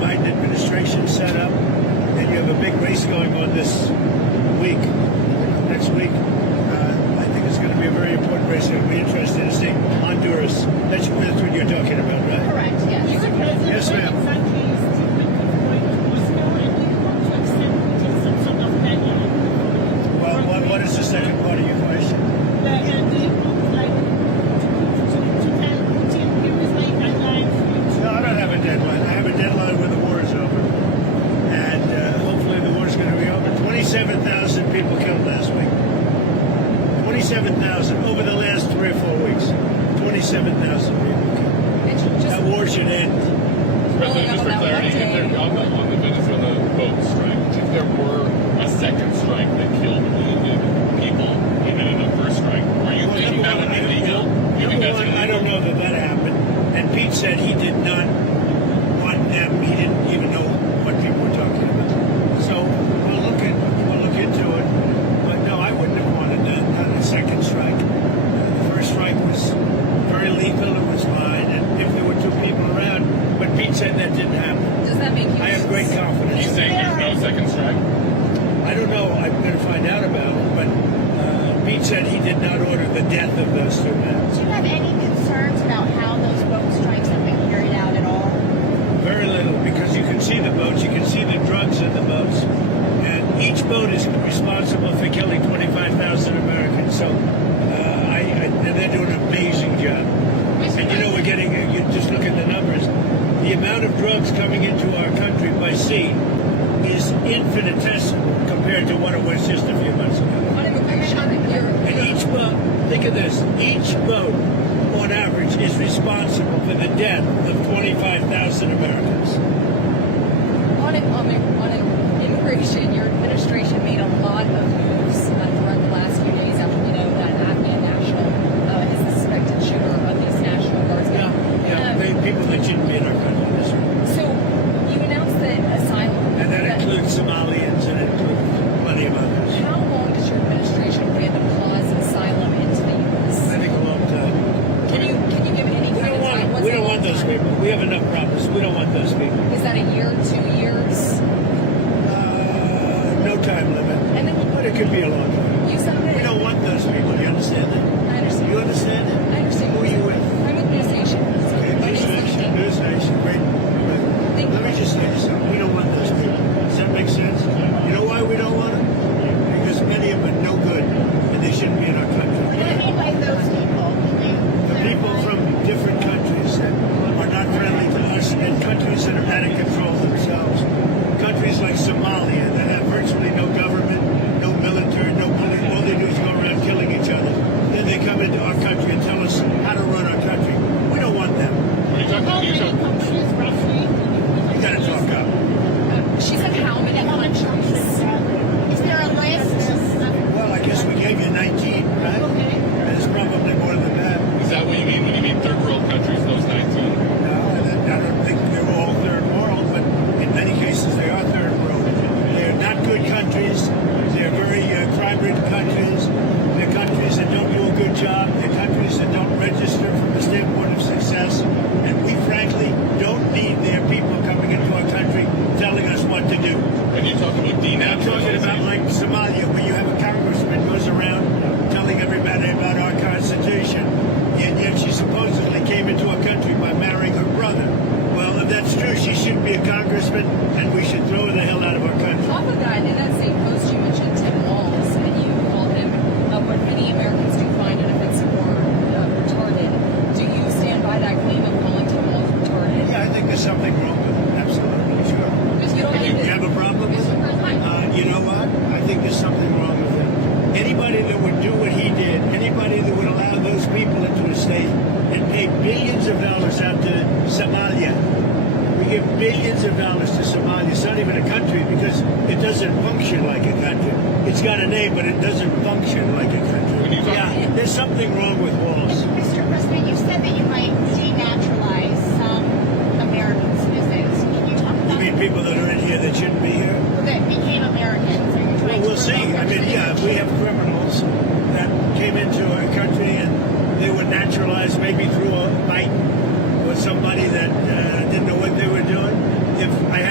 Biden administration set up. And you have a big race going on this week, next week. I think it's going to be a very important race. It'll be interesting to see Honduras. That's what you're talking about, right? Correct, yes. Yes, ma'am. Well, what is the second part of your question? No, I don't have a deadline. I have a deadline when the war is over. And hopefully the war is going to be over. 27,000 people killed last week. 27,000 over the last 3 or 4 weeks. 27,000 people killed. That war should end. President, just for clarity, if there, on the Venezuela boat strike, if there were a second strike that killed wounded people, even in the first strike, are you thinking that would be legal? I don't know that happened. And Pete said he did not want them. He didn't even know what people were talking about. So we'll look into it. But no, I wouldn't have wanted a second strike. The first strike was very lethal. It was fine, and if there were 2 people around, but Pete said that didn't happen. Does that make you? I have great confidence. He's saying there's no second strike? I don't know. I'm going to find out about it. But Pete said he did not order the death of those 2 men. Do you have any concerns about how those boat strikes have been carried out at all? Very little, because you can see the boats, you can see the drugs in the boats, and each boat is responsible for killing 25,000 Americans. So, and they're doing an amazing job. And you know, you just look at the numbers. The amount of drugs coming into our country by sea is infinitesimal compared to what it was just a few months ago. And each boat, think of this, each boat on average is responsible for the death of 25,000 Americans. On immigration, your administration made a lot of moves throughout the last few days after we know that an Afghan national is the suspected shooter of these National Guardsmen. People that shouldn't be in our country. So you announced that asylum. And that includes Somalians and it includes plenty of others. How long does your administration plan to pause asylum into the U.S.? I think a long time. Can you give any kind of time? We don't want those people. We have enough problems. We don't want those people. Is that a year, 2 years? No time limit. And then But it could be a long time. you said that. We don't want those people. You understand that? I understand. You understand that? I understand. Who are you with? I'm with News Nation. Okay, News Nation. Great. Let me just say this. We don't want those people. Does that make sense? You know why we don't want them? Because many of them are no good and they shouldn't be in our country. What do you mean by those people? The people from different countries that are not friendly to us and countries that are out of control themselves. Countries like Somalia that have virtually no government, no military, no police. All they do is go around killing each other. Then they come into our country and tell us how to run our country. We don't want them. Are you talking? You gotta talk up. She said how many countries? Is there a list? Well, I guess we gave you 19, right? There's probably more than that. Is that what you mean when you mean third world countries, those 19? No, I don't think they're all third world, but in many cases they are third world. They're not good countries. They're very crime-ridden countries. They're countries that don't do a good job. They're countries that don't register from the standpoint of success. And we, frankly, don't need their people coming into our country telling us what to do. When you talk about I'm talking about denaturalization, like Somalia, where you have a congressman goes around telling everybody about our Constitution, and yet she supposedly came into our country by marrying her brother. Well, if that's true, she shouldn't be a congressman, and we should throw her the hell out of our country. Off of that, in that same post, you mentioned Tim Walz, and you called him what many Americans do find an offensive or retarded. Do you stand by that claim of calling Tim Walz retarded? Yeah, I think there's something wrong with it. Absolutely, sure. Because you don't You have a problem with it? You know what? I think there's something wrong with it. Anybody that would do what he did, anybody that would allow those people into a state and pay billions of dollars out to Somalia. We give billions of dollars to Somalia. It's not even a country because it doesn't function like a country. It's got a name, but it doesn't function like a country. Yeah, there's something wrong with Walls. Mr. President, you said that you might denaturalize some American citizens. Can you talk about You mean people that are in here that shouldn't be here? that became Americans? Are you Well, trying we'll to see. promote I their mean, yeah, if we have criminals that came into our country and they were naturalized maybe through a Biden or somebody that didn't know what they were doing. If I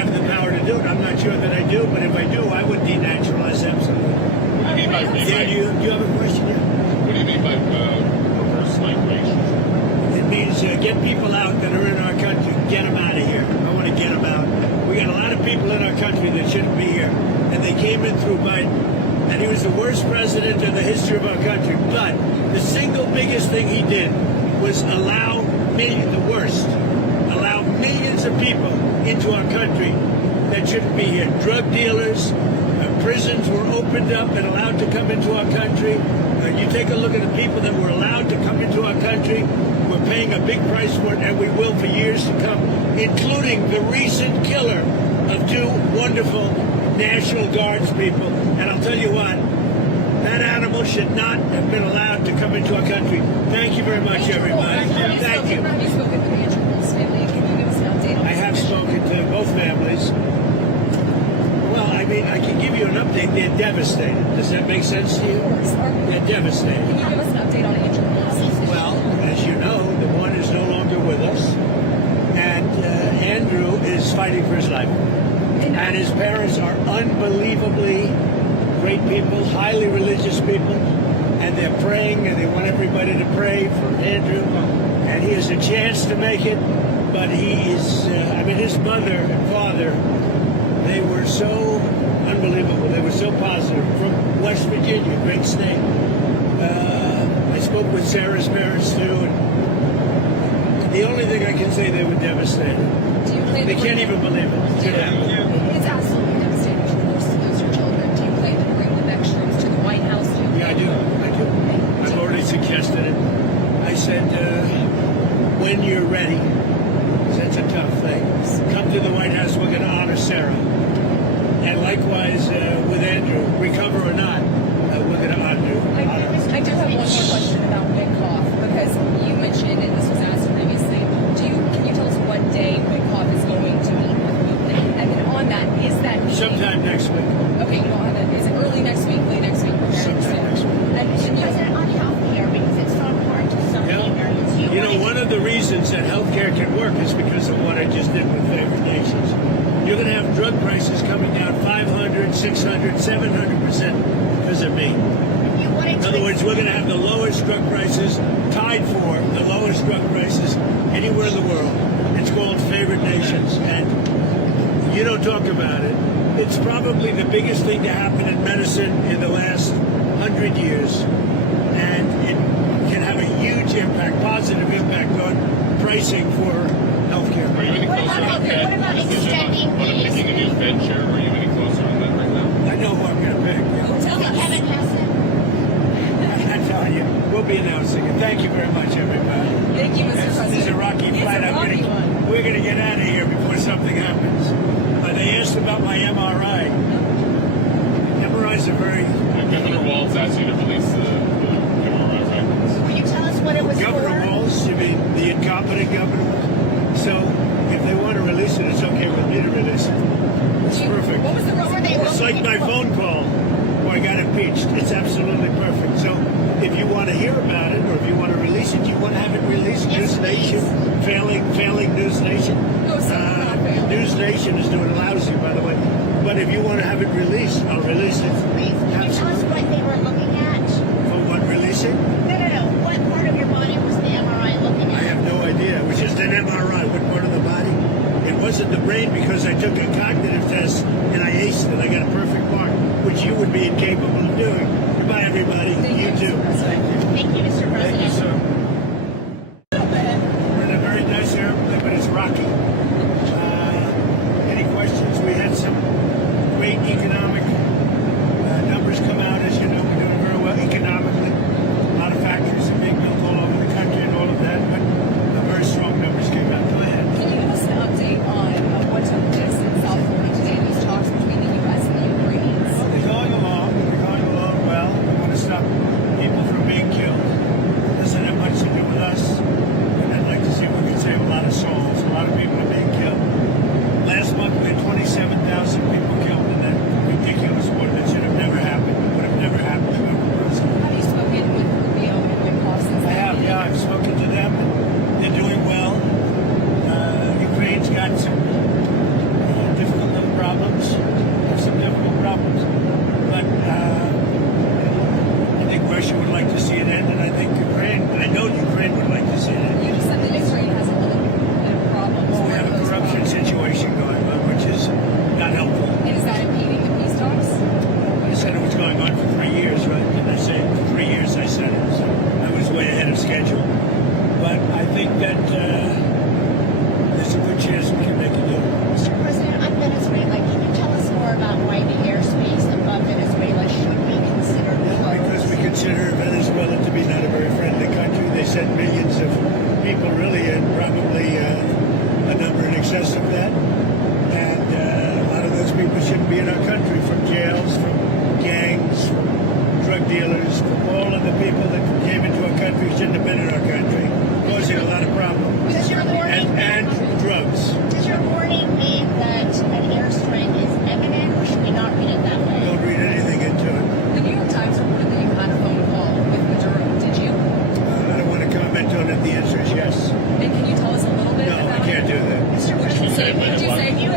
do, but if I do, I would denaturalize absolutely. What do you mean by Yeah, do you have a question? Yeah. What do you mean by reverse migration? It means get people out that are in our country, get them out of here. I want to get them out. We got a lot of people in our country that shouldn't be here, and they came in through Biden, and he was the worst president in the history of our country. But the single biggest thing he did was allow millions of people into our country that shouldn't be here. Drug dealers, prisons were opened up and allowed to come into our country. You take a look at the people that were allowed to come into our country. We're paying a big price for it, and we will for years to come, including the recent killer of two wonderful National Guards people. And I'll tell you what, that animal should not have been allowed to come into our country. Thank you very much, everybody. Thank you. Have you spoken to the Andrew Wolf's family? Can you give us an update on I have spoken to both families. Well, I mean, I can give you an update. They're devastated. Does that make sense to you? Of course. They're devastated. Can you give us an update on Andrew Wolf's? Well, as you know, the one is no longer with us, and Andrew is fighting for his life. And his parents are unbelievably great people, highly religious people, and they're praying, and they want everybody to pray for Andrew. And he has a chance to make it, but he is, his mother and father, they were so unbelievable. They were so positive. From West Virginia, great state. I spoke with Sarah's parents, too, and the only thing I can say, they were devastated. Do you plan They to can't bring even believe it. It's absolutely devastating to force to lose your children. Do you plan to bring the extras to the White House? Yeah, I do. I've already suggested it. I said, when you're ready, 'cause that's a tough thing, come to the White House, we're going to honor Sarah. And likewise with Andrew, recover or not, we're going to honor you. I do have one more question about Witkoff, because you mentioned, and this was asked previously, can you tell us what day Witkoff is going to meet with Putin? And then on that, is that meeting... Sometime next week. Okay, you don't have that. Is it early next week, late next week? Sometime next week. And you... President, on healthcare, because it's so important to so many Americans. You know, one of the reasons that healthcare can work is because of what I just did with favored nations. You're going to have drug prices coming down 500, 600, 700% because of me. In other words, we're going to have the lowest drug prices, tied for the lowest drug prices anywhere in the world. It's called favored nations, and you don't talk about it. It's probably the biggest thing to happen in medicine in the last 100 years, and it can have a huge impact, positive impact on pricing for healthcare. Are you any closer on that? What about extending On picking a new Fed chair? Are you any closer on that right now? I know who I'm going to pick. Tell us. Kevin Hassan. I'm telling you, we'll be announcing it. Thank you very much, everybody. Thank you, Mr. President. This is a rocky It's flight. a rocky one. We're going to get out of here before something happens. They asked about my MRI. MRIs are very... Governor Walz asked you to release the MRI records. Will you tell us what it was Governor for? Walz, you mean the incompetent governor? So if they want to release it, it's okay with me to release it. It's perfect. What was the reason they were It's like my phone call where I got impeached. It's absolutely perfect. So if you want to hear about it, or if you want to release it, you want to have it released. Yes, News Nation, failing News Nation. No, sir, not failing. News Nation is doing lousy, by the way. But if you want to have it released, I'll release it. Please, can you tell us what they were looking at? For what, releasing? No. What part of your body was the MRI looking I at? have no idea. It was just an MRI. What part of the body? It wasn't the brain because I took a cognitive test and I aced it. I got a perfect mark, which you would be incapable of doing. Goodbye, everybody. You too. Thank you, Mr. President. Thank you, sir. We're in a very nice airplane, but it's rocky. Any questions? We had some great economic numbers come out. As you know, we're doing very well economically. A lot of factories are being built all over the country and all of that, but very strong numbers came out. Go ahead. Can you give us an update on what took place in South Florida today, these talks between the U.S. and the Ukrainians? Well, they're going along. They're going along well. We want to stop people from being killed. Doesn't have much to do with us. And I'd like to see if we can save a lot of souls. A lot of people are being killed. Last month we had 27,000 people killed in that ridiculous war that should have never happened. It would have never happened if I were president. Have you spoken with Rubio and Witkoff since I have, yeah. I've spoken to them. They're doing well. Ukraine's got some difficult little problems. Have some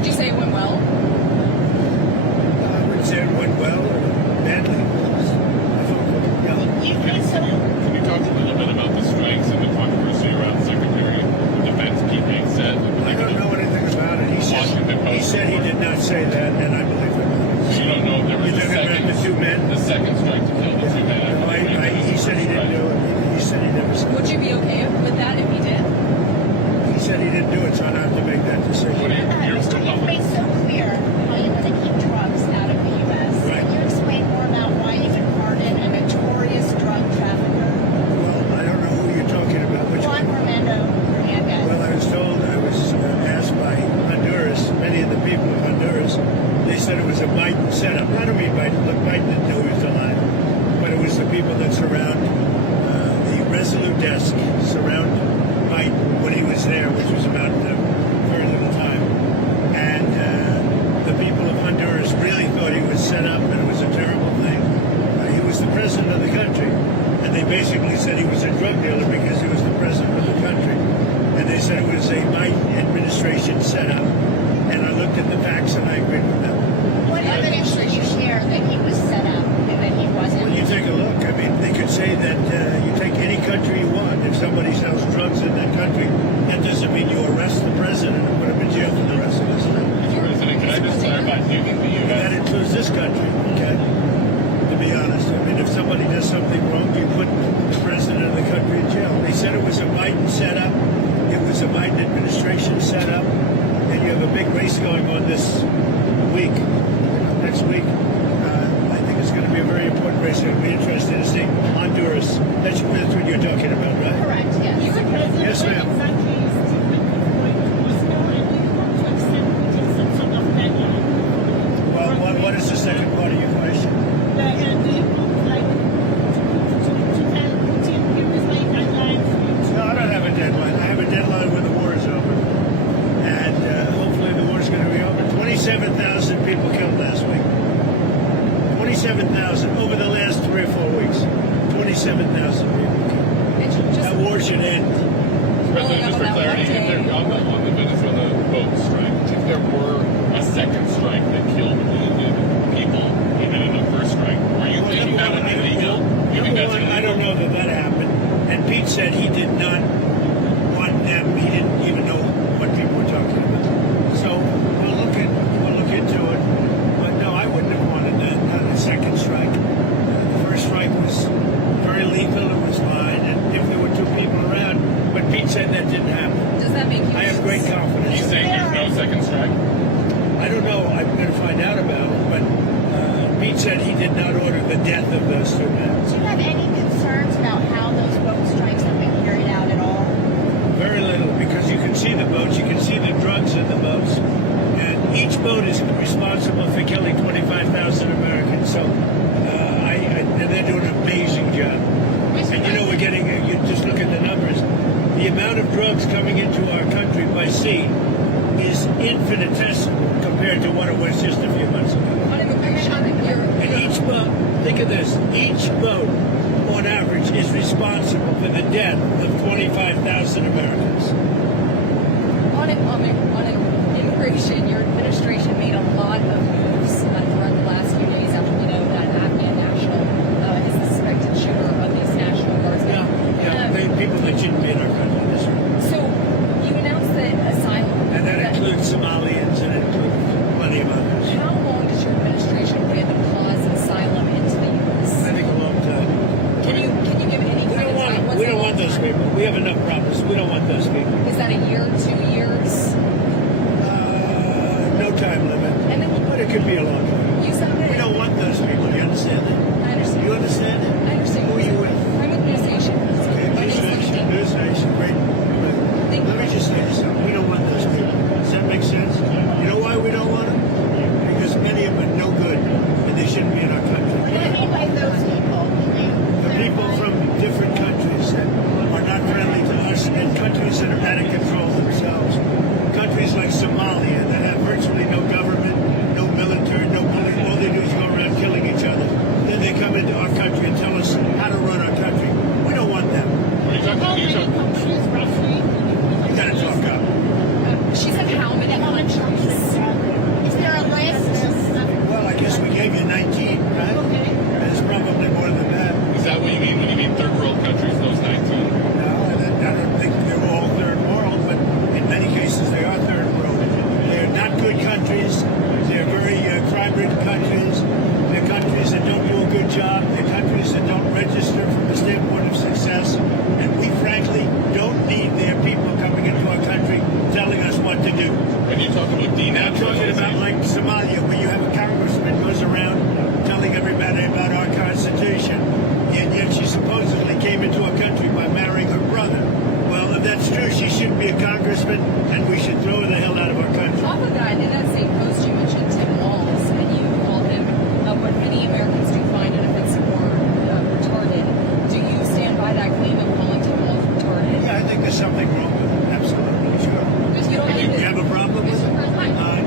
Would you say it went well? I wouldn't say it went well or badly. I thought, You think so? Can you talk a little bit about the strikes and the controversy around Secretary of Defense Pete said? I don't know anything about it. He said he did not say that, and I believe it. So you don't know if there was You're talking about the two men? the second strike to kill the two men. He said he didn't do it. He said he never said Would you be okay with that if he did? He said he didn't do it, so I don't have to make that decision. What do you, you're Mr. still You've made so clear how you want to keep drugs out of the U.S. Right. Can you explain more about why you would pardon a notorious drug trafficker, Well, I don't know who you're talking about. Which Juan Romando Hernandez? Well, I was told, I was asked by Honduras, many of the people of Honduras, they said it was a Biden setup. I don't mean Biden. Look, Biden didn't know he was alive. But it was the people that surround the Resolute desk, surround Biden when he was there, which was about very little time. And the people of Honduras really thought he was set up and it was a terrible thing. He was the president of the country. And they basically said he was a drug dealer because he was the president of the country. And they said it was a Biden administration setup. And I looked at the facts and I agreed with them. What evidence did you share that he was set up and that he wasn't? Well, you take a look. I mean, they could say that you take any country you want. If somebody sells drugs in that country, that doesn't mean you arrest the president and put him in jail for the rest of his life. President, can I just clarify? Do you think the And that U.S. includes this country, okay? To be honest. I mean, if somebody does something wrong, you put the president of the country in jail. They said it was a Biden setup. It was a Biden administration setup. And you have a big race going on this week, next week. I think it's going to be a very important race. It'll be interesting to see Honduras. That's what you're talking about, right? Correct, yes. Yes, ma'am. Well, what is the second part of your question? No, I don't have a deadline. I have a deadline when the war is over. And hopefully the war is going to be over. 27,000 people killed last week. 27,000 over the last 3 or 4 weeks. 27,000 people killed. That war should end. President, just for clarity, if there, on the Venezuela boat strike, if there were a second strike that killed wounded people, even in the first strike, are you thinking that would be legal? You think Number that's one, illegal? I don't know that happened. And Pete said he did not want them. He didn't even know what people were talking about. So we'll look into it. But no, I wouldn't have wanted that. Not a second strike. The first strike was very lethal. It was fine. And if there were 2 people around, but Pete said that didn't happen. Does that make you? I have great Are confidence. you saying there's no second strike? I don't know. I'm going to find out about it. But Pete said he did not order the death of those 2 men. Do you have any concerns about how those boat strikes have been carried out at all? Very little, because you can see the boats, you can see the drugs in the boats, and each boat is responsible for killing 25,000 Americans. So, and they're doing an amazing job. And you know, we're getting, you just look at the numbers. The amount of drugs coming into our country by sea is infinitesimal compared to what it was just a few months ago. On immigration, And each boat, think of this, each boat on average is responsible for the death of 25,000 Americans. on immigration, your administration made a lot of moves throughout the last few days after we know that an Afghan national is the suspected shooter of these National Guards. People that shouldn't be in our country. That's right. So you announced that asylum. And that includes Somalians and it includes plenty of others. How long does your administration plan to pause asylum into the U.S.? I think a long time. Can you give any kind of time? What's We the don't long want those time? people. We have enough problems. We don't want those people. Is that a year, 2 years? No time limit. And then But it could be a long time. you said that. We don't want those people. You understand that? I understand. You understand that? I understand. Who are you with? I'm with News Nation. Okay, My News name's Nation. Lindsay. News Nation. Great. Thank Let me you. just say this. We don't want those people. Does that make sense? You know why we don't want them? Because many of them are no good and they shouldn't be in our What do country. you mean by those people? The people from different countries that are not friendly to us and countries that are out of control themselves. Countries like Somalia that have virtually no government, no military, no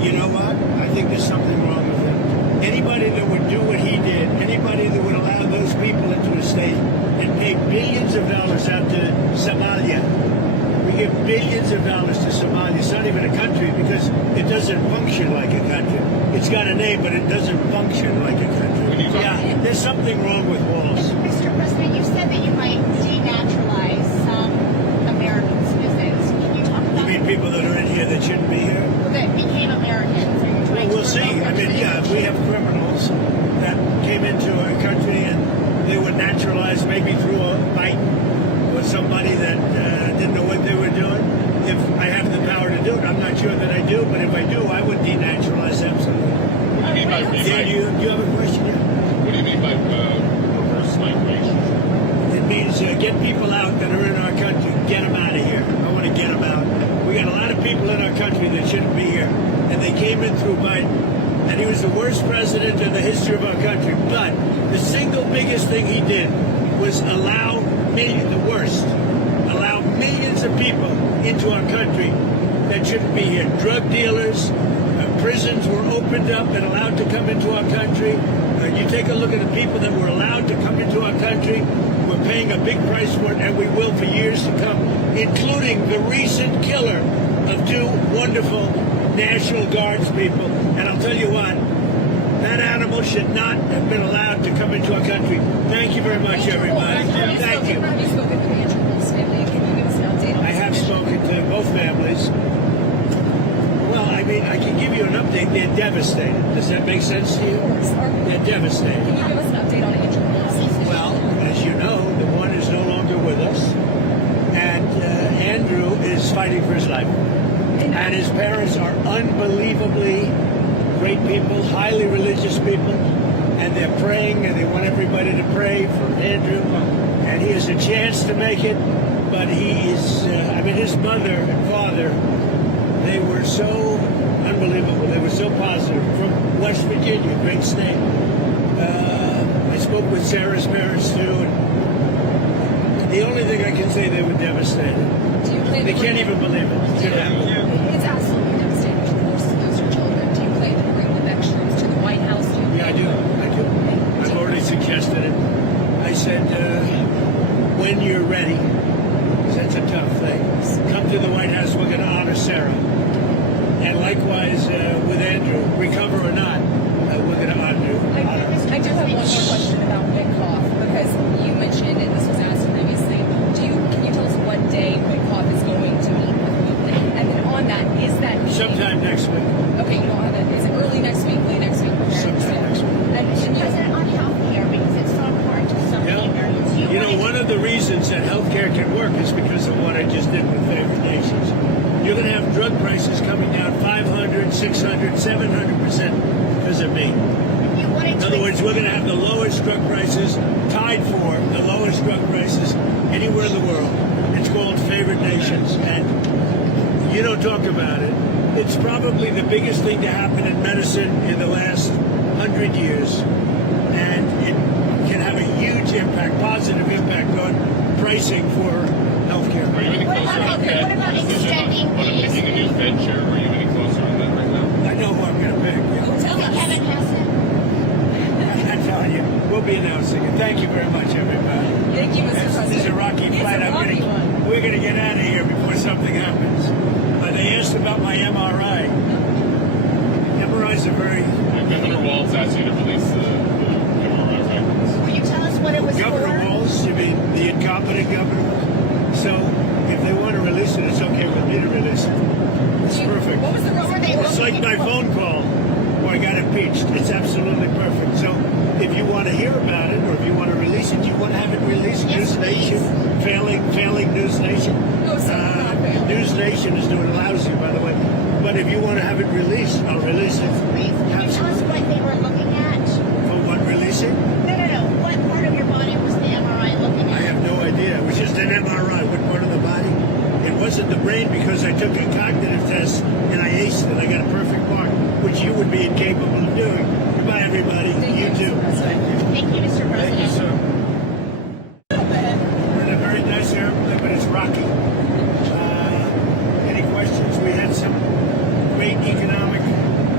you know what? I think there's something wrong with him. Anybody that would do what he did, anybody that would allow those people into a state and pay billions of dollars out to Somalia. We give billions of dollars to Somalia. It's not even a country because it doesn't function like a country. It's got a name, but it doesn't function like a country. Yeah, there's something wrong with walls. Mr. President, you said that you might denaturalize some American citizens. Can you talk You about mean people that are in here that shouldn't be here? that became Americans? Are you Well, trying we'll to see. revoke I mean, their yeah, we have criminals that came into our country and they were naturalized maybe through a fight with somebody that didn't know what they were doing. If I have the power to do it, I'm not sure that I do, but if I do, I would denaturalize absolutely. What do you mean by Yeah, do you have a question? Yeah. What do you mean by reverse migration? It means get people out that are in our country, get them out of here. I want to get them out. We got a lot of people in our country that shouldn't be here, and they came in through Biden, and he was the worst president in the history of our country. But the single biggest thing he did was allow millions of people into our country that shouldn't be here. Drug dealers, prisons were opened up and allowed to come into our country. You take a look at the people that were allowed to come into our country. We're paying a big price for it, and we will for years to come, including the recent killer of two wonderful National Guards people. And I'll tell you what, that animal should not have been allowed to come into our country. Thank you very much, everybody. Thank you. Have you spoken to the Andrew Wolf's family? Can you give us an update on I have spoken to both families. Well, I mean, I can give you an update. They're devastated. Does that make sense to you? They're devastated. Can you give us an update on Andrew Wolf's? Well, as you know, the one is no longer with us, and Andrew is fighting for his life. And his parents are unbelievably great people, highly religious people, and they're praying, and they want everybody to pray for Andrew. And he has a chance to make it, but he is, his mother and father, they were so unbelievable. They were so positive. From West Virginia, great state. I spoke with Sarah's parents, too, and the only thing I can say, they were devastated. Do you plan They to can't bring- even believe it. It's gonna happen. It's absolutely devastating. Of course, those are children. Do you plan to bring the next troops to the White House? Do you Yeah, I do. I've already suggested it. I said, when you're ready, 'cause that's a tough thing, come to the White House. We're going to honor Sarah. And likewise with Andrew, recover or not, we're going to honor. I do have one more question about Witkoff, because you mentioned, and this was asked previously, can you tell us what day Witkoff is going to meet with Putin? And then on that, is that meeting... Sometime next week. Okay, you don't have it. Is it early next week, late next week? Okay, Sometime next week. And can you... President, on health care, because it's so important to so many Americans. You know, one of the reasons that healthcare can work is because of what I just did with favored nations. You're going to have drug prices coming down 500, 600, 700% because of me. In other words, we're going to have the lowest drug prices, tied for the lowest drug prices anywhere in the world. It's called favored nations, and you don't talk about it. It's probably the biggest thing to happen in medicine in the last 100 years, and it can have a huge impact, positive impact on pricing for healthcare. Are you any What closer about on that extending decision on the- picking a new Fed chair? Are you any closer on that right now? I know who I'm going to pick. Tell us. Kevin Hassan. I'm telling you, we'll be announcing it. Thank you very much, everybody. Thank you, Mr. President. This is a rocky It's flight. a rocky one. We're going to get out of here before something happens. They asked about my MRI. MRIs are very... Governor Walz asked you to release the MRI records. Will you tell us what it was Governor for? Walz, you mean the incompetent governor? So if they want to release it, it's okay with me to release it. It's perfect. What was the reason? It's like my phone call where I got impeached. It's absolutely perfect. So if you want to hear about it or if you want to release it, do you want to have it released? Yes, News Nation, failing News Nation. No, sir, not failing. News Nation is doing lousy, by the way. But if you want to have it released, I'll release it. Please, can you tell us what they were looking at? For what, releasing? No. What part of your body was the MRI looking I at? have no idea. It was just an MRI. What part of the body? It wasn't the brain because I took a cognitive test and I aced it. I got a perfect mark, which you would be incapable of doing. Goodbye, everybody. You too. Thank you, Mr. Thank you, President. sir. We're in a very nice airplane, but it's rocky. Any questions? We had some great economic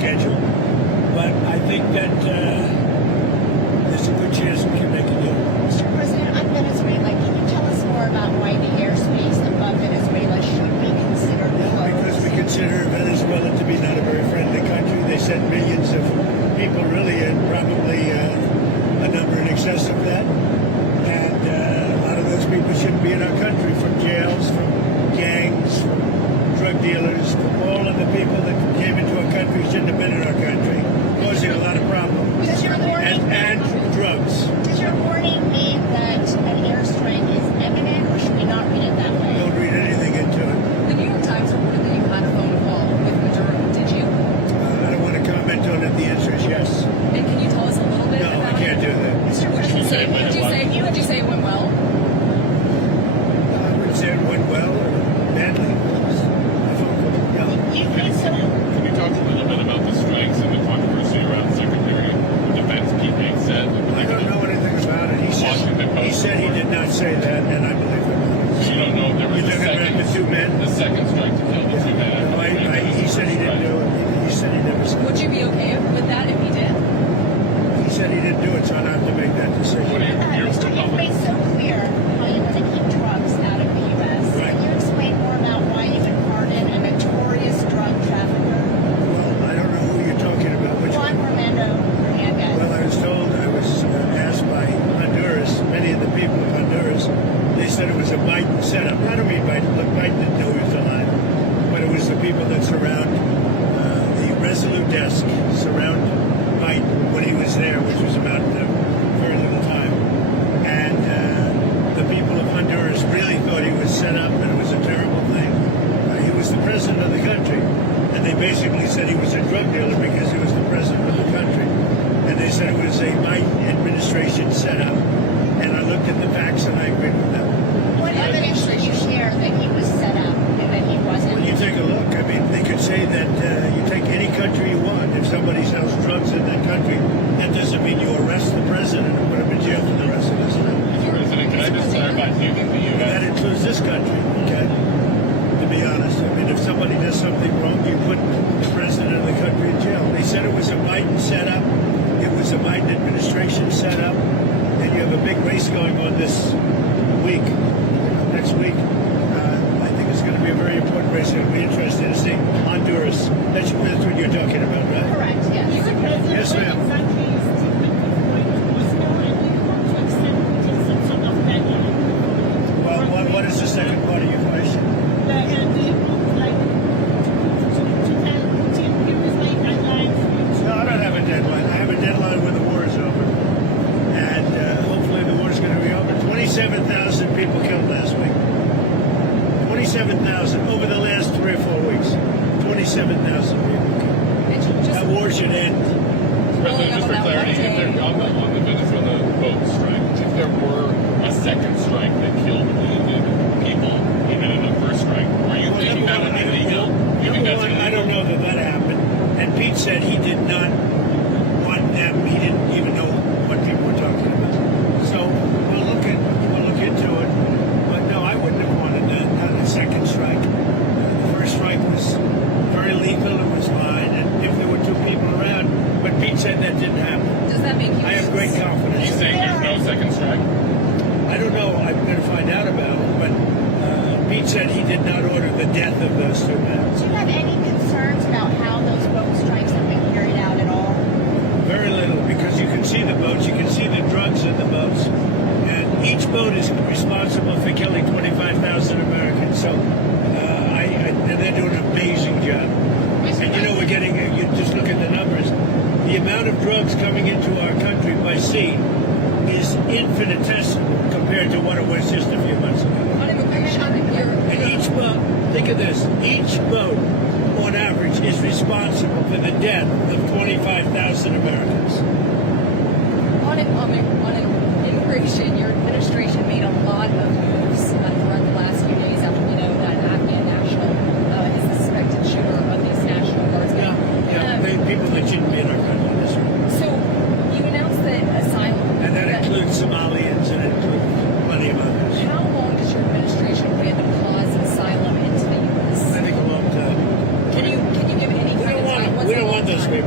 schedule. But I think that there's a good chance we can make a deal. Mr. President, on Venezuela, can you tell us more about why the airspace above Venezuela should be considered Because we closed? consider Venezuela to be not a very friendly country. They sent millions of people, really, and probably a number in excess of that. And a lot of those people shouldn't be in our country, from jails, from gangs, from drug dealers, from all of the people that came into our country shouldn't have been in our country, causing a lot of problems. Does your warning, And drugs. does your warning mean that an airstrike is imminent, or should we not read it that way? Don't read anything into it. The New York Times reported that you had a phone call with Maduro. Did you? I don't want to comment on it. The answer is yes. And can you tell us a little bit No, about I can't it? do that. Mr. Would you President, say it went well? I wouldn't say it went well or badly. No. you think so? Can you talk a little bit about the strikes and the controversy around Secretary of Defense Pete said? I don't know anything about it. He said he did not say that, and I believe it. So you don't know if there was You're talking about the two men? the second strike to kill the two men. No, he said he didn't do it. He said he never said Would you be okay with that if he did? He said he didn't do it, so I don't have to make that decision. What do you, your Mr. You've made so clear how you want to keep drugs out of the U.S. Right. Can you explain more about why you would pardon a notorious drug trafficker, Well, I don't know who you're talking about. Which Juan one? Romando Hernandez? Well, I was told, I was asked by Honduras, many of the people of Honduras, they said it was a Biden setup. I don't mean Biden. Look, Biden didn't know he was alive. But it was the people that surround the Resolute desk, surround Biden when he was there, which was about very little time. And the people of Honduras really thought he was set up, and it was a terrible thing. He was the president of the country, and they basically said he was a drug dealer because he was the president of the country. And they said it was a Biden administration setup. And I looked at the facts, and I agreed with them. What evidence did you share that he was set up and that he wasn't? When you take a look, I mean, they could say that you take any country you want. If somebody sells drugs in that country, that doesn't mean you arrest the president and put him in jail for the rest of his life. President, can I just clarify, do you think the And that U.S. includes this country, okay? To be honest, I mean, if somebody does something wrong, you put the president of the country in jail. They said it was a Biden setup. It was a Biden administration setup. And you have a big race going on this week, next week. I think it's going to be a very important race. It'll be interesting to see Honduras. That's what you're talking about, right? Correct, yes. Yes, ma'am. Well, what is the second part of your question? No, I don't have a deadline. I have a deadline when the war is over. And hopefully the war is going to be over. 27,000 people killed last week. 27,000 over the last 3 or 4 weeks. 27,000 people killed. That war should end. President, just for clarity, if there, on the Venezuela boat strike, if there were a second strike that killed wounded people, even in the first strike, are you thinking that would be legal? You think Number that's one, illegal? I don't know that happened. And Pete said he did not want them. He didn't even know what people were talking about. So we'll look into it. But no, I wouldn't have wanted that. Not a second strike. The first strike was very lethal. It was fine, and if there were 2 people around, but Pete said that didn't happen. Does that make you? I have great Are confidence. you saying there's no second strike? I don't know. I'm going to find out about it. But Pete said he did not order the death of those 2 men. Do you have any concerns about how those boat strikes have been carried out at all? Very little, because you can see the boats, you can see the drugs in the boats, and each boat is responsible for killing 25,000 Americans. So, and they're doing an amazing job. And you know, we're getting, you just look at the numbers. The amount of drugs coming into our country by sea is infinitesimal compared to what it was just a few months ago. On immigration, And each boat, think of this, each boat on average is responsible for the death of 25,000 Americans. on immigration, your administration made a lot of moves throughout the last few days after we know that Afghan national is the suspected shooter of these National Guardsmen. People that shouldn't be in our country. That's right. So you announced that asylum. And that includes Somalians and it includes plenty of others. How long does your administration plan to pause asylum into the U.S.? I think a long time. Can you give any kind of time? We don't want those people.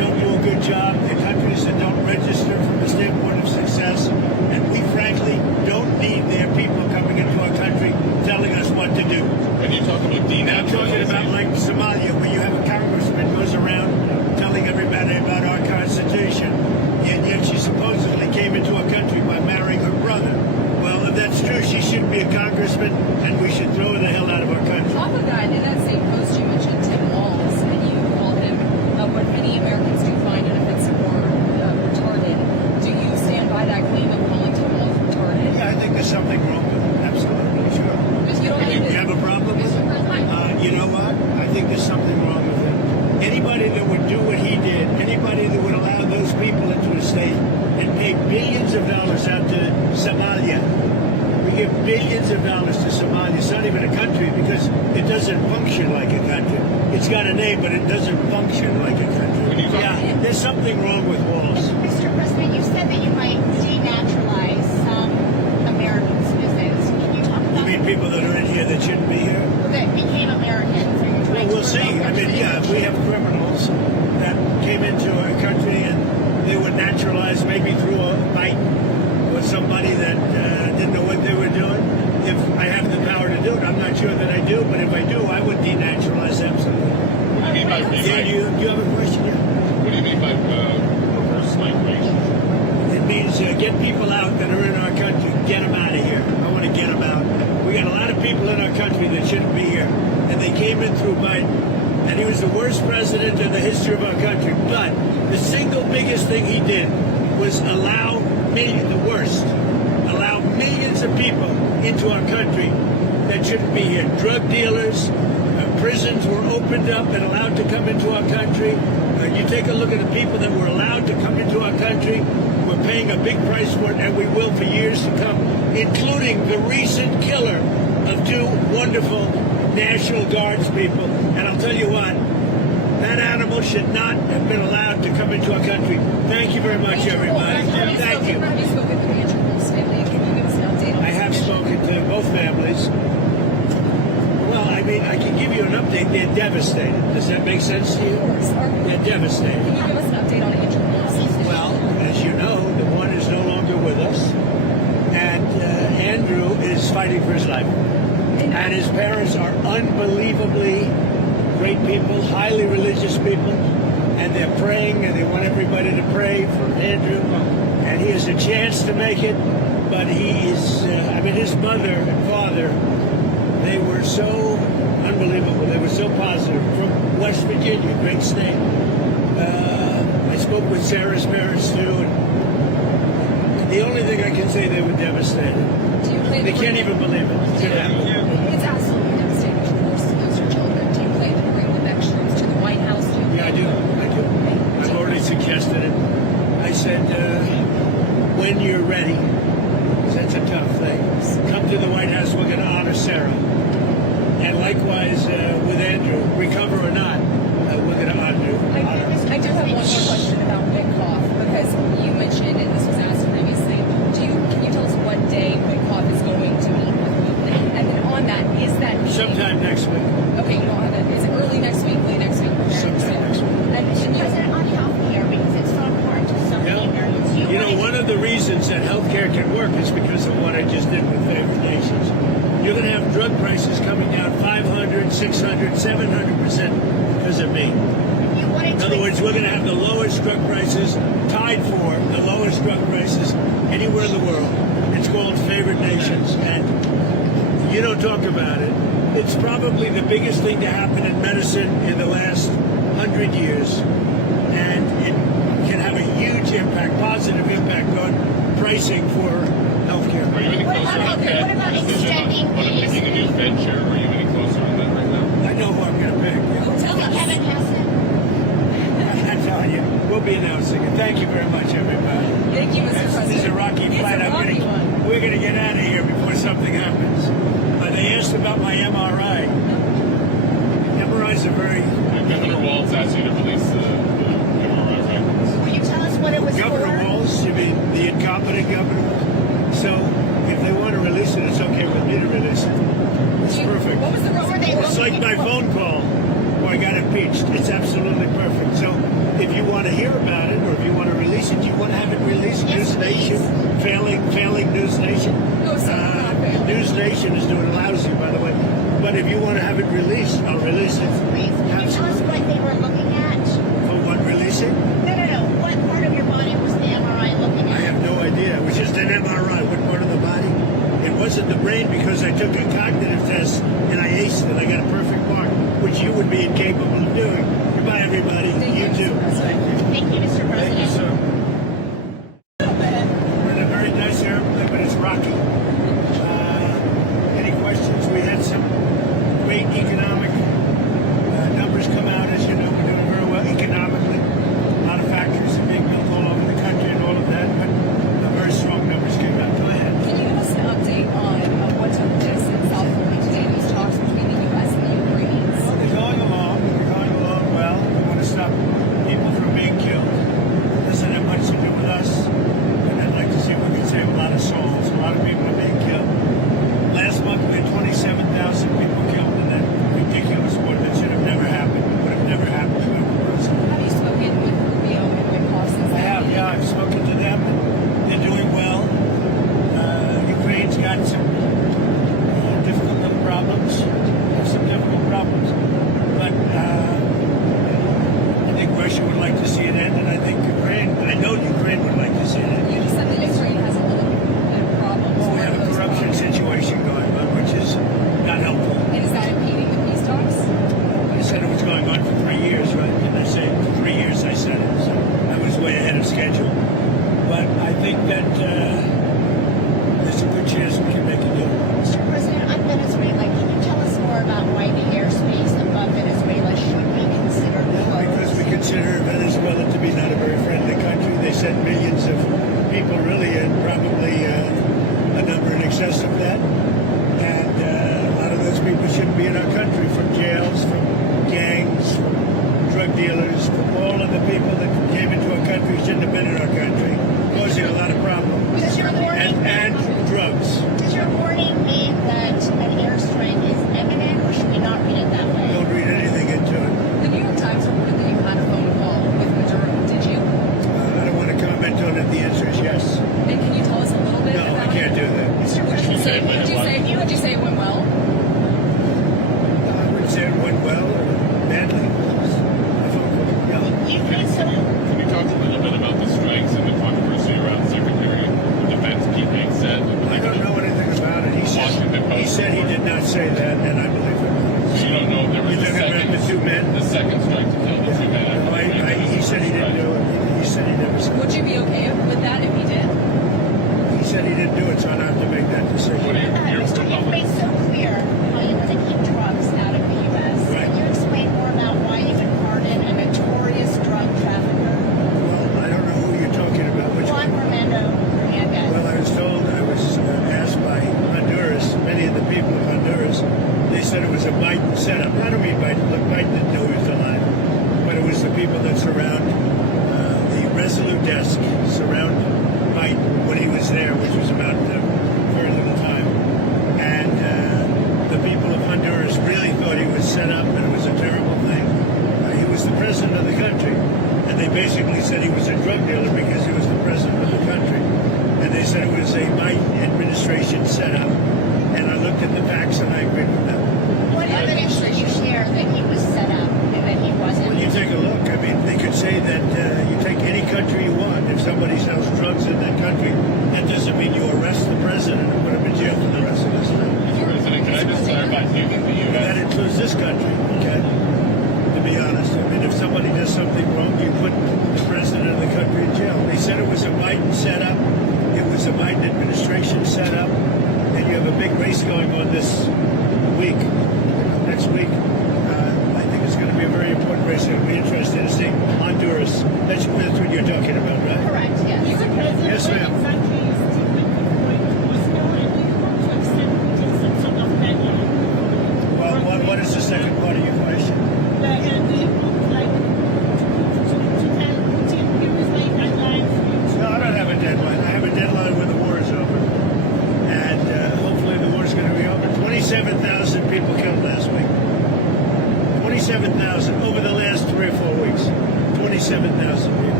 job. They're countries that don't register from the standpoint of success. And we frankly don't need their people coming into our country telling us what to do. When you talk about I'm talking about denaturalization, like Somalia, where you have a congressman who goes around telling everybody about our Constitution. And yet she supposedly came into our country by marrying her brother. Well, if that's true, she shouldn't be a congressman, and we should throw her the hell out of our country. Off of that, in that same post, you mentioned Tim Walz, and you called him what many Americans do find inoffensive or retarded. Do you stand by that claim of calling Tim Walz retarded? Yeah, I think there's something wrong with it. Absolutely, sure. Because you don't You have a problem with it? You know what? I think there's something wrong with it. Anybody that would do what he did, anybody that would allow those people into a state and pay billions of dollars out to Somalia. We give billions of dollars to Somalia. It's not even a country because it doesn't function like a country. It's got a name, but it doesn't function like a country. Yeah, there's something wrong with Walls. Mr. President, you said that you might denaturalize some American citizens. Can you talk You about mean people that are in here that shouldn't be here? that became Americans? Are you trying We'll to see. revoke I their mean, yeah, if we have criminals that came into our country and they were naturalized maybe through a fight with somebody that didn't know what they were doing. If I have the power to do it, I'm not sure that I do, but if I do, I would denaturalize absolutely. what do you mean by Yeah, do you have a question? Yeah. what do you mean by reverse migration? It means get people out that are in our country. Get them out of here. I want to get them out. We got a lot of people in our country that shouldn't be here, and they came in through Biden, and he was the worst president in the history of our country. But the single biggest thing he did was allow millions of people into our country that shouldn't be here. Drug dealers, prisons were opened up and allowed to come into our country. You take a look at the people that were allowed to come into our country. We're paying a big price for it, and we will for years to come, including the recent killer of two wonderful National Guards people. And I'll tell you what, that animal should not have been allowed to come into our country. Thank you very much, everybody. Thank you. Have you spoken to the Andrew Walz family? Can you give us an update on I have spoken to both families. Well, I mean, I can give you an update. They're devastated. Does that make sense to you? They're devastated. Can you give us an update on Andrew Walz? Well, as you know, the one is no longer with us, and Andrew is fighting for his life. And his parents are unbelievably great people, highly religious people, and they're praying, and they want everybody to pray for Andrew. And he has a chance to make it, but he is, his mother and father, they were so unbelievable. They were so positive. From West Virginia, great state. I spoke with Sarah's parents, too, and the only thing I can say, they were devastated. They can't even believe it. It's absolutely devastating to lose your children. Do you plan to bring the next troops to the White House? Yeah, I do. I've already suggested it. I said, when you're ready, 'cause that's a tough thing, come to the White House. We're going to honor Sarah. And likewise with Andrew, recover or not, we're going to honor you. I do have one more question about Witkoff, because you mentioned, and this was asked previously, can you tell us what day Witkoff is going to meet with Putin? And then on that, is that meeting... Sometime next week. Okay, you don't have that. Is it early next week, late next week? Sometime next week. And you... President, on health care, because it's so important to so many Americans. You know, one of the reasons that healthcare can work is because of what I just did with favored nations. You're going to have drug prices coming down 500, 600, 700% because of me. In other words, we're going to have the lowest drug prices, tied for the lowest drug prices anywhere in the world. It's called favored nations, and you don't talk about it. It's probably the biggest thing to happen in medicine in the last 100 years, and it can have a huge impact, positive impact on pricing for healthcare. Are you any What closer about- on that what about decision extending on these- picking a new Fed chair? Are you any closer on that right now? I know who I'm going to pick. Tell us. Kevin Hassett. I'm telling you, we'll be announcing it. Thank you very much, everybody. Thank you, Mr. President. This is a rocky fight. We're going to get out of here before something happens. They asked about my MRI. MRIs are very... Governor Walz asked you to release the MRI records. Will you tell us what it was Governor for? Walz, you mean the incompetent governor? So if they want to release it, it's okay with me to release it. It's perfect. What was the What were they It's like my phone call where I got impeached. It's absolutely perfect. So if you want to hear about it, or if you want to release it, do you want to have it released? Yes, News Nation, failing News Nation. No, sir, not failing. News Nation is doing lousy, by the way. But if you want to have it released, I'll release it. Please, can you tell us what they were looking at? For what, releasing? No. What part of your body was the MRI looking I at? have no idea. It was just an MRI. What part of the body? It wasn't the brain because I took a cognitive test and I aced it. I got a perfect mark, which you would be incapable of doing. Goodbye, everybody. Thank You you, too. Mr. President. Thank you, Mr. Thank you, President. sir. We're in a very nice airplane, but it's rocky. Any questions? We had some great economic numbers come out. As you know, we're doing very well economically. A lot of factories are being built all over the country and all of that, but very strong numbers came out. Go ahead. Can you give us an update on what took place in South Korea today, these talks between the U.S. and the Ukrainians? Well, they're going along. They're going along well. We want to stop people from being killed. It doesn't have much to do with us. And I'd like to see if we can save a lot of souls. A lot of people are being killed. Last month we had 27,000 people killed in that ridiculous war that should have never happened. It would have never happened to every person. Have you spoken with Rubio and Wyckoff since I have, yeah. I've spoken to them. They're doing well. Ukraine's got some difficult little problems. Some difficult problems. But I think Russia would like to see it end, and I think I know Ukraine would like to see it end. You just said that Ukraine has a little bit of problems. Well, we have a corruption situation going on, which is not helpful. And is that impeding the peace talks? I said it was going on for 3 years, right? Didn't I say 3 years? I said it, so I was way ahead of schedule. But I think that there's a good chance we can make a deal. Mr. President, on Venezuela, can you tell us more about why the airspace above Venezuela should be considered Because we closed? consider Venezuela to be not a very friendly country. They sent millions of people, really, and probably a number in excess of that. And a lot of those people shouldn't be in our country, from jails, from gangs, from drug dealers, from all of the people that came into our country shouldn't have been in our country, causing a lot of problems. Does your warning, And drugs. does your warning mean that an airstrike is imminent, or should we not read it that way? Don't read anything into it. The New York Times reported that you had a phone call with Maduro. Did you? I don't want to comment on it. The answer is yes. And can you tell us a little bit No, about I can't it? do that. Mr. Would you President, say, would you say it went well? I wouldn't say it went well or badly. No. you feel so. Can you talk a little bit about the strikes and the controversy around Secretary of Defense Pete Hegseth? I don't know anything about it. He said he did not say that, and I believe him. So you don't know if there was You're a talking about the two men? the second strike to kill the two men. He said he didn't do it. He said he never said Would it. you be okay with that if he did? He said he didn't do it, so I don't have to make that What decision. do you, your Mr. You've made so clear how you want to keep drugs out of the U.S. Right. Can you explain more about why you would pardon a notorious drug trafficker, Well, I don't know who you're talking about. Which Juan one? Fernando Hernandez? Well, I was told, I was asked by Honduras, many of the people of Honduras, they said it was a Biden setup. I don't mean Biden. Look, Biden didn't know he was alive. But it was the people that surround the Resolute desk, surround Biden when he was there, which was about very little time. And the people of Honduras really thought he was set up and it was a terrible thing. He was the president of the country. And they basically said he was a drug dealer because he was the president of the country. And they said it was a Biden administration setup. And I looked at the facts and I agreed with them. What evidence did you share that he was set up and that he wasn't? Well, you take a look. I mean, they could say that you take any country you want. If somebody sells drugs in that country, that doesn't mean you arrest the president and put him in jail for the rest of his life. Mr. President, can I just clarify, do you think the That U.S. includes this country, okay? To be honest. I mean, if somebody does something wrong, you put the president of the country in jail. They said it was a Biden setup. It was a Biden administration setup. And you have a big race going on this week, next week. I think it's going to be a very important race. It'll be interesting to see Honduras. That's what you're talking about, right? Correct, yes. Yes, ma'am. Well, what is the second part of your question? No, I don't have a deadline. I have a deadline when the war is over. And hopefully the war is going to be over. 27,000 people killed last week. 27,000 over the last 3 or 4 weeks. 27,000 people.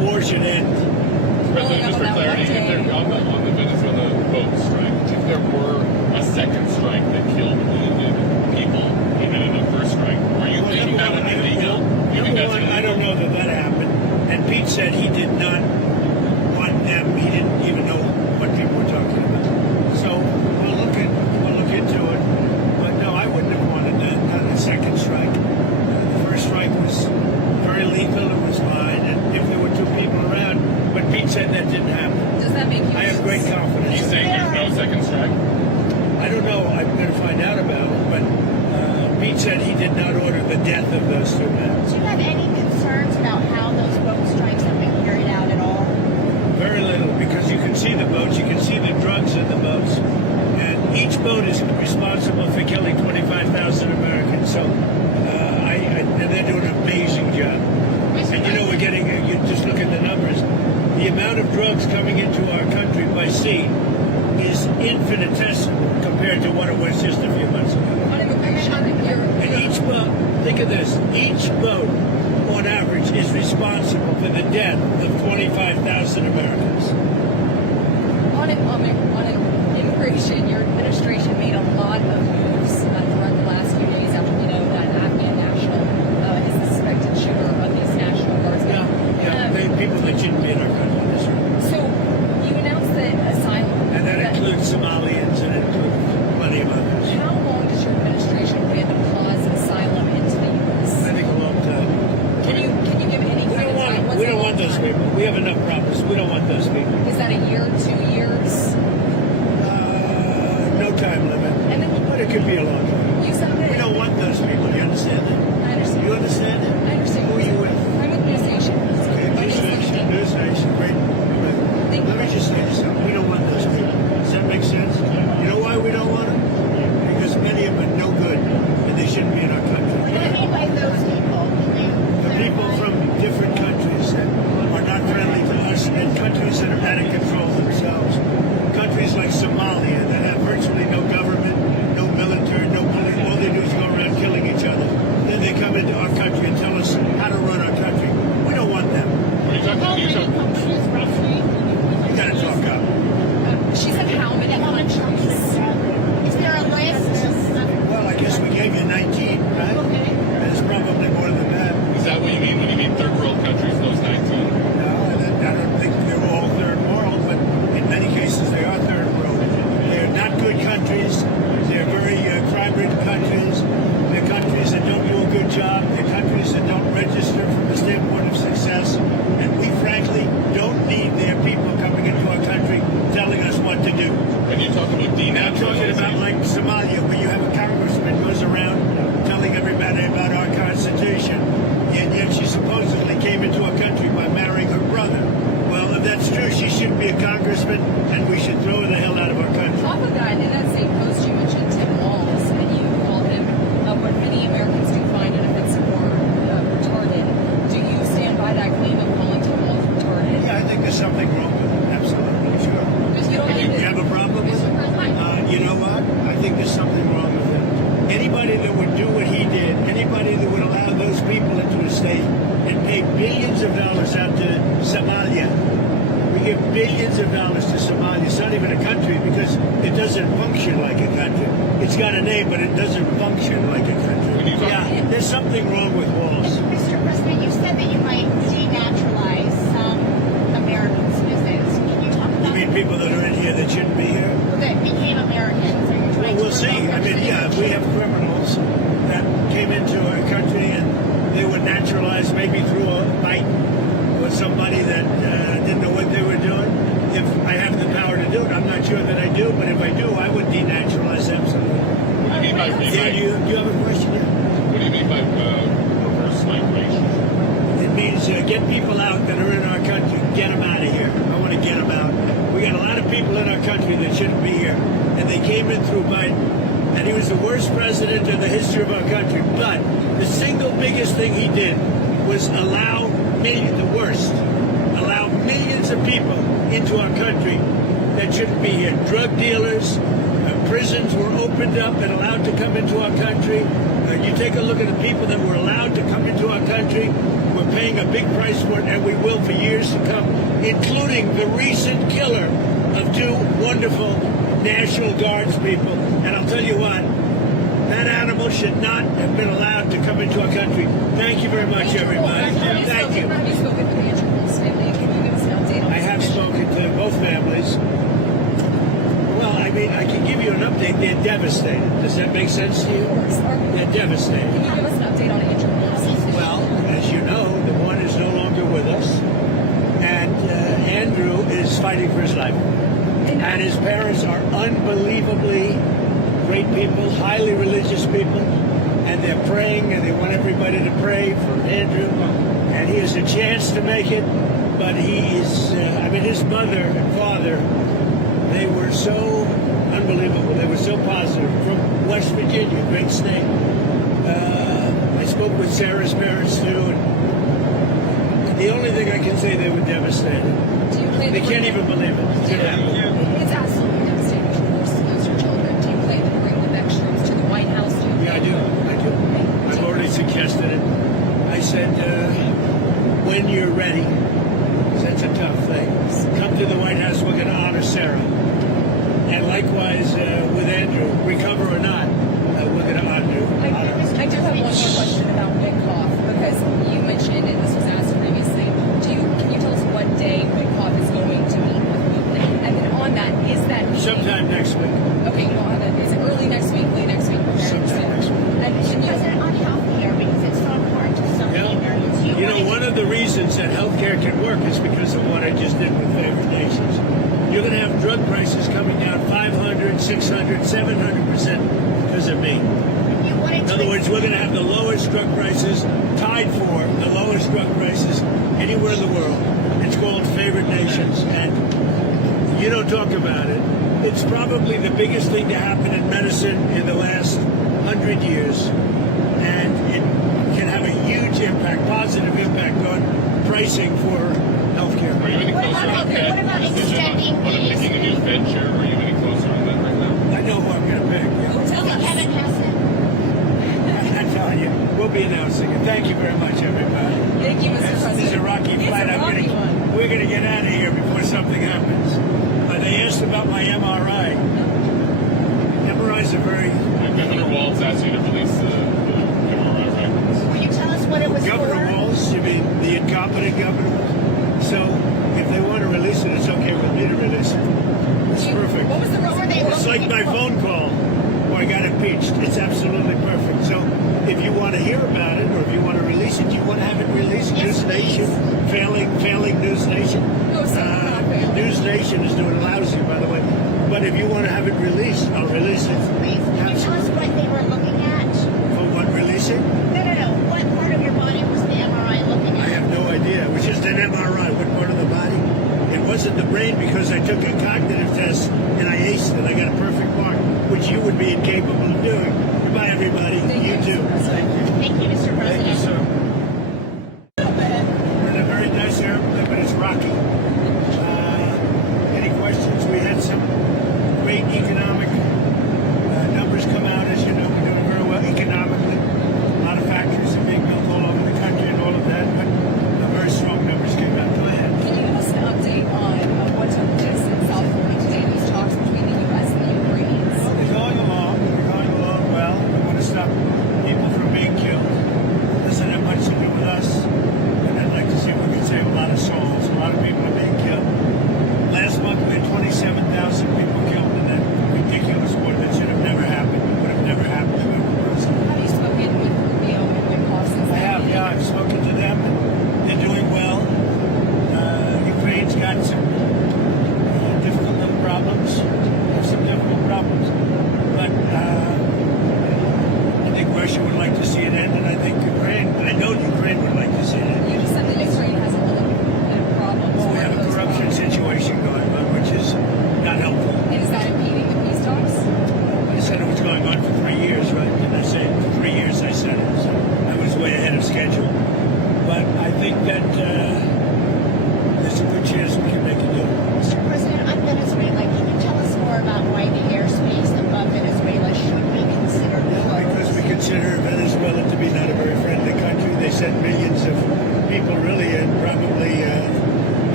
war should end. President, just for clarity, if there, on the Venezuela boat strike, if there were a second strike that killed wounded people, even in the first strike, are you thinking that would be legal? You think Number that's one, illegal? I don't know that happened. And Pete said he did not want them. He didn't even know what people were talking about. So we'll look into it. But no, I wouldn't have wanted that. Not a second strike. The first strike was very lethal. It was fine. And if there were two people around, but Pete said that didn't happen. Does that make you? I have great Are confidence. you saying there's no second strike? I don't know. I'm going to find out about it. But Pete said he did not order the death of those two men. Do you have any concerns about how those boat strikes have been carried out at all? Very little, because you can see the boats, you can see the drugs in the boats, and each boat is responsible for killing 25,000 Americans. So, and they're doing an amazing job. And you know, we're getting, you just look at the numbers, the amount of drugs coming into our country by sea is infinitesimal compared to what it was just a few months ago. On immigration, And each boat, think of this, each boat on average is responsible for the death of 25,000 Americans. on immigration, your administration made a lot of moves throughout the last few days after we know that Afghan national is the suspected shooter of these National Guardsmen. People that shouldn't be in our country. That's right. So you announced that asylum. And that includes Somalians and it includes plenty of others. How long does your administration plan to pause asylum into the U.S.? I think a long time. Can you give any We kind don't of time? want, we don't want those people. We have enough problems. We don't want those people. Is that a year, 2 years? No time limit. And then But it could be a long time. you said that. We don't want those people. You understand that? I understand. You understand it? I understand. Who are you with? I'm with News Nation. Okay, News Nation, great. Thank Let me you. just say this, we don't want those people. Does that make sense? You know why we don't want them? Because many of them are no good, and they shouldn't be in our country. What do you mean by those people? The people from different countries that are not friendly to us, and countries that are out of control themselves. Countries like Somalia that have virtually no government, no military, no police. All they do is go around killing each other. Then they come into our country and tell us how to run our country. We don't want them. Are you talking? How many countries roughly? You gotta talk up. She said how many countries? Is there a list? Well, I guess we gave you 19, right? Okay. There's probably more than that. Is that what you mean when you mean third world countries? Those 19? No, I don't think they're all third world, but in many cases they are third world. They're not good countries. They're very crime-ridden countries. They're countries that don't do a good job. They're countries that don't register from the standpoint of success. And we frankly don't need their people coming into our country telling us what to do. When you talk about I'm talking about denaturalization, like Somalia, where you have a congressman who goes around telling everybody about our Constitution, and yet she supposedly came into our country by marrying her brother. Well, if that's true, she shouldn't be a congressman, and we should throw her the hell out of our country. Off of that, in that same post, you mentioned Tim Walz, and you called him what many Americans do find inoffensive or retarded. Do you stand by that claim of calling Tim Walz retarded? Yeah, I think there's something wrong with it. Absolutely, sure. Because you don't You think have a problem with it? You know what? I think there's something wrong with it. Anybody that would do what he did, anybody that would allow those people into a state and pay billions of dollars out to Somalia. We give billions of dollars to Somalia. It's not even a country because it doesn't function like a country. It's got a name, but it doesn't function like a country. Yeah, there's something wrong with Walls. Mr. President, you said that you might denaturalize some American citizens. Can you talk You about mean people that are in here that shouldn't be here? that became Americans? Are you trying Well, we'll to see. revoke I their mean, yeah, if we have criminals that came into our country and they were naturalized maybe through a fight with somebody that didn't know what they were doing, if I have the power to do it, I'm not sure that I do, but if I do, I would denaturalize absolutely. what do you mean by Yeah, do you have a question? Yeah? what do you mean by reverse migration? It means get people out that are in our country. Get them out of here. I want to get them out. We got a lot of people in our country that shouldn't be here, and they came in through Biden. And he was the worst president in the history of our country. But the single biggest thing he did was allow millions of people into our country that shouldn't be here. Drug dealers, Prisons were opened up and allowed to come into our country. You take a look at the people that were allowed to come into our country. We're paying a big price for it, and we will for years to come, including the recent killer of two wonderful National Guards people. And I'll tell you what, that animal should not have been allowed to come into our country. Thank you very much, everybody. Thank you. Have you spoken with Andrew Wolf's family? Can you give us an update on I have spoken to both families. Well, I mean, I can give you an update. They're devastated. Does that make sense to you? They're devastated. Can you give us an update on Andrew Wolf's situation? Well, as you know, the one is no longer with us, and Andrew is fighting for his life. And his parents are unbelievably great people, highly religious people, and they're praying, and they want everybody to pray for Andrew. And he has a chance to make it, but he is, his mother and father, they were so unbelievable. They were so positive. From West Virginia, great state. I spoke with Sarah's parents, too, and the only thing I can say, they were devastated. They can't even believe it. It's absolutely devastating to lose your children. Do you plan to bring the next troops to the White House? Yeah, I do. I've already suggested it. I said, when you're ready, 'cause that's a tough thing, come to the White House, we're going to honor Sarah. And likewise with Andrew, recover or not, we're going to honor. I do have one more question about Witkoff, because you mentioned, and this was asked previously, can you tell us what day Witkoff is going to meet with Putin? And then on that, is that meeting... Sometime next week. Okay, you don't have it. Is it early next week, late next week? Sometime next week. And can you... President, on health care, because it's so important to so many Americans. You know, one of the reasons that healthcare can work is because of what I just did with favored nations. You're going to have drug prices coming down 500, 600, 700% because of me. In other words, we're going to have the lowest drug prices, tied for the lowest drug prices anywhere in the world. It's called favored nations, and you don't talk about it. It's probably the biggest thing to happen in medicine in the last 100 years, and it can have a huge impact, positive impact on pricing for healthcare. Are you any closer on What Fed about decision extending on picking a new Fed chair? Are you any closer on that right now? I know who I'm going to pick. Tell us. Kevin Hassan. I'm telling you, we'll be announcing it. Thank you very much, everybody. Thank you, Mr. President. This is a rocky flight. We're going to get out of here before something happens. They asked about my MRI. MRIs are very... Governor Walz asked you to release the MRI records. Will you tell us what it was Governor for? Walz, you mean the incompetent governor? So if they want to release it, it's okay with me to release it. It's perfect. What was the What were they It's like my phone call where I got impeached. It's absolutely perfect. So if you want to hear about it, or if you want to release it, you want to have it released. Yes, News Nation, failing News Nation. No, sir, not failing. News Nation is doing lousy, by the way. But if you want to have it released, I'll release it. Please, can you tell us what they were looking at? For what, releasing? No. What part of your body was the MRI looking I at? have no idea. It was just an MRI. What part of the body? It wasn't the brain because I took a cognitive test and I aced it. I got a perfect mark, which you would be incapable of doing. Goodbye, everybody. Thank You too. Mr. President. Thank you, Mr. Thank you, President. sir. We're in a very nice airplane, but it's rocky. Any questions? We had some great economic numbers come out. As you know, we're doing very well economically. A lot of factories are being built all over the country and all of that, but very strong numbers came out. Go ahead. Can you give us an update on what took place in South Korea today, these talks between the U.S. and the Ukrainians? They're going along. They're going along well. We want to stop people from being killed. Listen,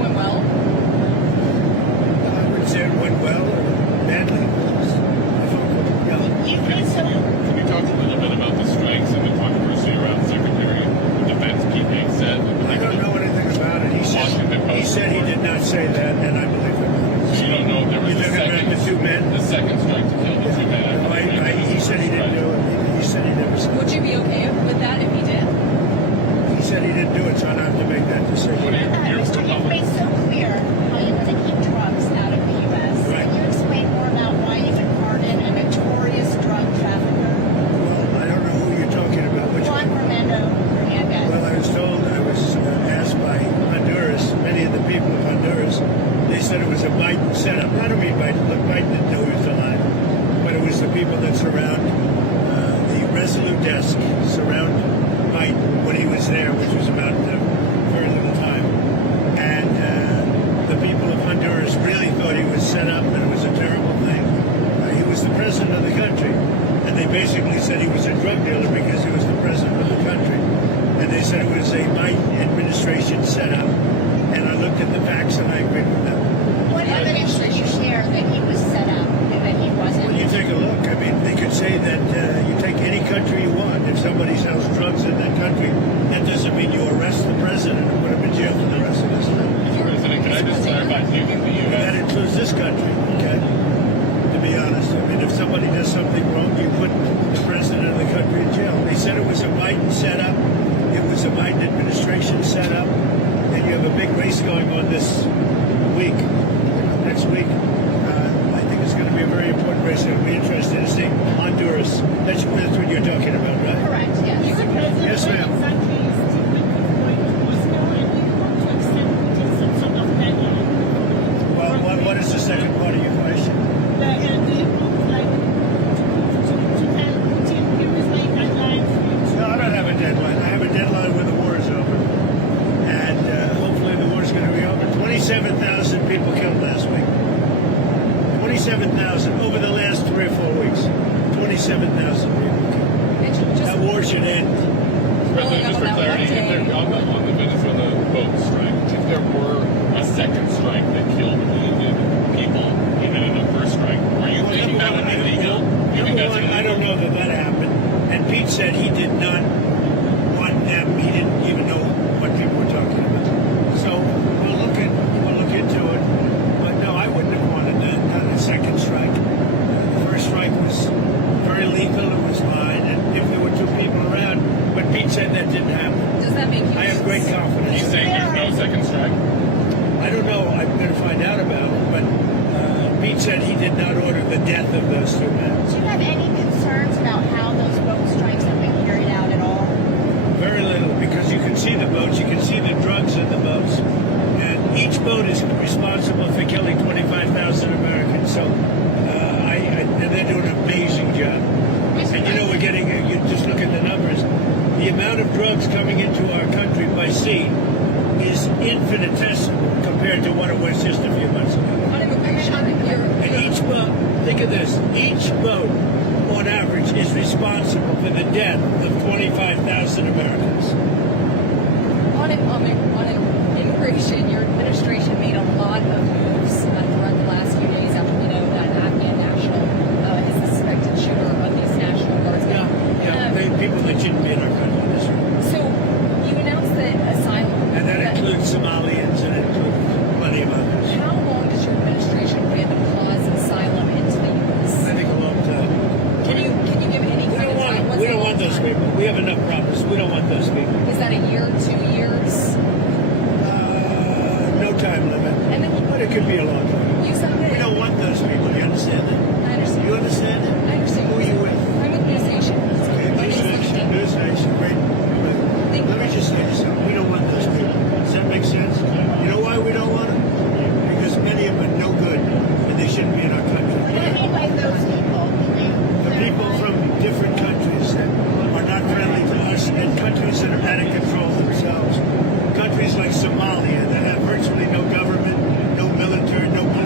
went well. I would say it went well or badly. You think so? Can you talk a little bit about the strikes and the controversy around Secretary of Defense Pete said? I don't know anything about it. He said he did not say that, and I believe him. So you don't know if there was You talking about the two men? the second strike to kill the two men. He said he didn't do it. He said he never said Would it. you be okay with that if he did? He said he didn't do it, so I don't have to make that decision. What do you- Mr. You've made so clear how you want to keep drugs out of the U.S. Right. Can you explain more about why you would pardon a notorious drug trafficker, Well, I don't know who you're talking about. Which Juan one? Fernando Hernandez? Well, I was told, I was asked by Honduras, many of the people of Honduras, they said it was a Biden setup. I don't mean Biden. Look, Biden didn't know he was alive. But it was the people that surround the Resolute desk, surround Biden when he was there, which was about very little time. And the people of Honduras really thought he was set up and it was a terrible thing. He was the president of the country. And they basically said he was a drug dealer because he was the president of the country. And they said it was a Biden administration setup. And I looked at the facts and I agreed with them. What evidence did you share that he was set up and that he wasn't? When you take a look, I mean, they could say that you take any country you want. If somebody sells drugs in that country, that doesn't mean you arrest the president and put him in jail for the rest of his life. Mr. President, can I just clarify, do you think the That U.S. includes this country, okay? To be honest, I mean, if somebody does something wrong, you put the president of the country in jail. They said it was a Biden setup. It was a Biden administration setup. And you have a big race going on this week, next week. I think it's going to be a very important race. It'll be interesting to see Honduras. That's what you're talking about, right? Correct, yes. Yes, ma'am. Well, what is the second part of your question? No, I don't have a deadline. I have a deadline when the war is over. And hopefully the war is going to be over. 27,000 people killed last week. 27,000 over the last 3 or 4 weeks. 27,000 people killed. And just That war should end. President, just for clarity, if there, on the Venezuela boat strike, if there were a second strike that killed wounded people, even in the first strike, are you thinking that would be legal? Do you think that's illegal? I don't know that that happened. And Pete said he did not want them. He didn't even know what people were talking about. So we'll look into it. But no, I wouldn't have wanted that. Not a second strike. The first strike was very lethal. It was fine. And if there were 2 people around, but Pete said that didn't happen. does that make you? I have great confidence. He's saying there's no second strike? I don't know. I'm going to find out about it. But Pete said he did not order the death of those 2 men. Do you have any concerns about how those boat strikes have been carried out at all? Very little, because you can see the boats, you can see the drugs in the boats, and each boat is responsible for killing 25,000 Americans. So, and they're doing an amazing job. And you know, we're getting, you just look at the numbers, the amount of drugs coming into our country by sea is infinitesimal compared to what it was just a few months ago. On immigration, And each boat, think of this, each boat on average is responsible for the death of 25,000 Americans. on immigration, your administration made a lot of moves throughout the last few days after we know that Afghan national is the suspected shooter of these National Guardsmen. People that shouldn't be in our country. That's right. So you announced that asylum. And that includes Somalians and it includes plenty of others. How long does your administration plan to pause asylum into the U.S.? I think a long time. Can you give any We kind don't of time? want, What's we a don't long want those time? people. We have enough problems. We don't want those people. Is that a year, 2 years? No time limit. And then But it could be a long time. you said that. We don't want those people. You understand that? I understand. You understand that? I understand. Who are you with? I'm with News Nation. News Nation, great. Let me just say something. We don't want those people. Does that make sense? You know why we don't want them? Because many of them are no good and they shouldn't be in our country. What do you mean by those people? The people from different countries that are not friendly to us and countries that are out of control themselves. Countries like Somalia that have virtually no government, no military, no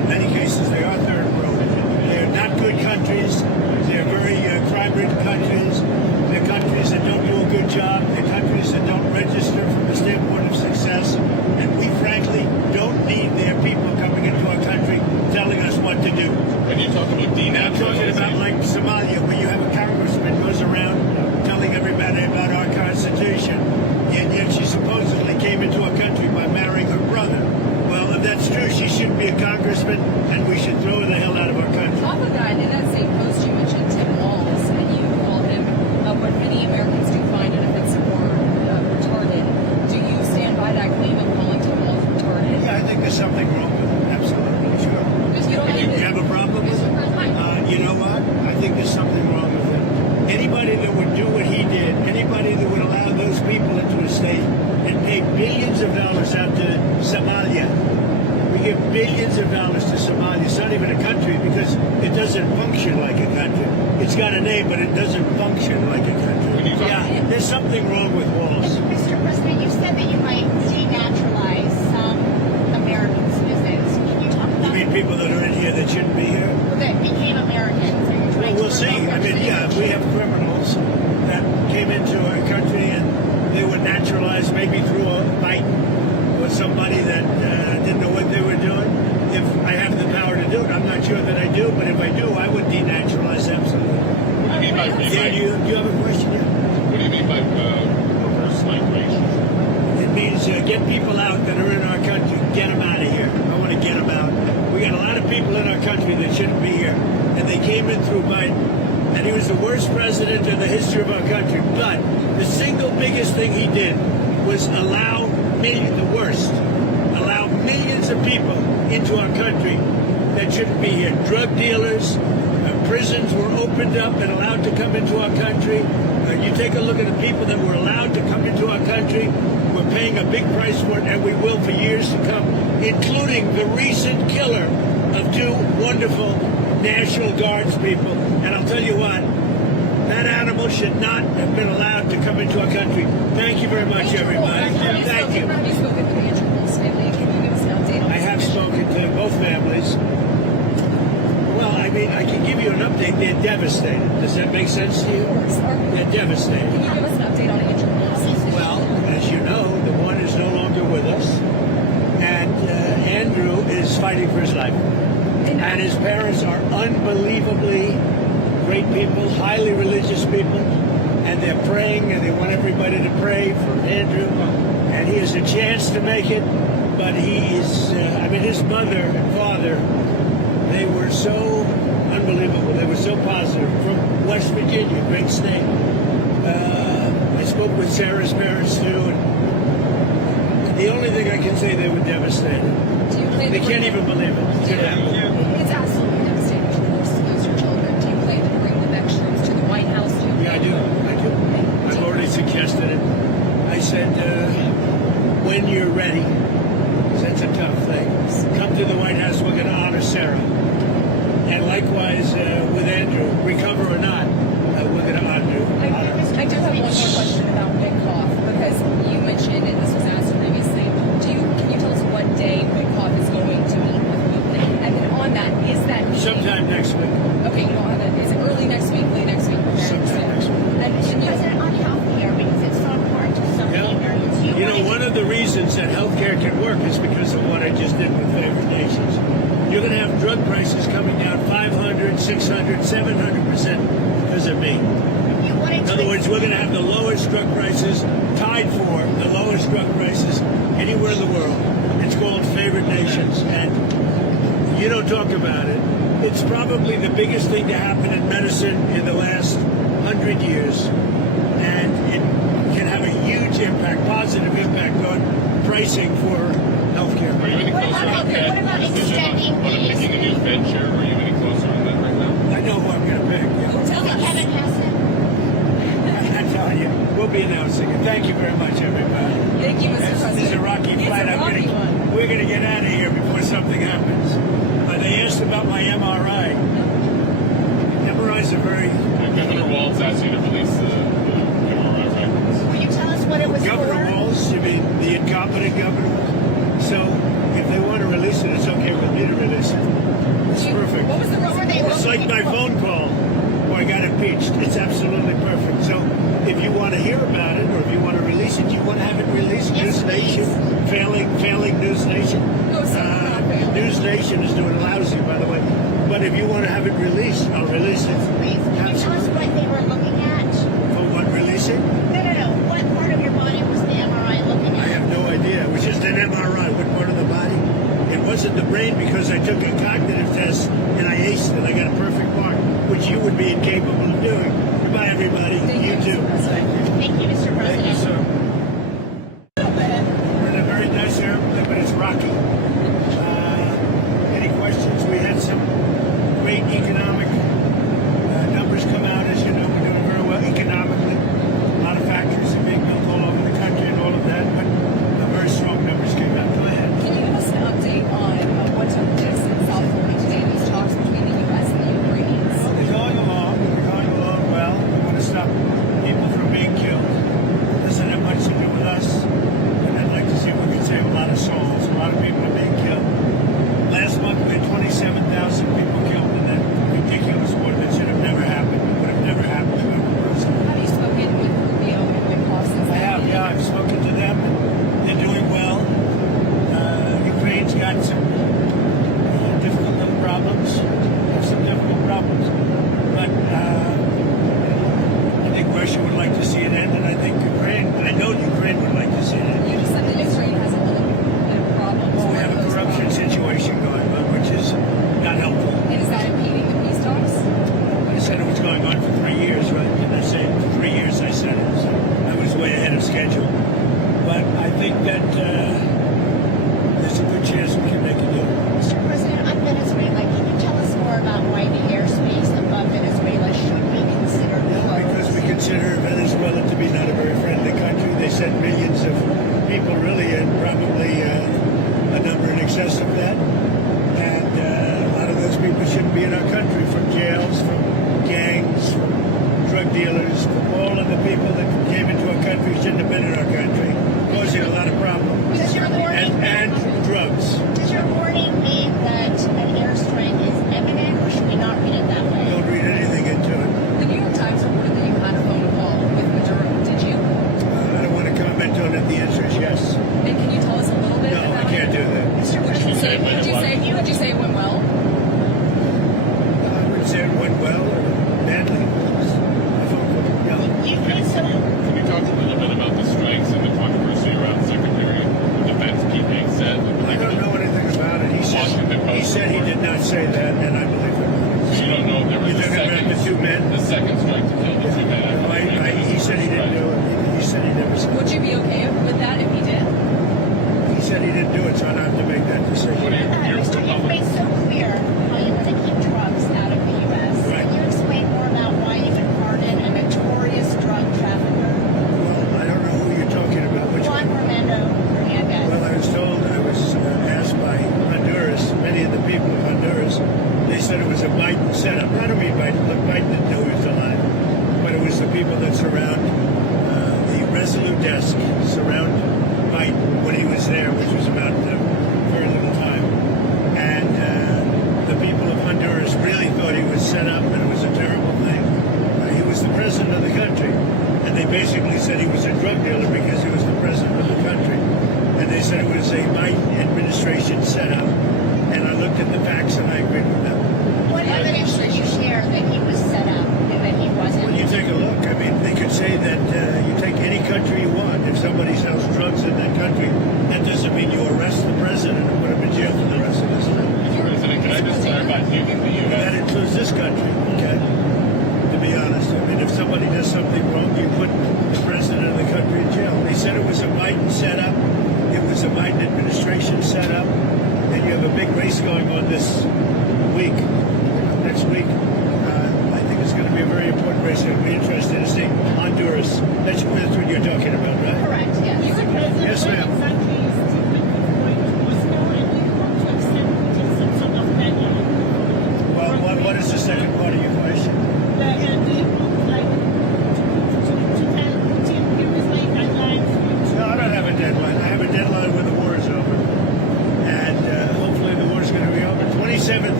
talk about I'm talking denaturalization. about like Somalia, where you have a congressman goes around telling everybody about our Constitution, and yet she supposedly came into our country by marrying her brother. Well, if that's true, she shouldn't be a congressman, and we should throw her the hell out of our country. On top of that, in that same post, you mentioned Tim Walz, and you call him what many Americans do find inoffensive or retarded. Do you stand by that claim of calling Tim Walz retarded? Yeah, I think there's something wrong with it. Absolutely, sure. Because you don't You have a problem with it? You know what? I think there's something wrong with it. Anybody that would do what he did, anybody that would allow those people into a state and pay billions of dollars out to Somalia. We give billions of dollars to Somalia. It's not even a country because it doesn't function like a country. It's got a name, but it doesn't function like a country. Yeah, there's something wrong with Walls. Mr. President, you said that you might denaturalize some American citizens. Can you talk You about mean people that are in here that shouldn't be here? that became Americans? Are you trying We'll to see. revoke I their mean, yeah, if we have criminals that came into our country and they were naturalized maybe through a fight or somebody that didn't know what they were doing. If I have the power to do it, I'm not sure that I do, but if I do, I would denaturalize absolutely. What do you mean by Yeah, do you have a question? Yeah? what do you mean by reverse migration? It means get people out that are in our country. Get them out of here. I want to get them out. We got a lot of people in our country that shouldn't be here, and they came in through Biden, and he was the worst president in the history of our country. But the single biggest thing he did was allow millions of people into our country that shouldn't be here. Drug dealers, prisons were opened up and allowed to come into our country. You take a look at the people that were allowed to come into our country. We're paying a big price for it, and we will for years to come, including the recent killer of two wonderful National Guards people. And I'll tell you what, that animal should not have been allowed to come into our country. Thank you very much, everybody. Thank you. Have you spoken with Andrew Wolf's family? Can you give us an update on I have spoken to both families. Well, I mean, I can give you an update. They're devastated. Does that make sense to you? They're devastated. Can you give us an update on Andrew Wolf's? Well, as you know, the one is no longer with us, and Andrew is fighting for his life. And his parents are unbelievably great people, highly religious people, and they're praying, and they want everybody to pray for Andrew. And he has a chance to make it, but he is, his mother and father, they were so unbelievable. They were so positive. From West Virginia, great state. I spoke with Sarah's parents, too, and the only thing I can say, they were devastated. Do you plan They to can't bring even believe it. It's absolutely devastating to lose your children. Do you plan to bring the Beck troops to the White House? Yeah, I do. I've already suggested it. I said, when you're ready, 'cause that's a tough thing, come to the White House. We're going to honor Sarah. And likewise with Andrew, recover or not, we're going to honor I do have one more question about Witkoff, because you mentioned, and this was asked previously, can you tell us what day Witkoff is going to meet with Putin? And then on that, is that meeting... sometime next week. Okay, you don't have that. Is it early next week, late next week? Sometime next week. And can you... President, on health care, because it's so important to so many Americans. You know, one of the reasons that healthcare can work is because of what I just did with favored nations. You're going to have drug prices coming down 500, 600, 700% because of me. In other words, we're going to have the lowest drug prices, tied for the lowest drug prices anywhere in the world. It's called favored nations, and you don't talk about it. It's probably the biggest thing to happen in medicine in the last 100 years, and it can have a huge impact, positive impact on pricing for healthcare. Are you any closer on what about that decision extending on picking a new Fed chair? Are you any closer on that right now? I know who I'm going to pick. Tell me Kevin Hassett. I'm telling you, we'll be announcing it. Thank you very much, everybody. Thank you, Mr. President. This is a rocky It's flight. a rocky one. We're going to get out of here before something happens. They asked about my MRI. MRIs are very... Governor Walz asked you to release the MRI records. Will you tell us what it was Governor for? Walz, you mean the incompetent governor? So if they want to release it, it's okay with me to release it. It's perfect. What was the What were they It's like my phone call where I got impeached. It's absolutely perfect. So if you want to hear about it, or if you want to release it, you want to have it released. Yes, News Nation, failing News Nation. Oh, sorry, not failing. News Nation is doing lousy, by the way. But what? If you want to have it released, I'll release it. Please, can you tell us what they were looking at? For what, release it? No. What part of your body was the MRI looking I at? have no idea. It was just an MRI. What part of the body? It wasn't the brain because I took a cognitive test and I aced it. I got a perfect mark, which you would be incapable of doing. Goodbye, everybody. Thank You too. Mr. President. Thank you, Mr. Thank you, President. sir. We're in a very nice airplane, but it's rocky. Any questions? We had some great economic numbers come out. As you know, we're doing very well economically. A lot of factories are being built all over the country and all of that, but very strong numbers came out. Go ahead. Can you give us an update on what took place in South Florida today, these talks between the U.S. and the Ukrainians? Well, they're going along. They're going along well. We want to stop people from being killed. Doesn't have much to do with us. And I'd like to see if we can save a lot of souls. A lot of people are being killed. Last month we had 27,000 people killed in that ridiculous war that should have never happened. It would have never happened if it were possible. Have you spoken with Rubio and Witkoff since I have, yeah. I've spoken to them. They're doing well. Ukraine's got some difficult little problems. Have some difficult problems. But I think Russia would like to see it end, and I think I know Ukraine would like to see it end. You just said that Ukraine has a little bit of problems. Well, we have a corruption situation going on, which is not helpful. And is that impeding the peace talks? I said it was going on for 3 years, right? Didn't I say 3 years? I said it. So I was way ahead of schedule. But I think that there's a good chance we can make a deal. Mr. President, on Venezuela, can you tell us more about why the airspace above Venezuela should be considered closed? Because we consider Venezuela to be not a very friendly country. They sent millions of people, really, and probably a number in excess of that. And a lot of those people shouldn't be in our country, from jails, from gangs, from drug dealers, from all of the people that came into our country shouldn't have been in our country, causing a lot of problems. Does your warning, And drugs. does your warning mean that an airstrike is imminent, or should we not read it that way? Don't read anything into it. The New York Times reported that you had a phone call with Maduro. Did you? I don't want to comment on it. The answer is yes. And can you tell us a little bit No, about I can't do that. Mr. Would you President, say would you say it went well? I wouldn't say it went well or badly. No. you've been so Can you talk a little bit about the strikes and the controversy around Secretary of Defense Pete said? I don't know anything about it. He said he did not say that, and I believe him. So you don't know if there was You're talking about the two men? the second strike to kill the two men. He said he didn't do it. He said he never said it. Would you be okay with that if he did? He said he didn't do it, so I don't have to make that What decision. do you, Mr. You've made so clear how you want to keep drugs out of the U.S. Right. Can you explain more about why you would pardon a notorious drug trafficker, Well, I don't know who you're talking about. Which Juan one? Fernando Hernandez? Well, I was told, I was asked by Honduras, many of the people of Honduras, they said it was a Biden setup. I don't mean Biden. Look, Biden didn't know he was alive. But it was the people that surround the Resolute desk, surround Biden when he was there, which was about very little time. And the people of Honduras really thought he was set up and it was a terrible thing. He was the president of the country. And they basically said he was a drug dealer because he was the president of the country. And they said it was a Biden administration setup. And I looked at the facts and I agreed with them. What evidence did you share that he was set up and that he wasn't? Well, you take a look. I mean, they could say that you take any country you want. If somebody sells drugs in that country, that doesn't mean you arrest the president and put him in jail for the rest of his life. Mr. President, can I just clarify, do you think the That U.S. includes this country, okay? To be honest, I mean, if somebody does something wrong, you put the president of the country in jail. They said it was a Biden setup. It was a Biden administration setup. And you have a big race going on this week, next week. I think it's going to be a very important race. It'll be interesting to see Honduras. That's what you're talking about, right? Correct, yes. Yes, ma'am. Well, what is the second part of your question? No, I don't have a deadline. I have a deadline when the war is over. And hopefully the war is going to be over. 27,000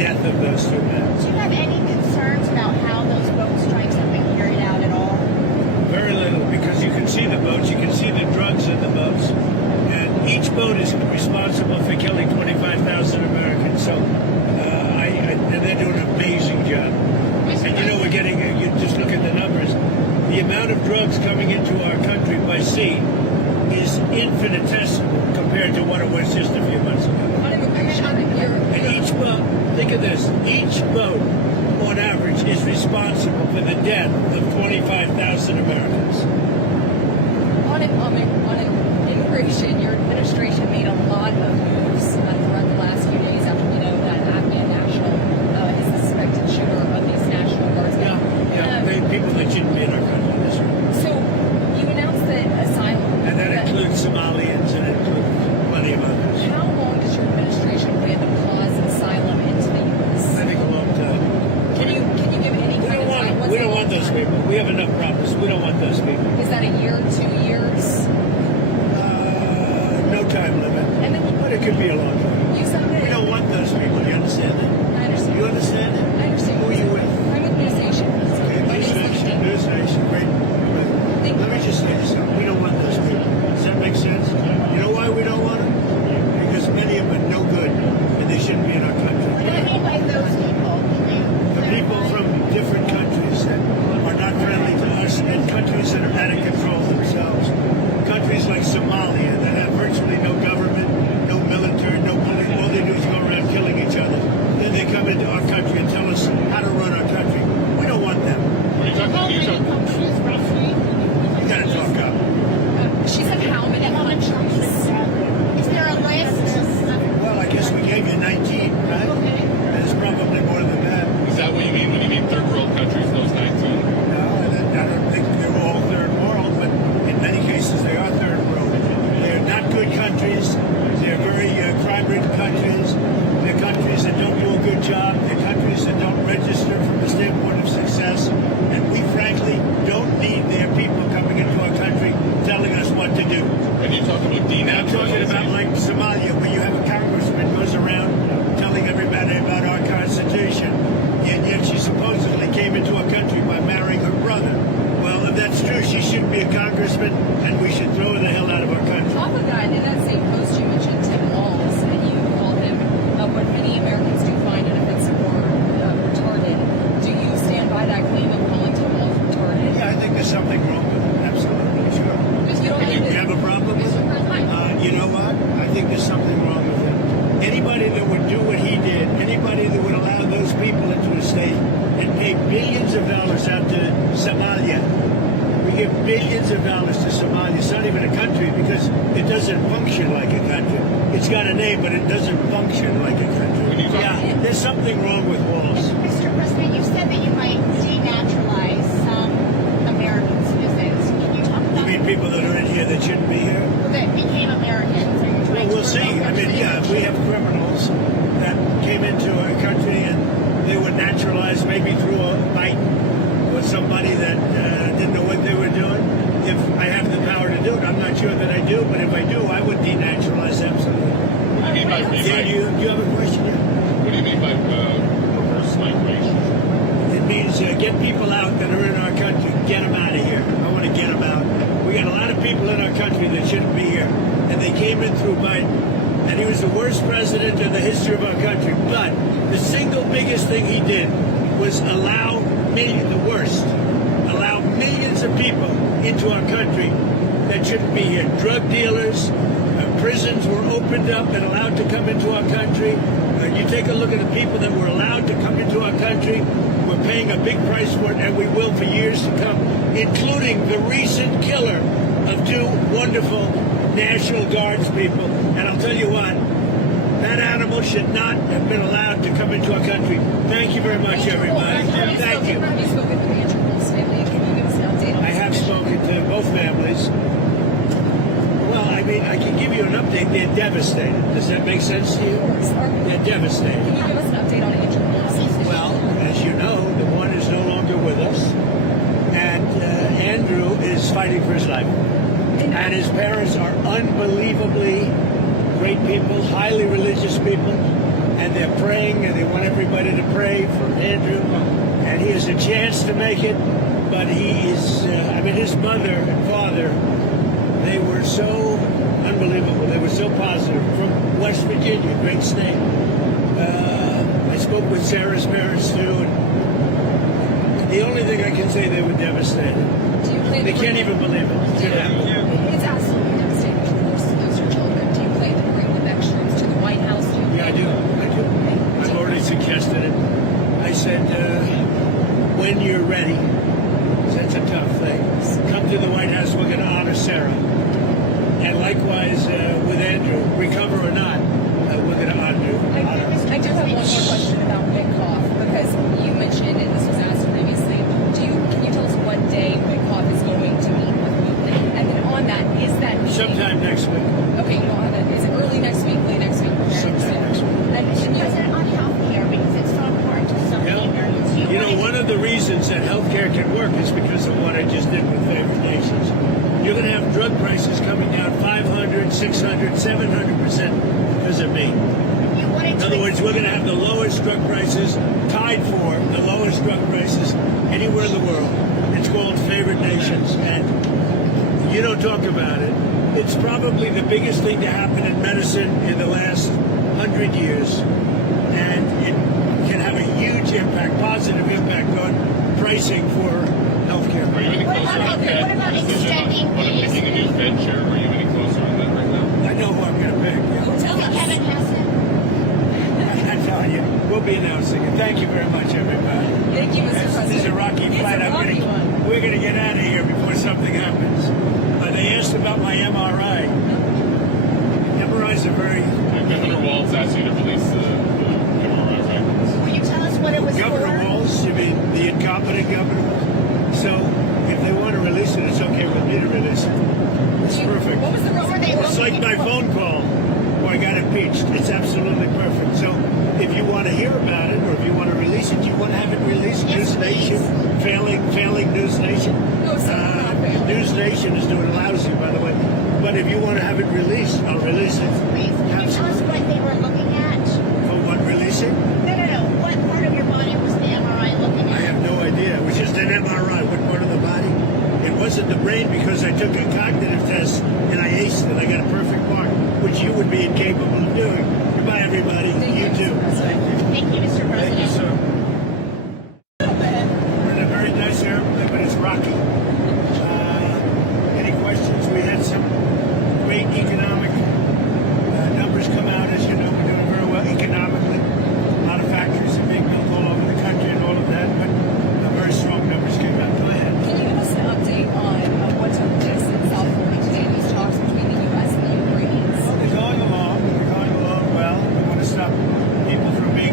death of those two men. Do you have any concerns about how those boat strikes have been carried out at all? Very little, because you can see the boats, you can see the drugs in the boats, and each boat is responsible for killing 25,000 Americans. So, and they're doing an amazing job. And you know, we're getting, you just look at the numbers, the amount of drugs coming into our country by sea is infinitesimal compared to what it was just a few months ago. On immigration, And each boat, think of this, each boat on average is responsible for the death of 25,000 Americans. on immigration, your administration made a lot of moves throughout the last few days after we know that Afghan national is the suspected shooter of these National Guardsmen. People that shouldn't be in our country. That's right. So you announced that asylum. And that includes Somalians and it includes plenty of others. How long does your administration plan to pause asylum into the U.S.? I think a long time. Can you give any We kind don't of time? want, we don't want those people. We have enough problems. We don't want those people. Is that a year, 2 years? No time limit. And then But it could be a long time. you said that. We don't want those people. You understand that? I understand. You understand that? I understand. Who are you with? I'm with News Nation. Okay, My News name is Nation, Linda. News Nation, great. Let me just say this, we don't want those people. Does that make sense? You know why we don't want them? Because many of them are no good, and they shouldn't be in our What do country. you mean by those people? The people from different countries that are not friendly to us, and countries that are out of control themselves. Countries like Somalia that have virtually no government, no military, no police. All they do is go around killing each other. Then they come into our country and tell us how to run our country. We don't want them. Are you talking? You're talking. countries roughly? You gotta talk up. She said how many countries? Is there a list? Well, I guess we gave you 19, right? Okay. And it's probably more than that. Is that what you mean when you mean third world countries? Those 19. No, I don't think they're all third world, but in many cases they are third world. They're not good countries. They're very crime-ridden countries. They're countries that don't do a good job. They're countries that don't register from the standpoint of success. And we frankly don't need their people coming into our country telling us what to do. And you talk about And I'm talking about denaturalization. like Somalia, where you have a congressman goes around telling everybody about our Constitution, and yet she supposedly came into our country by marrying her brother. Well, if that's true, she shouldn't be a congressman, and we should throw her the hell out of our country. Top of that, in that same post, you mentioned Tim Walz, and you called him what many Americans do find inoffensive or retarded. Do you stand by that claim of calling Tim Walz retarded? Yeah, I think there's something wrong with it. Absolutely, sure. Because you don't You think have a problem with it? You know what? I think there's something wrong with it. Anybody that would do what he did, anybody that would allow those people into a state and pay billions of dollars out to Somalia. We give billions of dollars to Somalia. It's not even a country because it doesn't function like a country. It's got a name, but it doesn't function like a country. Yeah, there's something wrong with Walls. Mr. President, you said that you might denaturalize some American citizens. Can you talk I about mean, people that are in here that shouldn't be here. that became Americans? Are you Well, trying to we'll see. revoke I their mean, yeah, if we have criminals that came into our country and they were naturalized maybe through a fight with somebody that didn't know what they were doing, if I have the power to do it, I'm not sure that I do, but if I do, I would denaturalize absolutely. What do you mean by Yeah, do you have a question? Yeah. What do you mean by reverse migration? It means get people out that are in our country. Get them out of here. I want to get them out. We got a lot of people in our country that shouldn't be here. And they came in through Biden. And he was the worst president in the history of our country. But the single biggest thing he did was allow millions of people into our country that shouldn't be here. Drug dealers, prisons were opened up and allowed to come into our country. You take a look at the people that were allowed to come into our country. We're paying a big price for it, and we will for years to come, including the recent killer of two wonderful National Guards people. And I'll tell you what, that animal should not have been allowed to come into our country. Thank you very much, everybody. Thank you. Have you spoken with Andrew Wolf's family? Can you give us an update on I have spoken to both families. Well, I mean, I can give you an update. They're devastated. Does that make sense to you? They're devastated. Can you give us an update on Andrew Wolf's? Well, as you know, the one is no longer with us. And Andrew is fighting for his life. And his parents are unbelievably great people, highly religious people. and they're praying, and they want everybody to pray for Andrew, and he has a chance to make it, but he is, his mother and father, they were so unbelievable, they were so positive, from West Virginia, great state. I spoke with Sarah's parents too, and the only thing I can say, they were devastated. Do you plan They to can't bring- even believe it. It's absolutely devastating, of course, to lose your children. Do you plan to bring the Beck troops to the White House? Yeah, I do. I've already suggested it. I said, when you're ready, 'cause that's a tough thing, come to the White House, we're going to honor Sarah. And likewise with Andrew, recover or not, we're going to honor you. I do have one more question about Witkoff, because you mentioned, and this was asked previously, can you tell us what day Witkoff is going to meet with Putin? And then on that, is that meeting... Sometime next week. Okay, you don't have it. Is it early next week, late next week? Sometime next week. And Mr. President, on health care, because it's so important to so many Americans. You know, one of the reasons that healthcare can work is because of what I just did with favored nations. You're going to have drug prices coming down 500, 600, 700% because of me. In other words, we're going to have the lowest drug prices, tied for the lowest drug prices anywhere in the world. It's called favored nations, and you don't talk about it. It's probably the biggest thing to happen in medicine in the last 100 years, and it can have a huge impact, positive impact on pricing for healthcare. Are you any What closer about- on that what about decision extending on picking a new Fed chair? Are you any closer on that right now? I know who I'm going to pick. Tell us. Kevin Hassan. I'm telling you, we'll be announcing it. Thank you very much, everybody. Thank you, Mr. President. This is a rocky It's flight. a rocky one. We're going to get out of here before something happens. They asked about my MRI. MRIs are very... Governor Walz asked you to release the MRI records. Will you tell us what it was Governor for? Walz, you mean the incompetent governor? So if they want to release it, it's okay with me to release it. It's perfect. What was the What were they It's like my phone call where I got impeached. It's absolutely perfect. So if you want to hear about it, or if you want to release it, you want to have it released. Yes, News Nation, failing News Nation. No, sir, not failing. News Nation is doing lousy, by the way. But if you want to have it released, I'll release it. Please, can you tell us what they were looking at? For what, release it? No. What part of your body was the MRI looking I at? have no idea. It was just an MRI. What part of the body? It wasn't the brain, because I took a cognitive test and I aced it. I got a perfect mark, which you would be incapable of doing. Goodbye, everybody. Thank You too. Mr. President. Thank you, Mr. Thank you, President. sir. We're in a very nice airplane, but it's rocky. Any questions? We had some great economic numbers come out. As you know, we're doing very well economically. A lot of factories are being built all over the country and all of that, but very strong numbers came out. Go ahead. Can you give us an update on what took place in South Florida today, these talks between the U.S. and the Ukrainians? They're going along well. We want to stop people from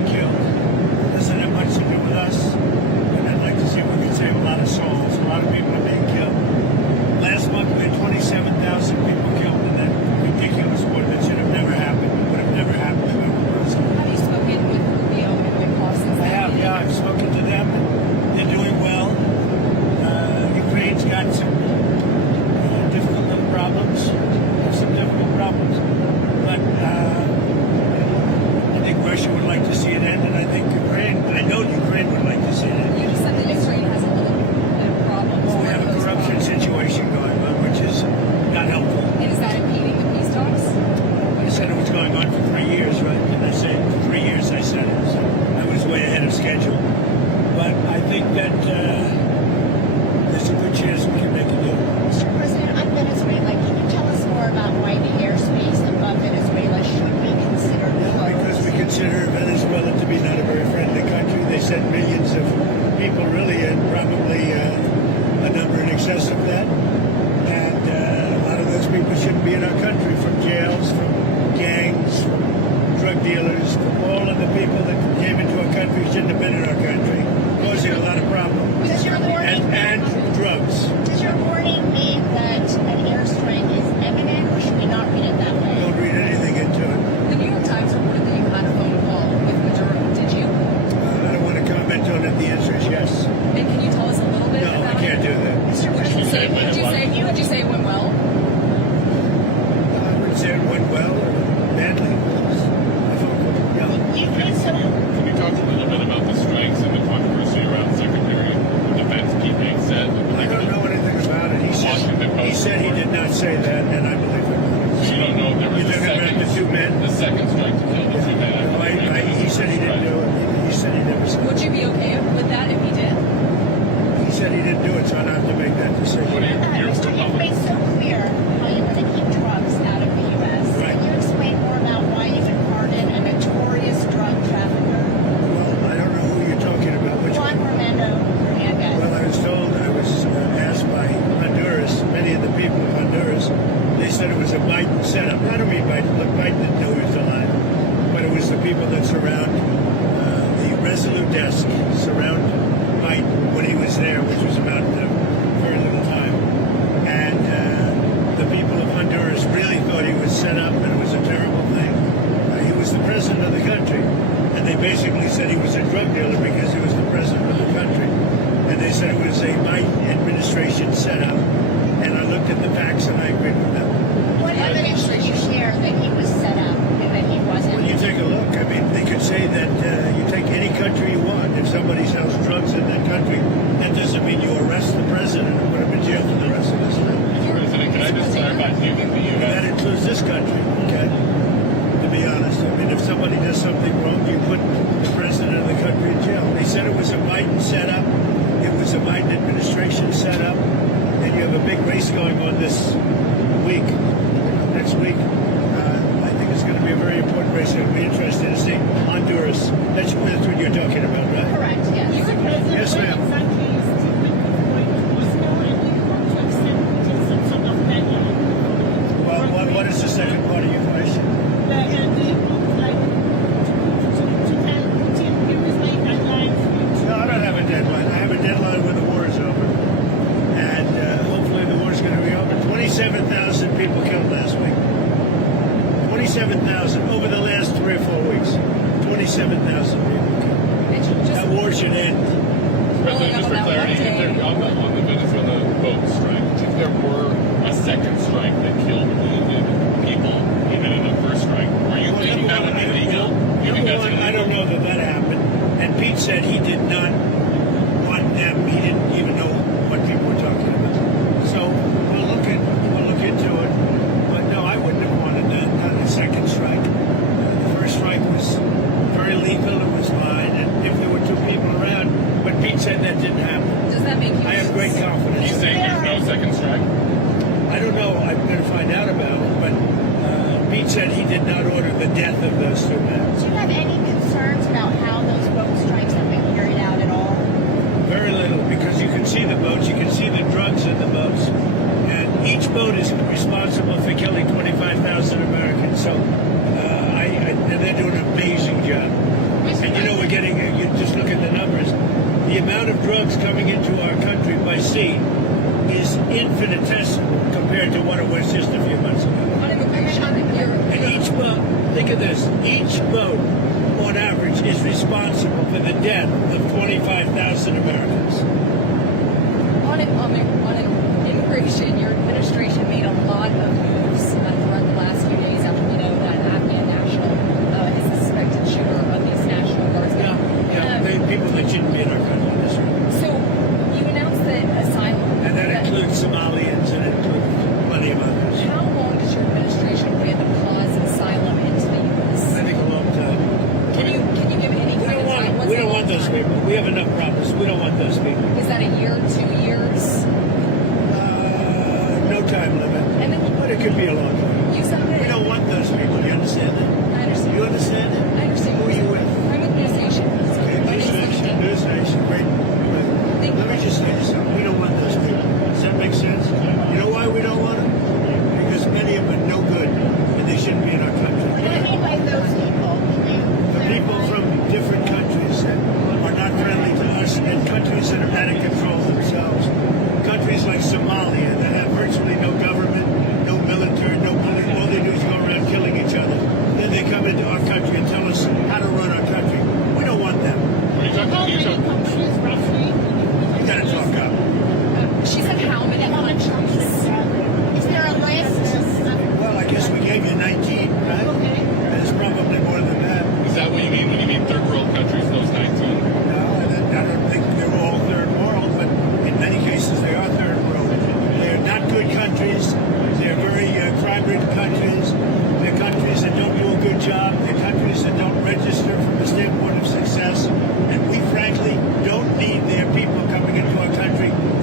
basically said he was a drug dealer because he was the president of the country. And they said it was a Biden administration setup. And I looked at the facts and I agreed with them. What evidence did you share that he was set up and that he wasn't? Well, you take a look. I mean, they could say that you take any country you want. If somebody sells drugs in that country, that doesn't mean you arrest the president and put him in jail for the rest of his life. Mr. President, can I just clarify? Do you think the That U.S. includes this country, okay? To be honest, I mean, if somebody does something wrong, you put the president of the country in jail. They said it was a Biden setup. It was a Biden administration setup. And you have a big race going on this week, next week. I think it's going to be a very important race. It'll be interesting to see Honduras. That's what you're talking about, right? Correct, yes. Mr. President, Yes, what ma'am. exactly is the point? Was there any to accept some sort of manual? Well, what is the second part of your question? Like, do you like to tell Putin, here is my deadline for you to... No, I don't have a deadline. I have a deadline when the war is over. And hopefully the war is going to be over. 27,000 people killed last week. 27,000 over the last 3 or 4 weeks. 27,000 people killed. And just That war should end. President, just for clarity, if there, on the Venezuela boat strike, if there were a second strike that killed wounded people, even in the first strike, are you thinking that would be legal? Do you think that's illegal? I don't know that happened. And Pete said he did not want them. He didn't even know what people were talking about. So we'll look into it. But no, I wouldn't have wanted not a second strike. The first strike was very lethal. It was fine. And if there were 2 people around, but Pete said that didn't happen. does that make you? I have great confidence. He's saying there's no second strike? I don't know. I'm going to find out about it. But Pete said he did not order the death of those 2 men. Do you have any concerns about how those boat strikes have been carried out at all? Very little, because you can see the boats, you can see the drugs in the boats, and each boat is responsible for killing 25,000 Americans. So, and they're doing an amazing job. And you know, we're getting, you just look at the numbers, the amount of drugs coming into our country by sea is infinitesimal compared to what it was just a few months ago. On immigration, And each boat, think of this, each boat on average is responsible for the death of 25,000 Americans. on immigration, your administration made a lot of moves throughout the last few days after we know that an Afghan national is the suspected shooter of these National Guards. People that shouldn't be in our country. That's right. So you announced that asylum. And that includes Somalians and it includes plenty of others. How long does your administration plan to pause asylum into the U.S.? I think a long time. Can you give any We kind don't of time? want, What's we a don't long want those time? people. We have enough problems. We don't want those people. Is that a year, 2 years? No time limit. And then But it could be a long time. you said that. We don't want those people. You understand that? I understand. You understand that? I understand. Who are you with? I'm with News Nation. Okay, My News name's Nation. Linda. News Nation. Great. Thank Let me you. just say this something. We don't want those people. Does that make sense? You know why we don't want them? Because many of them are no good and they shouldn't be in our country. What do you mean by those people? Can you The people clarify? from different countries that are not friendly to us and countries that are out of control themselves. Countries like Somalia that have virtually no government, no military, no police. All they do is go around killing each other. Then they come into our country and tell us how to run our country. We don't want them. Are you How talking, many countries roughly? You gotta talk up. She said how many countries? Is there a list? Well, I guess we gave you 19, right? Okay. There's probably more than that. is that what you mean when you mean third world countries, those 19? No, I don't think they're all third world, but in many cases they are third world. They're not good countries. They're very crime-ridden countries. They're countries that don't do a good job. They're countries that don't register from the standpoint of success. And we frankly don't need their people coming into our country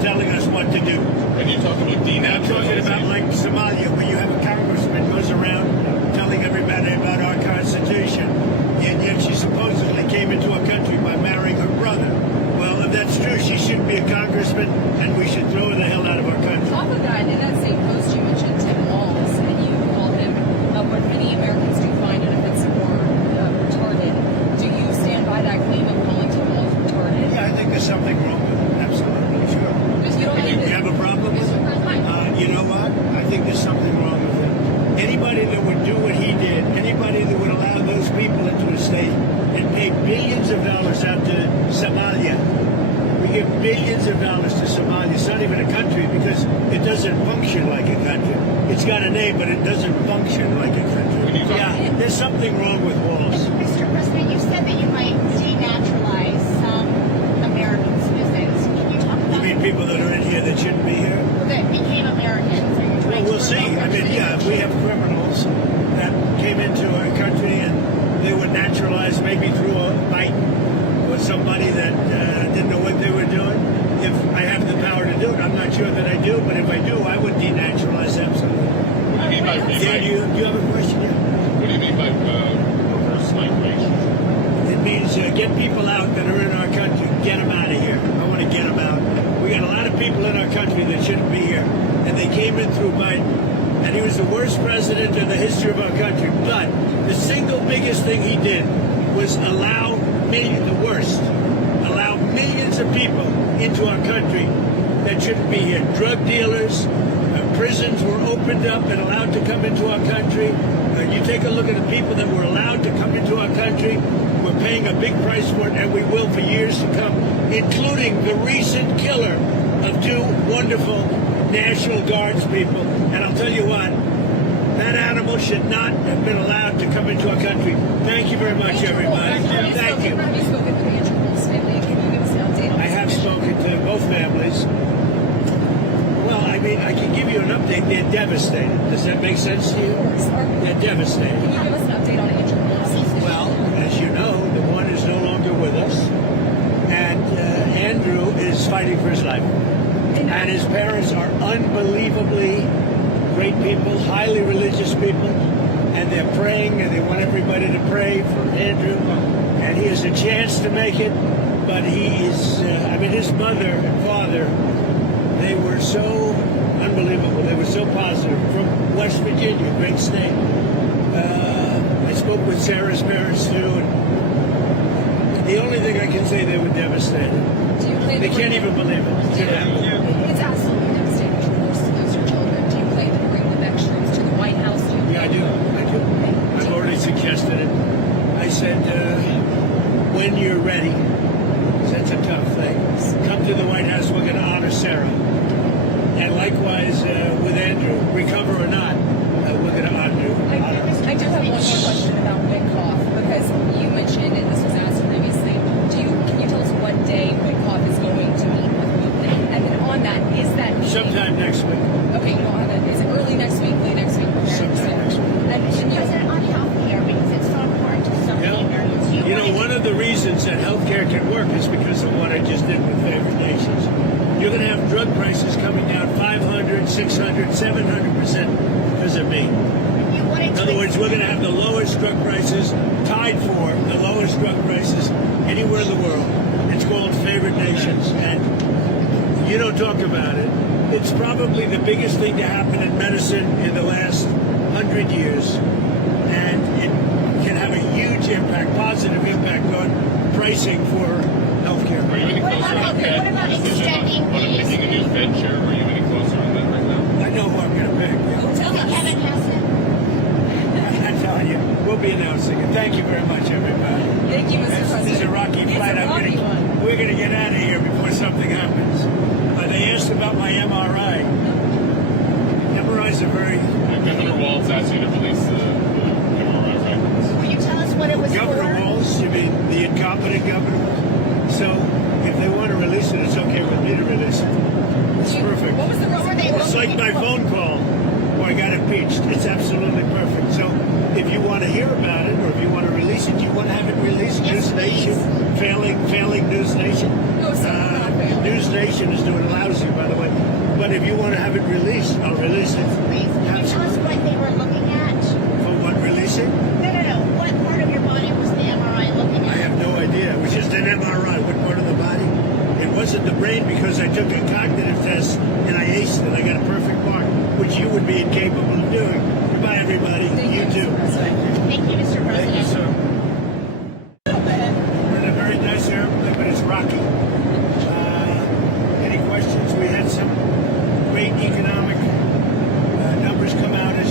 doesn't function like a When country. you talk- Yeah, there's something wrong with walls. Mr. President, you said that you might denaturalize some American citizens. Can you talk You about mean people that are in here that shouldn't be here? that became Americans? Are you Well, trying to we'll see. revoke I their mean, yeah, if we have criminals that came into our country and they were naturalized maybe through a fight or somebody that didn't know what they were doing, if I have the power to do it, I'm not sure that I do, but if I do, I would denaturalize absolutely. What do you mean by Yeah, do you have a question? Yeah. what do you mean by reverse migration? It means get people out that are in our country, get them out of here. I want to get them out. We got a lot of people in our country that shouldn't be here, and they came in through Biden, and he was the worst president in the history of our country. But the single biggest thing he did was allow millions of people into our country that shouldn't be here. Drug dealers, prisons were opened up and allowed to come into our country. You take a look at the people that were allowed to come into our country. We're paying a big price for it, and we will for years to come, including the recent killer of two wonderful National Guards people. And I'll tell you what, that animal should not have been allowed to come into our country. Thank you very much, everybody. Thank you. Have you spoken to the Andrew Wolf's family? Can you give us an update on I have spoken to both families. Well, I mean, I can give you an update. They're devastated. Does that make sense to you? They're devastated. Can you give us an update on Andrew Wolf's? Well, as you know, the one is no longer with us, and Andrew is fighting for his life. And his parents are unbelievably great people, highly religious people, and they're praying, and they want everybody to pray for Andrew. And he has a chance to make it, but he is, his mother and father, they were so unbelievable. They were so positive. From West Virginia, great state. I spoke with Sarah's parents, too, and the only thing I can say, they were devastated. Do you plan They to can't bring even believe it. It's absolutely devastating, of course, to lose your children. Do you plan to bring the Beck troops to the White House? Yeah, I do. I've already suggested it. I said, when you're ready, 'cause that's a tough thing, come to the White House, we're going to honor Sarah. And likewise with Andrew, recover or not, we're going to honor you. I do have one more question about Witkoff, because you mentioned, and this was asked previously, can you tell us what day Witkoff is going to meet with Putin? And then on that, is that meeting... Sometime next week. Okay, you don't have it. Is it early next week, late next week? Sometime next week. And can you... President, on healthcare, because it's so important to so many Americans. You know, one of the reasons that healthcare can work is because of what I just did with favored nations. You're going to have drug prices coming down 500, 600, 700% because of me. In other words, we're going to have the lowest drug prices, tied for the lowest drug prices anywhere in the world. It's called favored nations, and you don't talk about it. It's probably the biggest thing to happen in medicine in the last 100 years, and it can have a huge impact, positive impact on pricing for healthcare. Are you any What closer about on Fed what about decision extending on picking a new Fed chair? Are you any closer on that right now? I know who I'm going to pick. Tell us. Kevin Hassan? I'm telling you, we'll be announcing it. Thank you very much, everybody. Thank you, Mr. President. This is a rocky It's flight. a rocky one. We're going to get out of here before something happens. They asked about my MRI. MRIs are very... Governor Walz asked you to release the MRI records. Will you tell us what it was Governor for? Walz, you mean the incompetent governor? So if they want to release it, it's okay with me to release it. It's perfect. What was the reason they It's like my phone call where I got impeached. It's absolutely perfect. So if you want to hear about it or if you want to release it, you want to have it released. Yes, News Nation, failing News Nation. No, sir, not failing. News Nation is doing lousy, by the way. But if you want to have it released, I'll release it. Please, can you tell us what they were looking at? For what, releasing? No. What part of your body was the MRI looking I at? have no idea. It was just an MRI. What part of the body? It wasn't the brain because I took a cognitive test and I aced it. I got a perfect mark, which you would be incapable of doing. Goodbye, everybody. Thank you, too. Mr. President. Thank you, Mr. Thank you, President. sir. We're in a very nice airplane, but it's rocky. Any questions? We had some great economic numbers come out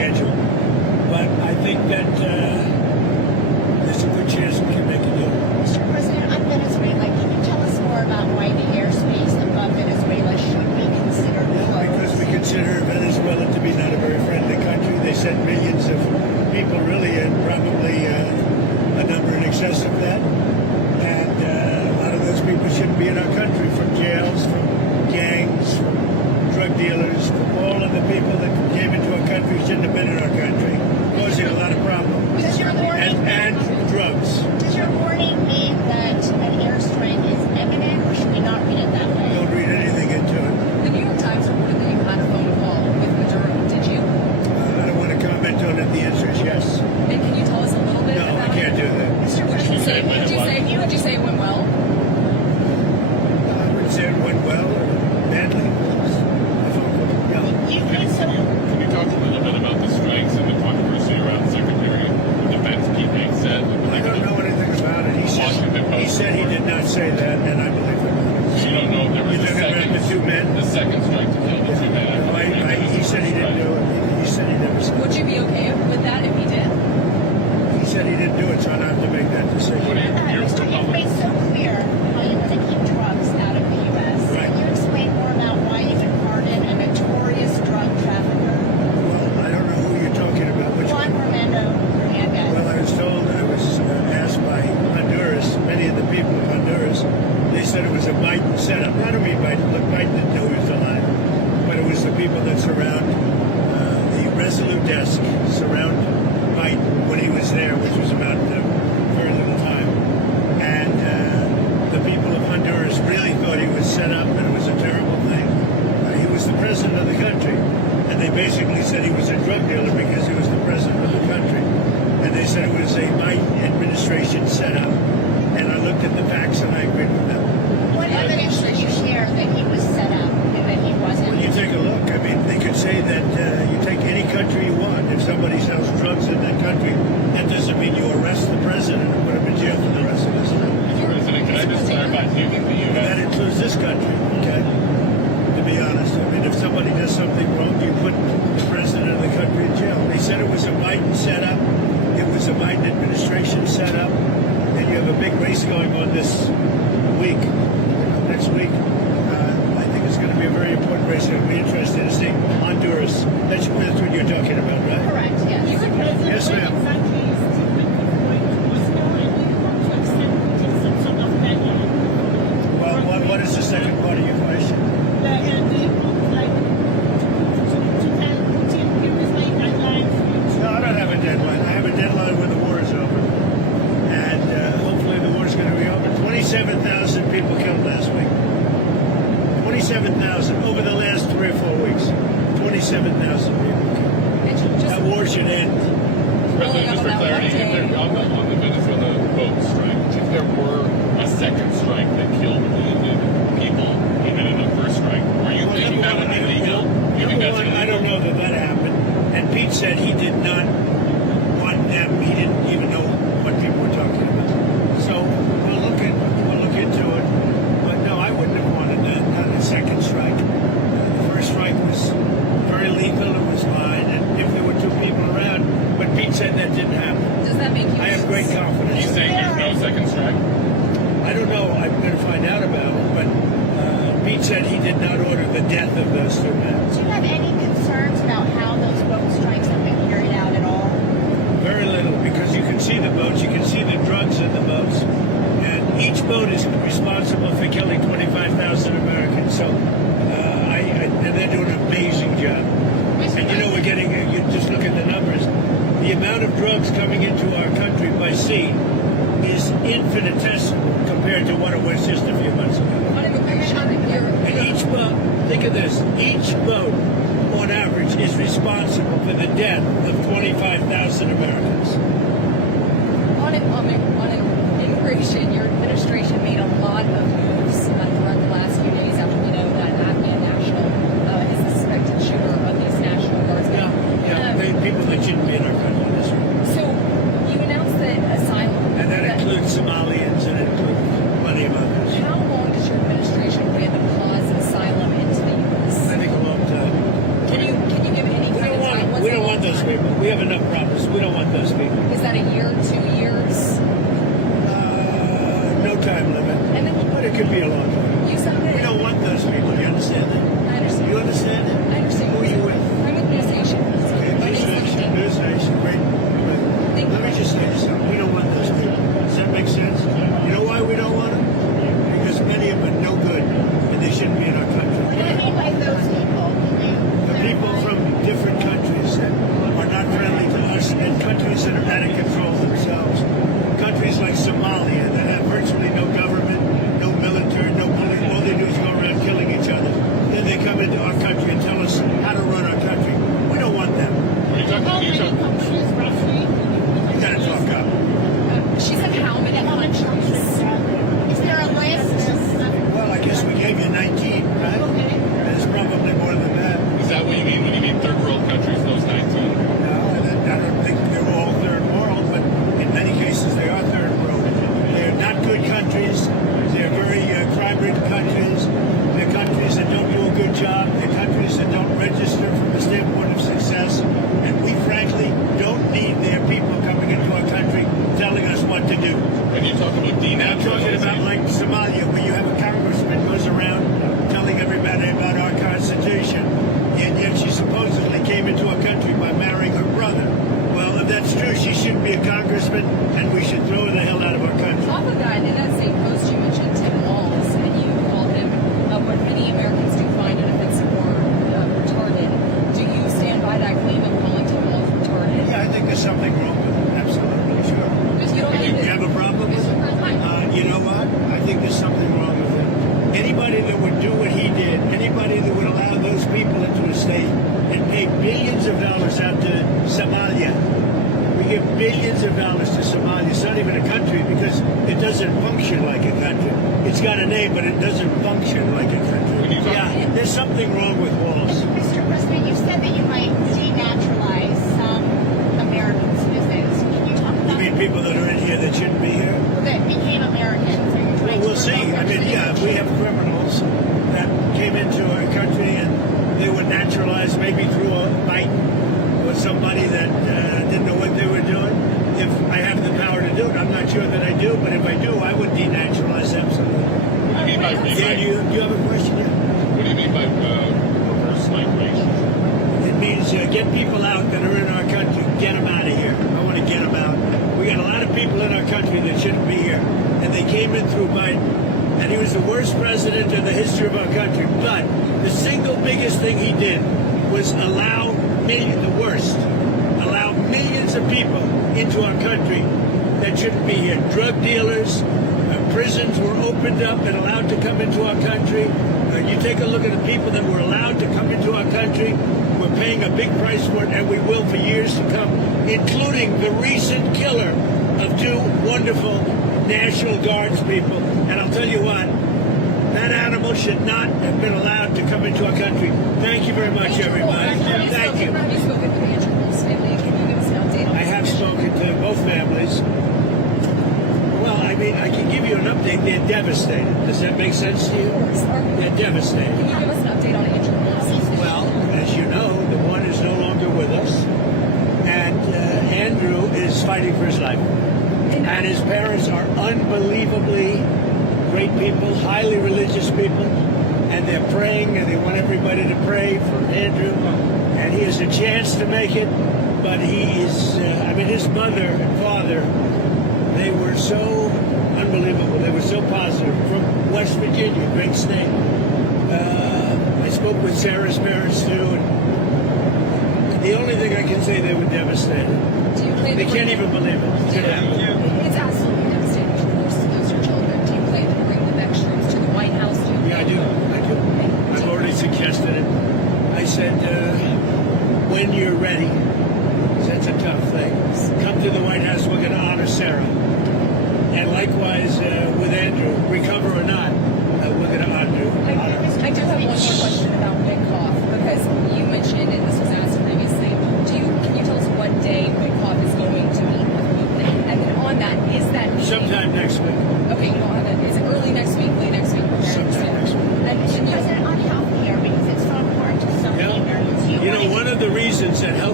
schedule. But I think that there's a good chance we can make a deal. Mr. President, on Venezuela, can you tell us more about why the airspace above Venezuela should be considered Because we closed? consider Venezuela to be not a very friendly country. They sent millions of people, really, and probably a number in excess of that. And a lot of those people shouldn't be in our country, from jails, from gangs, from drug dealers, from all of the people that came into our country shouldn't have been in our country, causing a lot of problems. Does your warning, And drugs. does your warning mean that an airstrike is imminent, or should we not read it that way? Don't read anything into it. The New York Times reported that you had a phone call with Maduro. Did you? I don't want to comment on it. The answer is yes. And can you tell us a little bit No, I about can't do that. Mr. Would you President, say would you say it went well? I wouldn't say it went well or badly. No. you think so? Can you talk a little bit about the strikes and the controversy around Secretary of Defense Pete said? I don't know anything about it. He said he did not say that, and I believe him. So you don't know if there was You're a talking about second, the two men? the second strike to kill the two men. He said he didn't do it. He said he never said Would it. you be okay with that if he did? He said he didn't do it, so I don't have to make that What decision. do you, you're Mr. You've Republican. made so clear how you want to keep drugs out of the U.S. Right. Can you explain more about why you would pardon a notorious drug trafficker, Well, I don't know who you're talking about. Which Juan one? Romando Hernandez? Well, I was told, I was asked by Honduras, many of the people of Honduras, they said it was a Biden setup. I don't mean Biden. Look, Biden didn't know he was alive. But it was the people that surround the Resolute desk, surround Biden when he was there, which was about very little time. And the people of Honduras really thought he was set up and it was a terrible thing. He was the president of the country. And they basically said he was a drug dealer because he was the president of the country. And they said it was a Biden administration setup. And I looked at the facts and I agreed with them. What evidence did you share that he was set up and that he wasn't? Well, you take a look. I mean, they could say that you take any country you want. If somebody sells drugs in that country, that doesn't mean you arrest the president and put him in jail for the rest of his life. Mr. President, can I just clarify, do you think the That U.S. includes this country, okay? To be honest, I mean, if somebody does something wrong, you put the president of the country in jail. They said it was a Biden setup. It was a Biden administration setup. And you have a big race going on this week, next week. I think it's going to be a very important race. It'll be interesting to see Honduras. That's what you're talking about, right? Correct, yes. Mr. President, Yes, what ma'am. exactly is going to Moscow and you want to accept some sort of venue? Well, what is the second part of your question? Do you want like to tell Putin, here is my deadline for you to... No, I don't have a deadline. I have a deadline when the war is over. And hopefully the war is going to be over. 27,000 people killed last week. 27,000 over the last 3 or 4 weeks. 27,000 people killed. And just That war should end. President, just for clarity, if there, on the Venezuela boat strike, if there were a second strike that killed wounded people, even in the first strike, are you thinking that would be legal? Do you think that's illegal? I don't know that happened. And Pete said he did not want them. He didn't even know what people were talking about. So we'll look into it. But no, I wouldn't have wanted that. Not a second strike. The first strike was very lethal. It was fine. And if there were two people around, but Pete said that didn't happen. does that make you? I have great confidence. He's saying there's no second strike? I don't know. I'm going to find out about it. But Pete said he did not order the death of those two men. Do you have any concerns about how those boat strikes have been carried out at all? Very little, because you can see the boats, you can see the drugs in the boats, and each boat is responsible for killing 25,000 Americans. So, and they're doing an amazing job. And you know, we're getting, you just look at the numbers, the amount of drugs coming into our country by sea is infinitesimal compared to what it was just a few months ago. On immigration, And each boat, think of this, each boat on average is responsible for the death of 25,000 Americans. on immigration, your administration made a lot of moves throughout the last few days after we know that an Afghan national is the suspected shooter of these National Guardsmen. People that shouldn't be in our country. This way. So you announced that asylum. And that includes Somalians and it includes plenty of others. How long does your administration plan to pause asylum into the U.S.? I think a long time. Can you give any We kind don't of time? want want those people. We have enough problems. We don't want those people. Is that a year, 2 years? No time limit. And then But it could be a long time. you said that. We don't want those people. You understand that? I understand. You understand that? I understand. Who are you with? I'm with News Nation. Okay, My News name's Nation. Lindsay. News Nation. Great. Thank Let me you. just say this. We don't want those people. Does that make sense? You know why we don't want them? Because many of them are no good, and they shouldn't be in our country. What do you mean by those people? The people from different countries that are not friendly to us, and countries that are out of control themselves. Countries like Somalia that have virtually no government, no military, no police. All they do is go around killing each other. Then they come into our country and tell us how to run our country. We don't want them. Are you How talking? many countries roughly? You gotta talk up. She said how many countries? Is there a list? Well, I guess we gave you 19, right? Okay. There's probably more than that. Is that what you mean when you mean third world countries? Those 19. No, I don't think they're all third world, but in many cases they are third world. They're not good countries. They're very crime-ridden countries. They're countries that don't do a good job. They're countries that don't register from the standpoint of success. And we, frankly, don't need their people coming into our country telling us what to do. When you talk about I'm talking about denaturalizing, like Somalia, where you have a congressman goes around telling everybody about our Constitution, and yet she supposedly came into our country by marrying her brother. Well, if that's true, she shouldn't be a congressman, and we should throw her the hell out of our country. Off of that, in that same post, you mentioned Tim Walz, and you called him what many Americans do find inoffensive or retarded. Do you stand by that claim of calling Tim Walz retarded? Yeah, I think there's something wrong with it. Absolutely, sure. Because you don't You have a problem with it? You know what? I think there's something wrong with it. Anybody that would do what he did, anybody that would allow those people into a state and pay billions of dollars out to Somalia. We give billions of dollars to Somalia. It's not even a country because it doesn't function like a country. It's got a name, but it doesn't function like a country. Yeah, there's something wrong with walls. Mr. President, you said that you might denaturalize some American citizens. Can you talk You about mean people that are in here that shouldn't be here? that became Americans? Are you Well, trying to we'll see. revoke I their mean, yeah, if we have criminals that came into our country and they were naturalized maybe through a fight or somebody that didn't know what they were doing, if I have the power to do it, I'm not sure that I do, but if I do, I would denaturalize absolutely. what do you mean by Yeah, do you have a question? Yeah? what do you mean by reverse migration? It means get people out that are in our country, get them out of here. I want to get them out. We got a lot of people in our country that shouldn't be here, and they came in through Biden, and he was the worst president in the history of our country. But the single biggest thing he did was allow millions of people into our country that shouldn't be here. Drug dealers, prisons were opened up and allowed to come into our country. You take a look at the people that were allowed to come into our country. We're paying a big price for it, and we will for years to come, including the recent killer of two wonderful National Guards people. And I'll tell you what, that animal should not have been allowed to come into our country. Thank you very much, everybody. Thank you. Have you spoken to Andrew Wolf's family? Can you give us an update on I have spoken to both families. Well, I mean, I can give you an update. They're devastated. Does that make sense to you? They're devastated. Can you give us an update on Andrew Wolf's? Well, as you know, the one is no longer with us, and Andrew is fighting for his life. And his parents are unbelievably great people, highly religious people, and they're praying, and they want everybody to pray for Andrew. And he has a chance to make it, but he is, his mother and father, they were so unbelievable. They were so positive. From West Virginia, great state. I spoke with Sarah's parents, too, and the only thing I can say, they were devastated. Do you plan They to can't bring- even believe it. It's absolutely devastating to lose your children. Do you plan to bring the extras to the White House? Yeah, I do. I've already suggested it. I said, when you're ready, 'cause that's a tough thing, come to the White House, we're going to honor Sarah. And likewise with Andrew, recover or not, we're going to honor you. I do have one more question about Wickoff, because you mentioned, and this was asked previously, can you tell us what day Wickoff is going to meet with Putin? And then on that, is that meeting... Sometime next week. Okay, you don't have it. Is it early next week, late next week? Sometime next week. And can you... President, on healthcare, because it's so important to so many Americans. You know, one of the reasons that health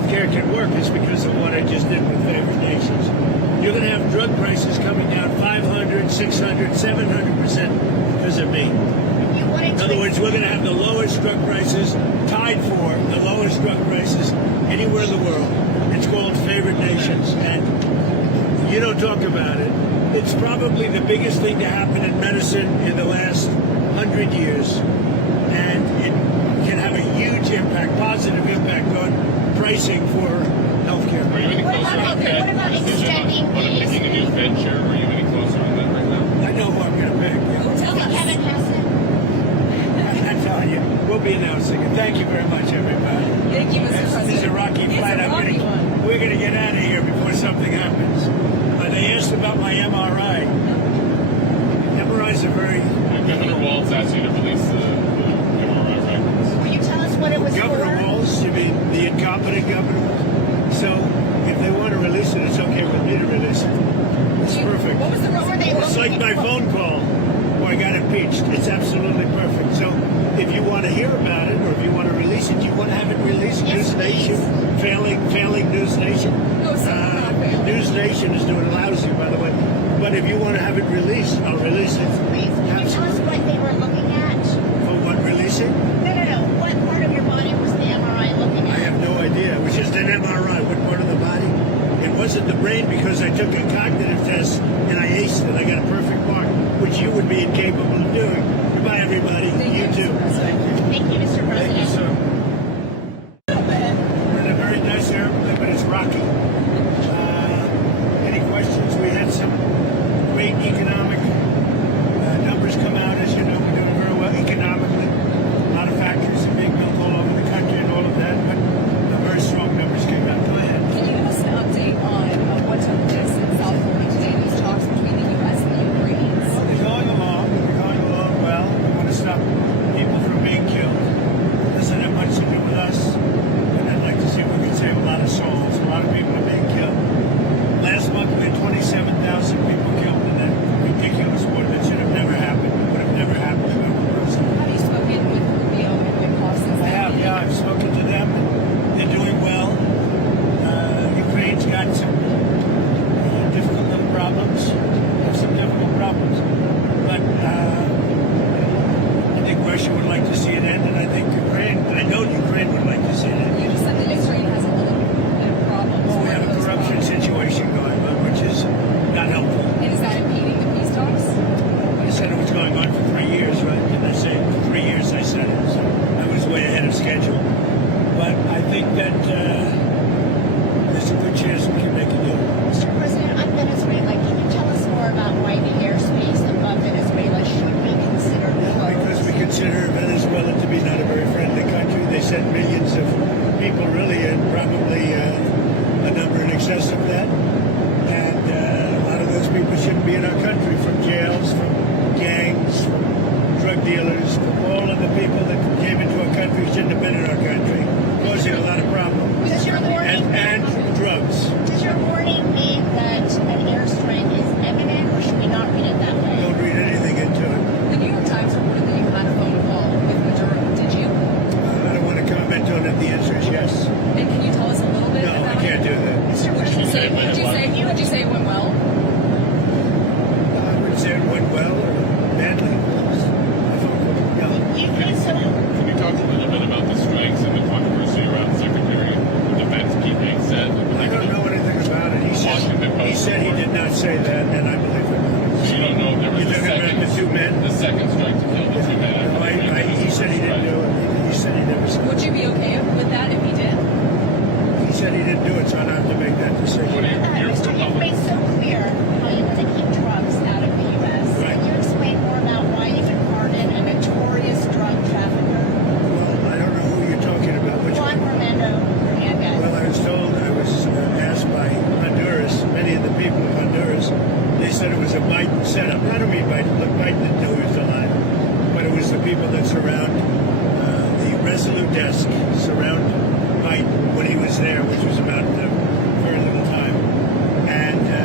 healthcare can work is because of what I just did with favored nations. You're going to have drug prices coming down 500, 600, 700% because of me. You wanted In to other words, we're going to have the lowest drug prices, tied for the lowest drug prices anywhere in the world. It's called favored nations, and you don't talk about it. It's probably the biggest thing to happen in medicine in the last 100 years, and it can have a huge impact, positive impact on pricing for healthcare. Are you any What closer about- on okay, that what about decision extending on these- picking a new Fed chair? Are you any closer on that right now? I know who I'm going to pick. Tell us. Kevin Hassan. I'm telling you, we'll be announcing it. Thank you very much, everybody. Thank you, Mr. President. This is a rocky It's flight. a rocky one. We're going to get out of here before something happens. They asked about my MRI. MRIs are very. Governor Walz asked you to release the MRI records. Will you tell us what it was Governor for? Walz, you mean the incompetent governor? So if they want to release it, it's okay with me to release it. It's perfect. What was the What were they It's like my phone call where I got impeached. It's absolutely perfect. So if you want to hear about it or if you want to release it, you want to have it released. Yes, News Nation, failing News Nation. No, sir, not failing. News Nation is doing lousy, by the way. But if you want to have it released, I'll release it. Please, can you tell us what they were looking at? For what releasing? No. What part of your body was the MRI looking I at? have no idea. It was just an MRI. What part of the body? It wasn't the brain because I took a cognitive test and I aced it. I got a perfect mark, which you would be incapable of doing. Goodbye, everybody. Thank You you, too. Mr. President. Thank you, Mr. Thank you, President. sir. We're in a very nice airplane, but it's rocky. Any questions? We had some great economic numbers come out. As you know, we're doing very well economically. A lot of factories are being built all over the country and all of that, but very strong numbers came out. Go ahead. Can you give us an update on what took place in South Florida today, these talks between the U.S. and the Ukrainians? Well, they're going along. They're going along well. We want to stop people from being killed. It doesn't have much to do with us. And I'd like to see if we can save a lot of souls. A lot of people are being killed. Last month we had 27,000 people killed in that ridiculous war that should have never happened. It would have never happened if I were president. Have you spoken with Rubio and Witkoff since I have, yeah. I've spoken to them. They're doing well. Ukraine's got some difficult little problems. Have some difficult problems. But I think Russia would like to see it end, and I think Ukraine, I know Ukraine would like to see it end. You just said that Israel has a little bit of problems. Well, we What have are a those corruption problems? situation going on, which is not helpful. And is that impeding the peace talks? I said it was going on for 3 years, right? Didn't I say for 3 years I said it? So I was way ahead of schedule. But I think that there's a good chance we can make a deal. Mr. President, on Venezuela, can you tell us more about why the airspace above Venezuela should be considered closed? Because we consider Venezuela to be not a very friendly country. They sent millions of people, really, and probably a number in excess of that. And a lot of those people shouldn't be in our country, from jails, from gangs, from drug dealers, from all of the people that came into our country shouldn't have been in our country, causing a lot of problems. Does your warning, And drugs. does your warning mean that an airstrike is imminent, or should we not read it that way? Don't read anything into it. The New York Times reported that you had a phone call with Maduro. Did you? I don't want to comment on it. The answer is yes. And can you tell us a little bit No, about I can't do that. Mr. Would you say, President, would you say it went well? I would say it went well or badly. No. you think so? Can you talk a little bit about the strikes and the controversy around Secretary of Defense Pete Hegseth? I don't know anything about it. He said he did not say that, and I believe it. So you don't know if there was You're a talking about second, the two men? the second strike to kill the two men. He said he didn't do it. He said he never said Would you be okay with that if he did? He said he didn't do it, so I don't have to make that decision. What do you, you're Mr. You've Republican. made so clear how you want to keep drugs out of the U.S. Right. Can you explain more about why you can pardon a notorious drug trafficker, Well, I don't know who you're talking about. Which Juan one? Romando Hernandez? Well, I was told, I was asked by Honduras, many of the people of Honduras, they said it was a Biden setup. I don't mean Biden. Look, Biden didn't know he was alive. But it was the people that surround the Resolute desk, surround Biden when he was there, which was about very little time. And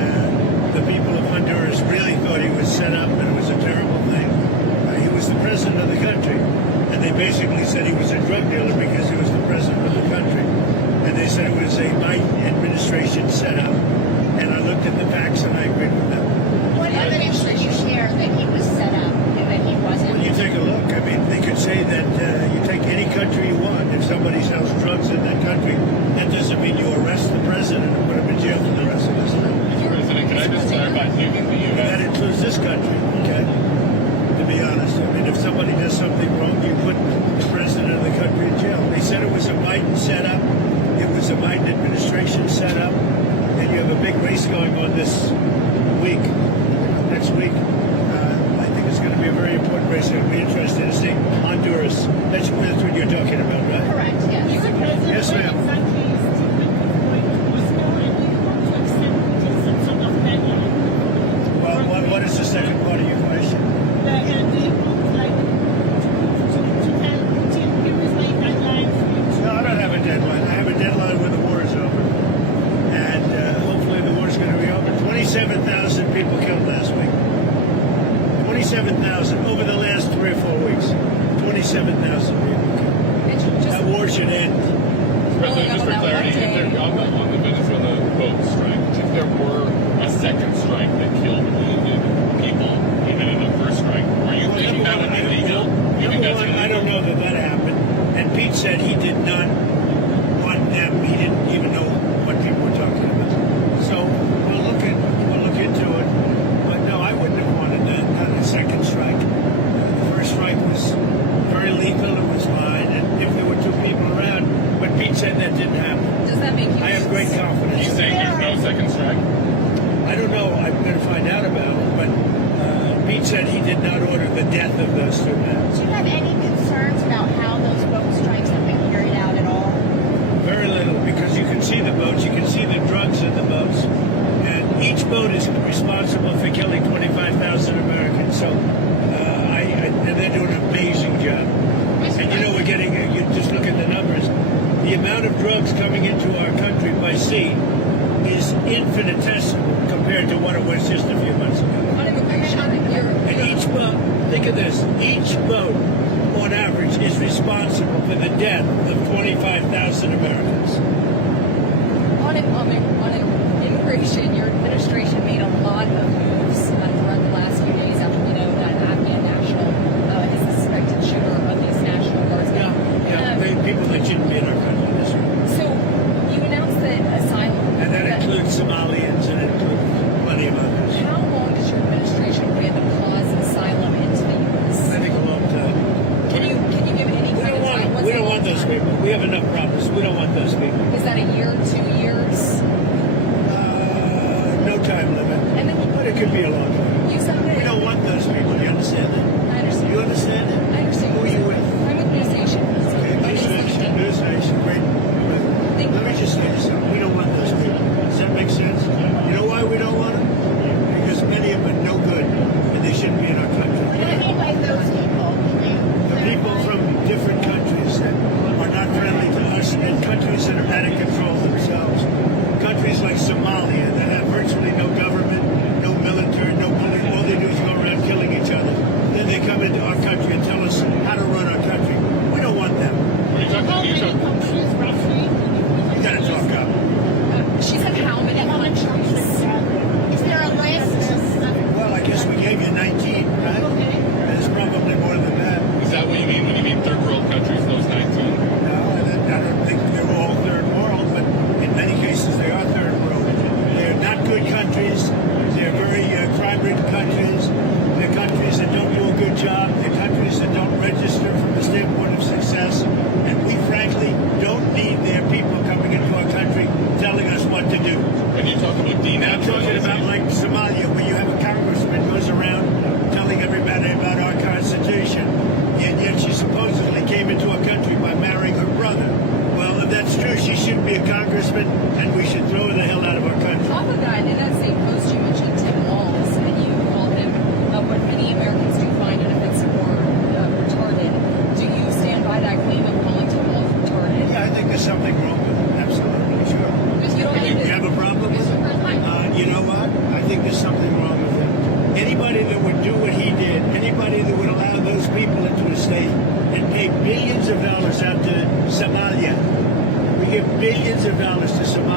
a Biden administration setup, and I looked at the facts and I agreed with them. What evidence did you share that he was set up and that he wasn't? Well, you take a look. I mean, they could say that you take any country you want. If somebody sells drugs in that country, that doesn't mean you arrest the president and put him in jail for the rest of his life. President, can I just clarify, leaving the That U.S.? includes this country, okay? To be honest, I mean, if somebody does something wrong, you put the president of the country in jail. They said it was a Biden setup. It was a Biden administration setup. And you have a big race going on this week, next week. I think it's going to be a very important race. It'll be interesting to see Honduras. That's what you're talking about, right? Correct, yes. Mr. President, Yes, what ma'am. exactly is the going to Moscow and do you want to accept some sort of deadline? Well, what is the second part of your question? Do you want like to tell Putin, here is my deadline for you to... No, I don't have a deadline. I have a deadline when the war is over. And hopefully the war is going to be over. 27,000 people killed last week. 27,000 over the last 3 or 4 weeks. 27,000 people killed. That war should end. President, just for clarity, if there, on the Venezuela boat strike, if there were a second strike that killed wounded people, even in the first strike, are you thinking that would be legal? You think that's illegal? I don't know that happened. And Pete said he did not want them. He didn't even know what people were talking about. So we'll look into it. But no, I wouldn't have wanted a second strike. The first strike was very lethal. It was fine. And if there were 2 people around, but Pete said that didn't happen. Does that make you? I have great confidence. He's saying there's no second strike? I don't know. I'm going to find out about it. But Pete said he did not order the death of those 2 men. Do you have any concerns about how those boat strikes have been carried out at all? Very little, because you can see the boats, you can see the drugs in the boats, and each boat is responsible for killing 25,000 Americans. So, and they're doing an amazing job. And you know, we're getting, you just look at the numbers. The amount of drugs coming into our country by sea is infinitesimal compared to what it was just a few months ago. On immigration, And each boat, think of this, each boat on average is responsible for the death of 25,000 Americans. on immigration, your administration made a lot of moves throughout the last few days after we know that an Afghan national is the suspected shooter of these National Guardsmen. People that shouldn't be in our country. That's right. So you announced that asylum. And that includes Somalians and it includes plenty of others. How long does your administration plan to pause asylum into the U.S.? I think a long time. Can you give any kind of time? What's We a don't long want those time? people. We have enough problems. We don't want those people. Is that a year, 2 years? No time limit. And then But it could be a long time. you said that. We don't want those people. Do you understand that? I understand. You understand that? I understand. Who are you with? I'm with News Nation. Okay, News Nation. News Nation. Great. Let me just say this. We don't want those people. Does that make sense? You know why we don't want them? Because many of them are no good and they shouldn't be in our country. What do you mean by those people? The people from different countries that are not friendly to us and countries that are out of control themselves. Countries like Somalia that have virtually no government, no military, no police. All they do is go around killing each other. Then they come into our country and tell us how to run our country. We don't want them. Are you How talking, many countries roughly? You gotta talk up. She said how many countries? Is there a list? Well, I guess we gave you 19, right? Okay. There's probably more than that. is that what you mean when you mean third world countries, those 19? No, I don't think they're all third world, but in many cases they are third world. They're not good countries. They're very crime-ridden countries. They're countries that don't do a good job. They're countries that don't register from the standpoint of success. And we, frankly, don't need their people coming into our country telling us what to do. When you talk about Now, I'm talking about denaturalizing, like Somalia, where you have a congressman goes around telling everybody about our Constitution, and yet she supposedly came into our country by marrying her brother. Well, if that's true, she shouldn't be a congressman, and we should throw her the hell out of our country. Off of that, in that same post, you mentioned Tim Walz, and you called him what many Americans do find offensive or retarded. Do you stand by that claim of calling Tim Walz retarded? Yeah, I think there's something wrong with it. Absolutely, sure. Because you don't You have a problem with it? You know what? I think there's something wrong with it. Anybody that would do what he did, anybody that would allow those people into a state and pay billions of dollars out to Somalia. We give billions of dollars to Somalia.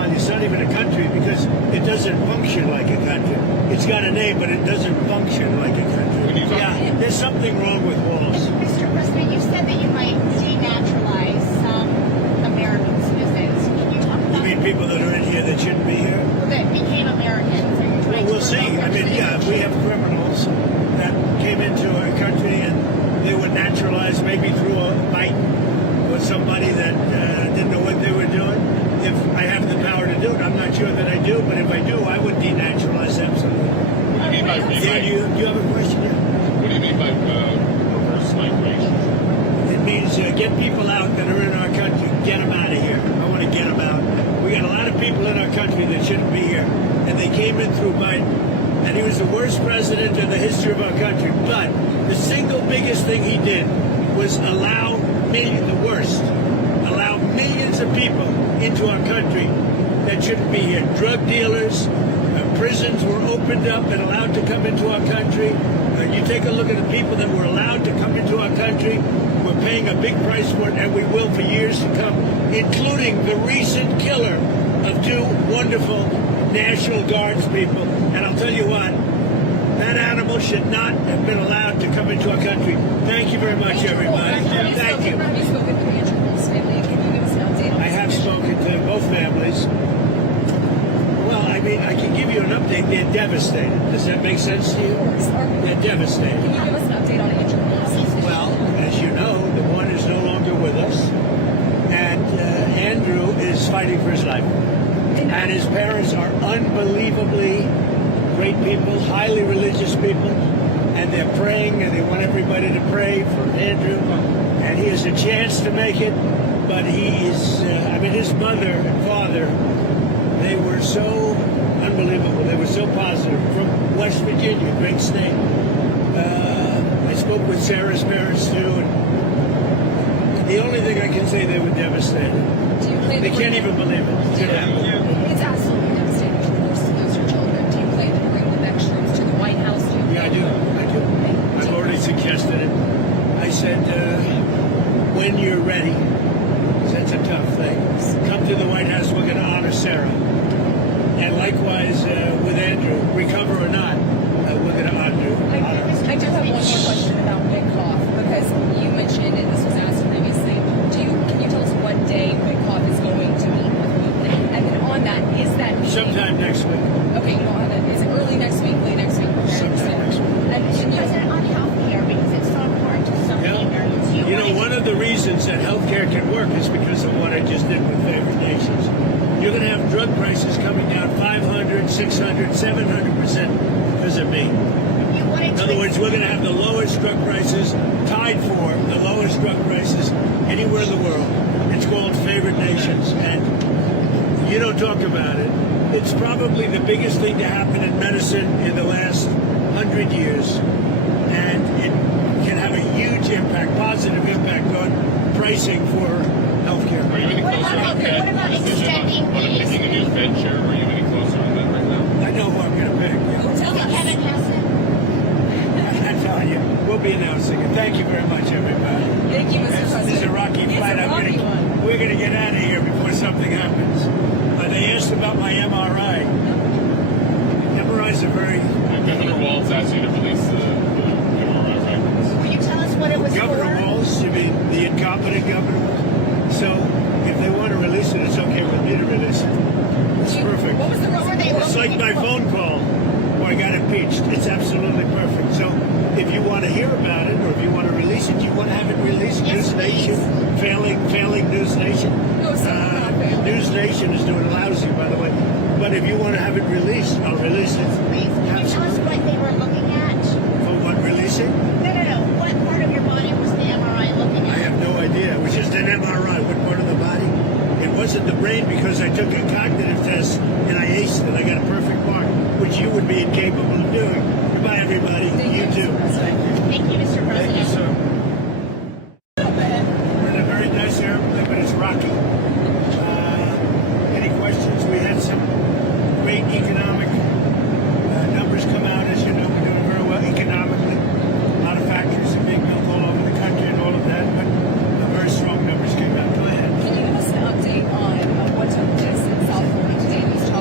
even a country because it doesn't function like a country. It's got a name, but it doesn't function like a country. Yeah, there's something wrong with walls. Mr. President, you said that you might denaturalize some American citizens. Can you talk You about mean people that are in here that shouldn't be here? that became Americans? Are you Well, trying we'll to see. revoke I their mean, yeah, if we have criminals that came into our country and they were naturalized maybe through a fight with somebody that didn't know what they were doing. If I have the power to do it, I'm not sure that I do, but if I do, I would denaturalize absolutely. What do you mean by Yeah, do you have a question? Yeah. What do you mean by reverse migration? It means get people out that are in our country. Get them out of here. I want to get them out. We got a lot of people in our country that shouldn't be here, and they came in through Biden, and he was the worst president in the history of our country. But the single biggest thing he did was allow millions of people into our country that shouldn't be here. Drug dealers, prisons were opened up and allowed to come into our country. You take a look at the people that were allowed to come into our country. We're paying a big price for it, and we will for years to come, including the recent killer of two wonderful National Guards people. And I'll tell you what, that animal should not have been allowed to come into our country. Thank you very much, everybody. Thank you. Have you spoken to Andrew Wolf's family? Can you give us an update on I have spoken to both families. Well, I mean, I can give you an update. They're devastated. Does that make sense to you? They're devastated. Can you give us an update on Andrew Wolf's? Well, as you know, the one is no longer with us, and Andrew is fighting for his life. And his parents are unbelievably great people, highly religious people, and they're praying, and they want everybody to pray for Andrew. And he has a chance to make it, but he is, his mother and father, they were so unbelievable. They were so positive. From West Virginia, great state. I spoke with Sarah's parents, too, and the only thing I can say, they were devastated. Do you plan They to can't bring even believe it. It's gonna happen. It's absolutely devastating to force to lose your children. Do you plan to bring the next troops to the White House? Yeah, I do. I've already suggested it. I said, when you're ready, 'cause that's a tough thing, come to the White House, we're going to honor Sarah. And likewise with Andrew, recover or not, we're going to honor. I do have one more question about Wickoff, because you mentioned, and this was asked previously, can you tell us what day Wickoff is going to meet with Putin? And then on that, is that meeting... Sometime next week. Okay, you don't have it. Is it early next week, late next week? Okay, Sometime next week. And President on health care because it's so important to so many Americans? You know, one of the reasons that healthcare can work is because of what I just did with favored nations. You're going to have drug prices coming down 500, 600, 700% because of me. In other words, we're going to have the lowest drug prices, tied for the lowest drug prices anywhere in the world. It's called favored nations, and you don't talk about it. It's probably the biggest thing to happen in medicine in the last 100 years, and it can have a huge impact, positive impact on pricing for healthcare. Are you any closer on that what about decision extending on these? picking a new Fed chair? Are you any closer on that right now? I know who I'm going to pick. Tell us. Kevin Hassan. I'm telling you, we'll be announcing it. Thank you very much, everybody. Thank you, Mr. President. This is a rocky It's flight. a rocky one. We're going to get out of here before something happens. They asked about my MRI. MRIs are very... Governor Walz asked you to release the MRI records. Will you tell us what it was Governor for? Walz, you mean the incompetent governor? So if they want to release it, it's okay with me to release it. It's perfect. What was the reason they were It's like my phone call where I got impeached. It's absolutely perfect. So if you want to hear about it or if you want to release it, you want to have it released. Yes, News Nation, failing News Nation. No, sir, not failing. News Nation is doing lousy, by the way. But if you want to have it released, I'll release it. Please, can you tell us what they were looking at? For what, releasing? No. What part of your body was the MRI looking I at? have no idea. It was just an MRI. What part of the body? It wasn't the brain because I took a cognitive test and I aced it. I got a perfect mark, which you would be incapable of doing. Goodbye, everybody. Thank You too. Mr. President. Thank you, Mr. President. Thank you, sir. We're in a very nice airplane, but it's rocky. Any questions? We had some great economic numbers come out. As you know, we're doing very well economically. A lot of factories are being built all over the country and all of that, but very strong numbers came out. Go ahead. Can you give us an update on what took place in South Florida today?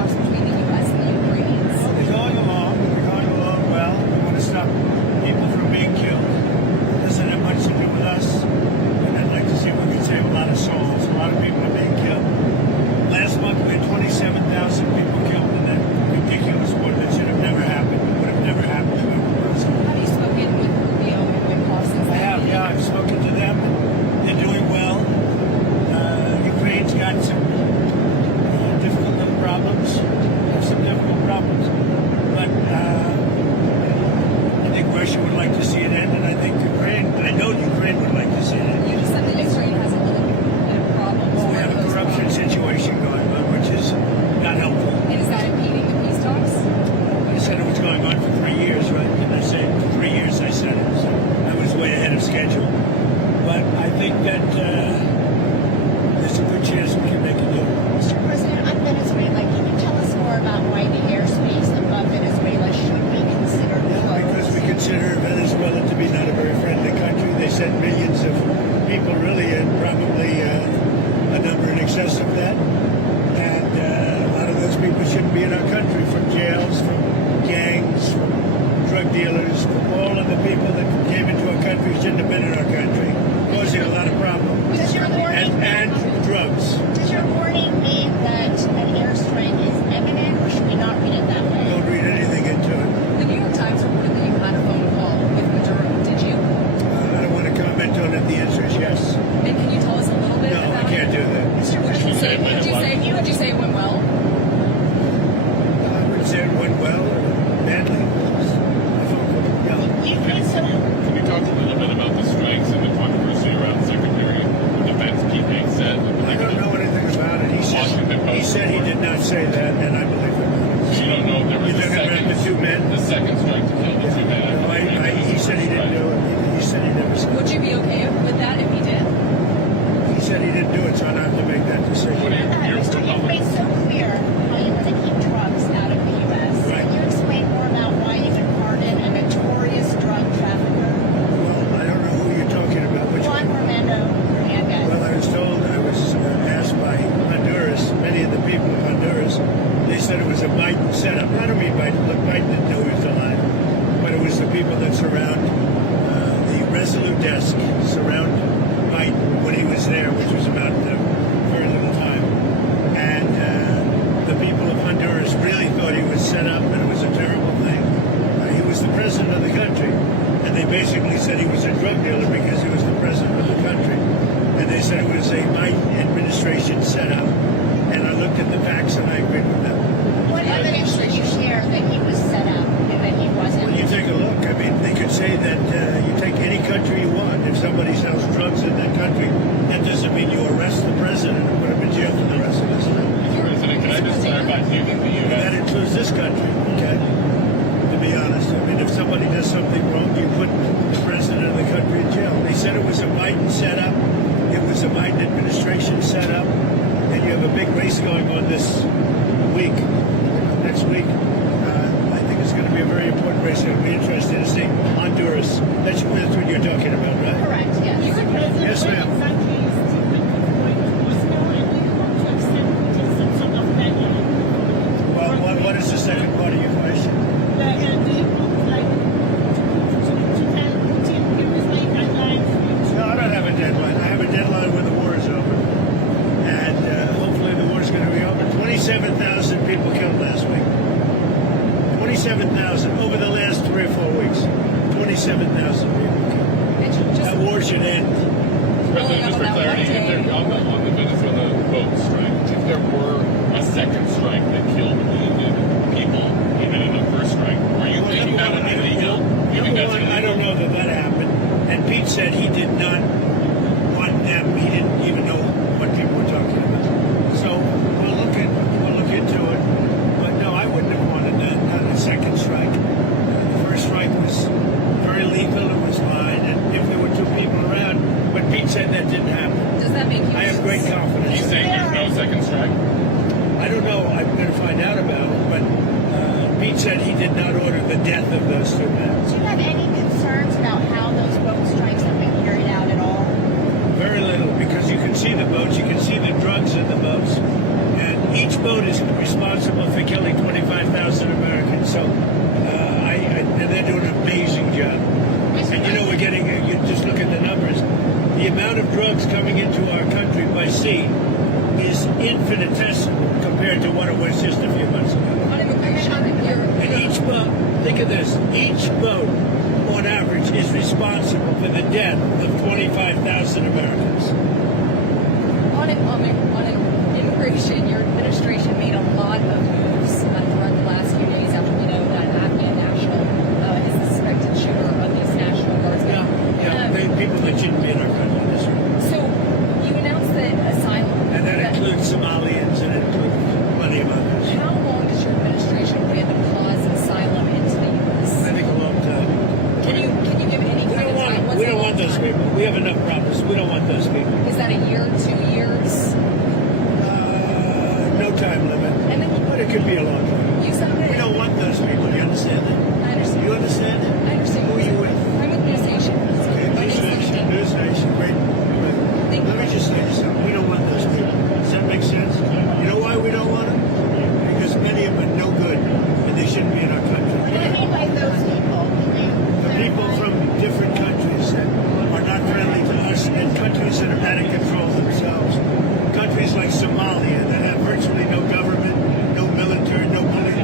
second strike to kill the two men. He said he didn't do it. He said he never said Would you be okay with that if he did? He said he didn't do it, so I don't have to make that decision. What do you, Mr. You've made so clear how you want to keep drugs out of the U.S. Right. Can you explain more about why you would pardon a notorious drug trafficker, Well, I don't know who you're talking about. Which Juan Romando Hernandez? Well, I was told, I was asked by Honduras, many of the people of Honduras, they said it was a Biden setup. I don't mean Biden, look, Biden didn't know he was alive, but it was the people that surround the Resolute desk, surround Biden when he was there, which was about very little time. And the people of Honduras really thought he was set up and it was a terrible thing. He was the president of the country, and they basically said he was a drug dealer because he was the president of the country. And they said it was a Biden administration setup. And I looked at the facts and I agreed with them. What evidence did you share that he was set up and that he wasn't? Well, you take a look. I mean, they could say that you take any country you want. If somebody sells drugs in that country, that doesn't mean you arrest the president and put him in jail for the rest of his life. President, can I just clarify, do you think the And that U.S. includes this country, okay? To be honest, I mean, if somebody does something wrong, you put the president of the country in jail. They said it was a Biden setup. It was a Biden administration setup. And you have a big race going on this week, next week. I think it's going to be a very important race. It'll be interesting to see Honduras. That's what you're talking about, right? Correct, yes. Yes, ma'am. Exactly is going to Moscow and we hope to accept some sort of venue. Well, what is the second part of your question? And they hope like to tell Putin, here is my guideline for you to. No, I don't have a deadline. I have a deadline when the war is over. And hopefully the war is going to be over. 27,000 people killed last week. 27,000 over the last 3 or 4 weeks. 27,000 people killed. That war should end. President, just for clarity, if there, on the Venezuela boat strike, if there were a second strike that killed wounded people, even in the first strike, are you thinking that would be legal? You think that's illegal? I don't know that happened. And Pete said he did not want them. He didn't even know what people were talking about. So we'll look into it. But no, I wouldn't have wanted that. Not a second strike. The first strike was very lethal. It was fine. And if there were 2 people around, but Pete said that didn't happen. Does that make you? I have great confidence. He's saying there's no second strike? I don't know. I'm going to find out about it. But Pete said he did not order the death of those 2 men. Do you have any concerns about how those boat strikes have been carried out at all? Very little, because you can see the boats, you can see the drugs in the boats, and each boat is responsible for killing 25,000 Americans. So, and they're doing an amazing job. And you know, we're getting, you just look at the numbers. The amount of drugs coming into our country by sea is infinitesimal compared to what it was just a few months ago. On immigration, And each boat, think of this, each boat on average is responsible for the death of 25,000 Americans. on immigration, your administration made a lot of moves throughout the last few days after we know that an Afghan national is the suspected shooter of these National Guardsmen. People that shouldn't be in our country. That's right. So you announced that asylum. And that includes Somalians and it includes plenty of others. How long does your administration plan to pause asylum into the U.S.? I think a long time. Can you give any kind of time? What's We the don't long want those time? people. We have enough problems. We don't want those people. Is that a year, 2 years? No time limit. And then But it could be a long time. you said that. We don't want those people. You understand that? I understand. You understand? I understand. Who are you with? I'm with News Nation. Okay, My News name's Nation. Lindsay. News Nation. Great. Thank Let me you. just say this. We don't want those people. Does that make sense? You know why we don't want them? Because many of them are no good and they shouldn't be in our country. What do you mean by those people? The people from different countries that are not friendly to us and countries that are out of control themselves. Countries like Somalia that have virtually no government, no military, no police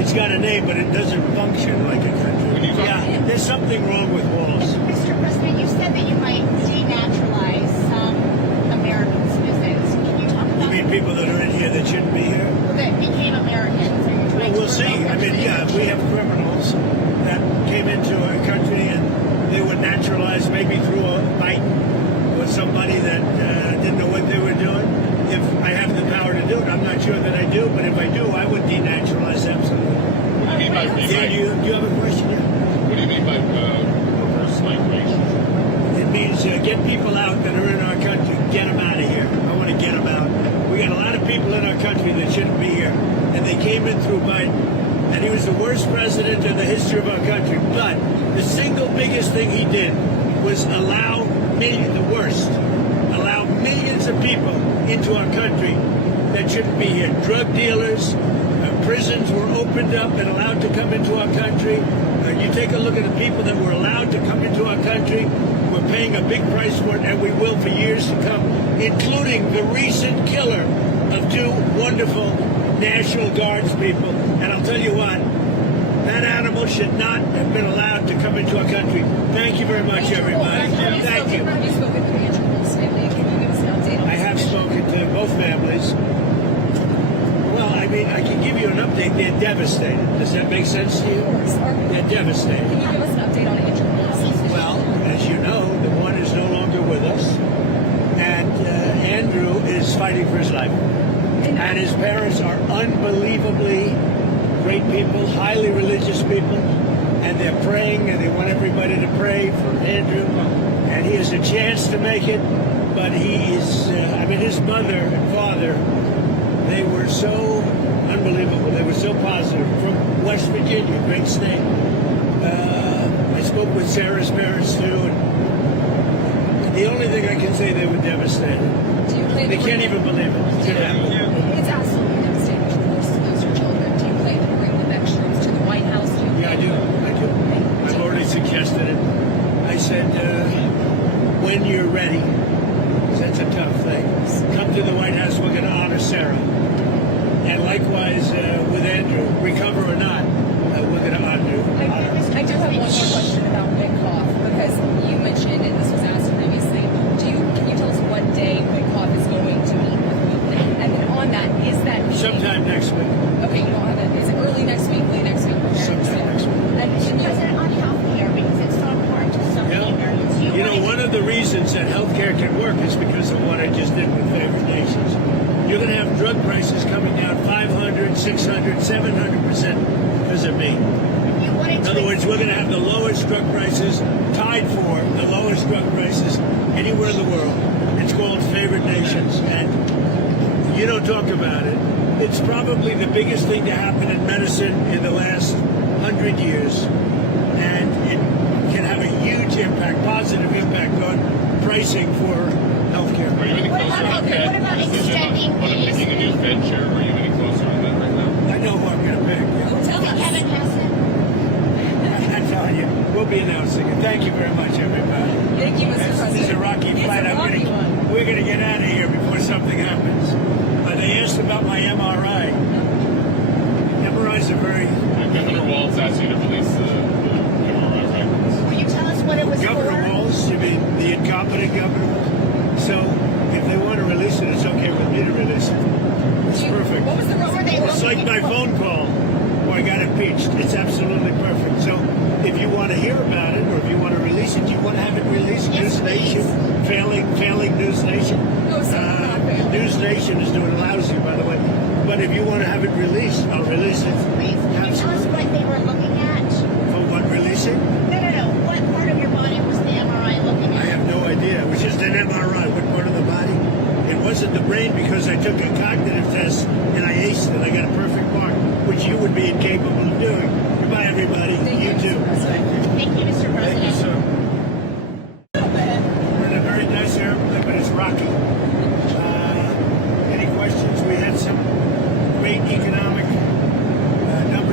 It's got a name, but it doesn't function like a country. When you talk- Yeah, there's something wrong with walls. Mr. President, you said that you might denaturalize some American citizens. Can you talk I about mean, people that are in here that shouldn't be here. that became Americans? Are you Well, trying we'll to see. revoke I their mean, yeah, we have criminals that came into our country and they were naturalized maybe through a fight with somebody that didn't know what they were doing. If I have the power to do it, I'm not sure that I do, but if I do, I would denaturalize absolutely. What do you mean by Yeah, do you have a question? Yeah. What do you mean by reverse migration? It means get people out that are in our country, get them out of here. I want to get them out. We got a lot of people in our country that shouldn't be here, and they came in through Biden, and he was the worst president in the history of our country. But the single biggest thing he did was allow millions of people into our country that shouldn't be here. Drug dealers, prisons were opened up and allowed to come into our country. You take a look at the people that were allowed to come into our country. We're paying a big price for it, and we will for years to come, including the recent killer of two wonderful National Guards people. And I'll tell you what, that animal should not have been allowed to come into our country. Thank you very much, everybody. Thank you. Have you spoken to the Andrew Wolf's family? Can you give us an update on I have spoken to both families. Well, I mean, I can give you an update. They're devastated. Does that make sense to you? They're devastated. Can you give us an update on Andrew Wolf's? Well, as you know, the one is no longer with us, and Andrew is fighting for his life. And his parents are unbelievably great people, highly religious people, and they're praying, and they want everybody to pray for Andrew. And he has a chance to make it, but he is, his mother and father, they were so unbelievable. They were so positive. From West Virginia, great state. I spoke with Sarah's parents too, and the only thing I can say, they were devastated. Do you plan They to can't bring- even believe it. It's gonna happen. It's absolutely devastating. Of course, to lose your children. Do you plan to bring the extras to the White House? Do you Yeah, I do. I've already suggested it. I said, when you're ready, 'cause that's a tough thing, come to the White House. We're going to honor Sarah. And likewise with Andrew, recover or not, we're going to honor. I do have one more question about Wickoff, because you mentioned, and this was asked previously, can you tell us what day Wickoff is going to meet with Putin? And then on that, is that meeting... Sometime next week. Okay, you don't have it. Is it early next week, late next week? Okay, I Sometime understand. next week. And can you... President, on health care, because it's so important to so many Americans. You know, one of the reasons that healthcare can work is because of what I just did with favored nations. You're going to have drug prices coming down 500, 600, 700% because of me. In other words, we're going to have the lowest drug prices, tied for the lowest drug prices anywhere in the world. It's called favored nations, and you don't talk about it. It's probably the biggest thing to happen in medicine in the last 100 years, and it can have a huge impact, positive impact on pricing for healthcare. Are you any What closer about- on that what about decision extending on these- picking a new Fed chair? Are you any closer on that right now? I know who I'm going to pick. Oh, tell us. Kevin Hassan. I'm telling you, we'll be announcing it. Thank you very much, everybody. Thank you, Mr. President. This is a rocky It's flight. a rocky one. We're going to get out of here before something happens. They asked about my MRI. MRIs are very... Governor Walz asked you to release the MRI records. Will you tell us what it was Governor for? Walz, you mean the incompetent governor? So if they want to release it, it's okay with me to release it. It's perfect. What was the What were they It's like my phone call where I got impeached. It's absolutely perfect. So if you want to hear about it or if you want to release it, you want to have it released. Yes, News Nation, failing News Nation. No, sir, not failing. News Nation is doing lousy, by the way. But if you want to have it released, I'll release it. Please, can you tell us what they were looking at? For what, releasing? No. What part of your body was the MRI looking I at? have no idea. It was just an MRI. What part of the body? It wasn't the brain because I took a cognitive test and I aced it. I got a perfect mark, which you would be incapable of doing. Goodbye, everybody. Thank You you, too. Mr. President. Thank you, Mr. Thank you, President. sir. We're in a very nice airplane, but it's rocky. Any questions? We had some great economic numbers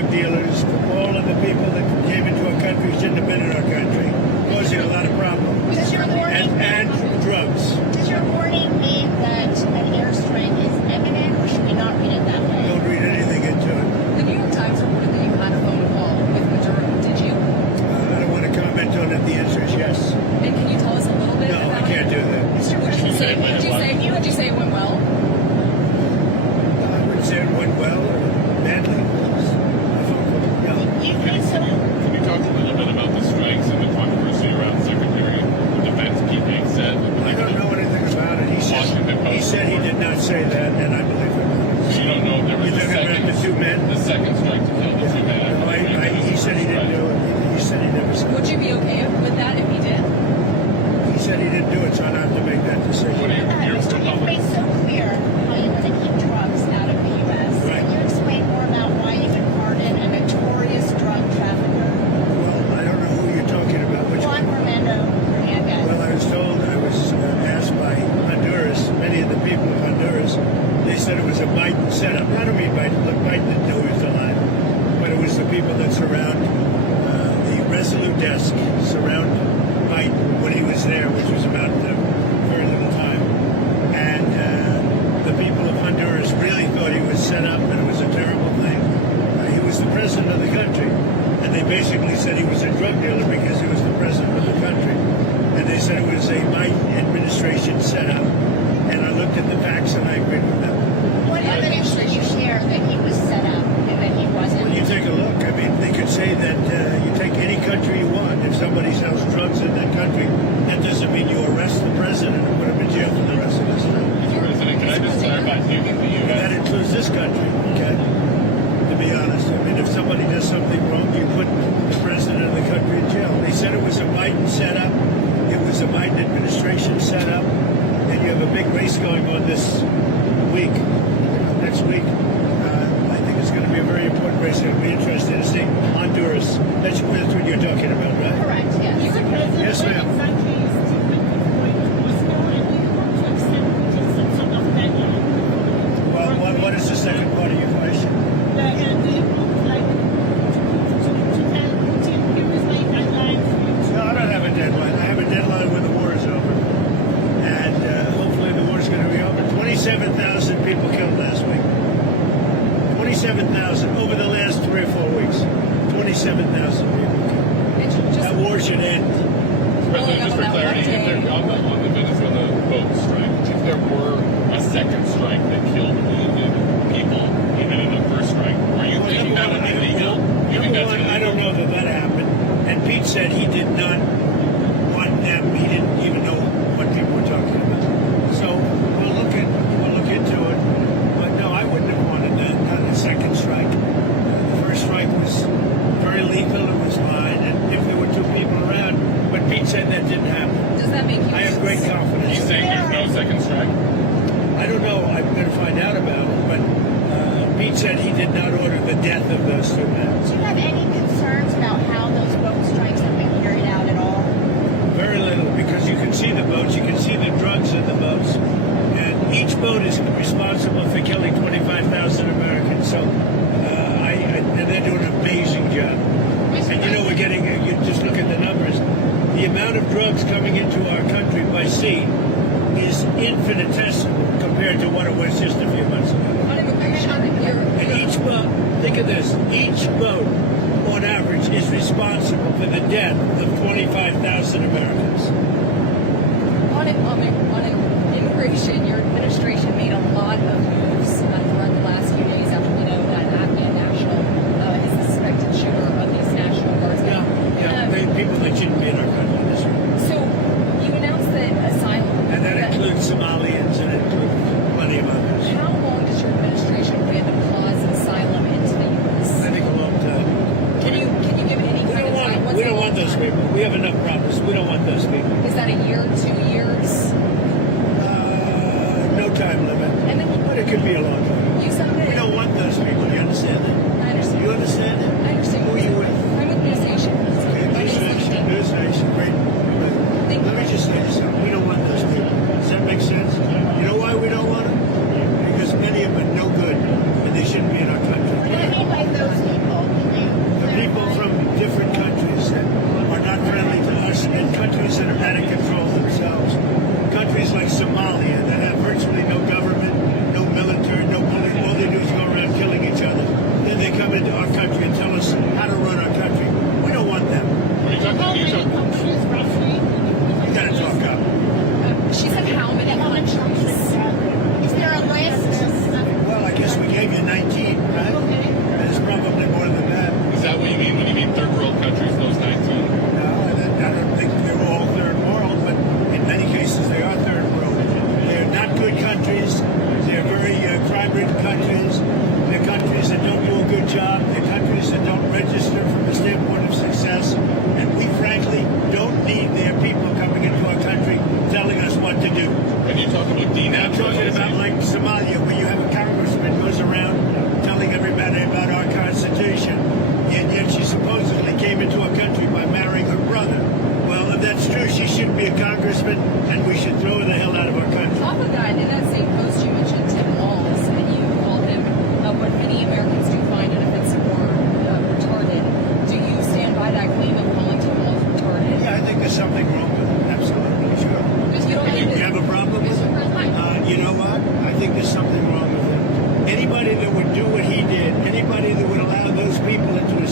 drug dealers, all of the people that came into our country shouldn't have been in our country, causing a lot of problems. Does your warning And drugs. Does your warning mean that an airstrike is imminent, or should we not read it that way? Don't read anything into it. The New York Times reported that you had a phone call with Maduro. Did you? I don't want to comment on it. The answer is yes. And can you tell us a little bit No, about I can't do that. Would you say it went well? I wouldn't say it went well or badly. No. You think so? Can you talk a little bit about the strikes and the controversy around Secretary of Defense Pete said? I don't know anything about it. He said he did not say that, and I believe it. So you don't know if there was You're talking about the two men? the second strike to kill the two men. He said he didn't do it. He said he never said Would it. you be okay with that if he did? He said he didn't do it, so I don't have to make that decision. What do you, you're Mr. You've Republican? made so clear how you want to keep drugs out of the U.S. Right. Can you explain more about why you would pardon a notorious drug trafficker, Well, I don't know who you're talking about. Which Juan one? Romando Hernandez? Well, I was told, I was asked by Honduras, many of the people of Honduras, they said it was a Biden setup. I don't mean Biden. Look, Biden didn't know he was alive. But it was the people that surround the Resolute desk, surround Biden when he was there, which was about very little time. And the people of Honduras really thought he was set up and it was a terrible thing. He was the president of the country. And they basically said he was a drug dealer because he was the president of the country. And they said it was a Biden administration setup. And I looked at the facts and I agreed with them. What evidence did you share that he was set up and that he wasn't? Well, you take a look. I mean, they could say that you take any country you want. If somebody sells drugs in that country, that doesn't mean you arrest the president and put him in jail for the rest of his life. President, can I just clarify? Do you think the And that U.S. includes this country, okay? To be honest. I mean, if somebody does something wrong, you put the president of the country in jail. They said it was a Biden setup. It was a Biden administration setup. And you have a big race going on this week, next week. I think it's going to be a very important race. It'll be interesting to see Honduras. That's what you're talking about, right? Correct, yes. Yes, ma'am. Exactly is going to Moscow, and we want to accept some of that. Well, what is the second part of your question? And they would like to tell Putin, here is my deadline for you to. No, I don't have a deadline. I have a deadline when the war is over. And hopefully the war is going to be over. 27,000 people killed last week. 27,000 over the last 3 or 4 weeks. 27,000 people killed. That war should end. President, just for clarity, if there, on the Venezuela boat strike, if there were a second strike that killed wounded people, even in the first strike, are you thinking that would be legal? You think Number that's one, illegal? I don't know that happened. And Pete said he did not want them. He didn't even know what people were talking about. So we'll look into it. But no, I wouldn't have wanted that. Not a second strike. The first strike was very lethal. It was fine. And if there were 2 people around, but Pete said that didn't happen. Does that make you? I have great Are confidence. you saying there's no second strike? I don't know. I'm going to find out about it. But Pete said he did not order the death of those 2 men. Do you have any concerns about how those boat strikes have been carried out at all? Very little, because you can see the boats, you can see the drugs in the boats, and each boat is responsible for killing 25,000 Americans. So, and they're doing an amazing job. And you know, we're getting, you just look at the numbers. The amount of drugs coming into our country by sea is infinitesimal compared to what it was just a few months ago. And each boat, think of this, each boat on average is responsible for the death of 25,000 Americans. On immigration, your administration made a lot of moves throughout the last few days after we know that an Afghan national is the suspected shooter of these National Guards. People that shouldn't be in our country. That's right. So you announced that asylum. And that includes Somalians and it includes plenty of others. How long does your administration plan to pause asylum into the U.S.? I think a long time. Can you give any kind of time? What's We the don't long want those time? people. We have enough problems. We don't want those people. Is that a year, 2 years? No time limit. And then But it could be a long time. you said that. We don't want those people. You understand that? I understand. You understand that? I understand. Who are you with? I'm with News Nation. Okay, News Nation, great. Thank Let me just say this. We don't want those people. Does that make sense? You know why we don't want them? Because many of them are no good and they shouldn't be in our country. What do you mean by those people?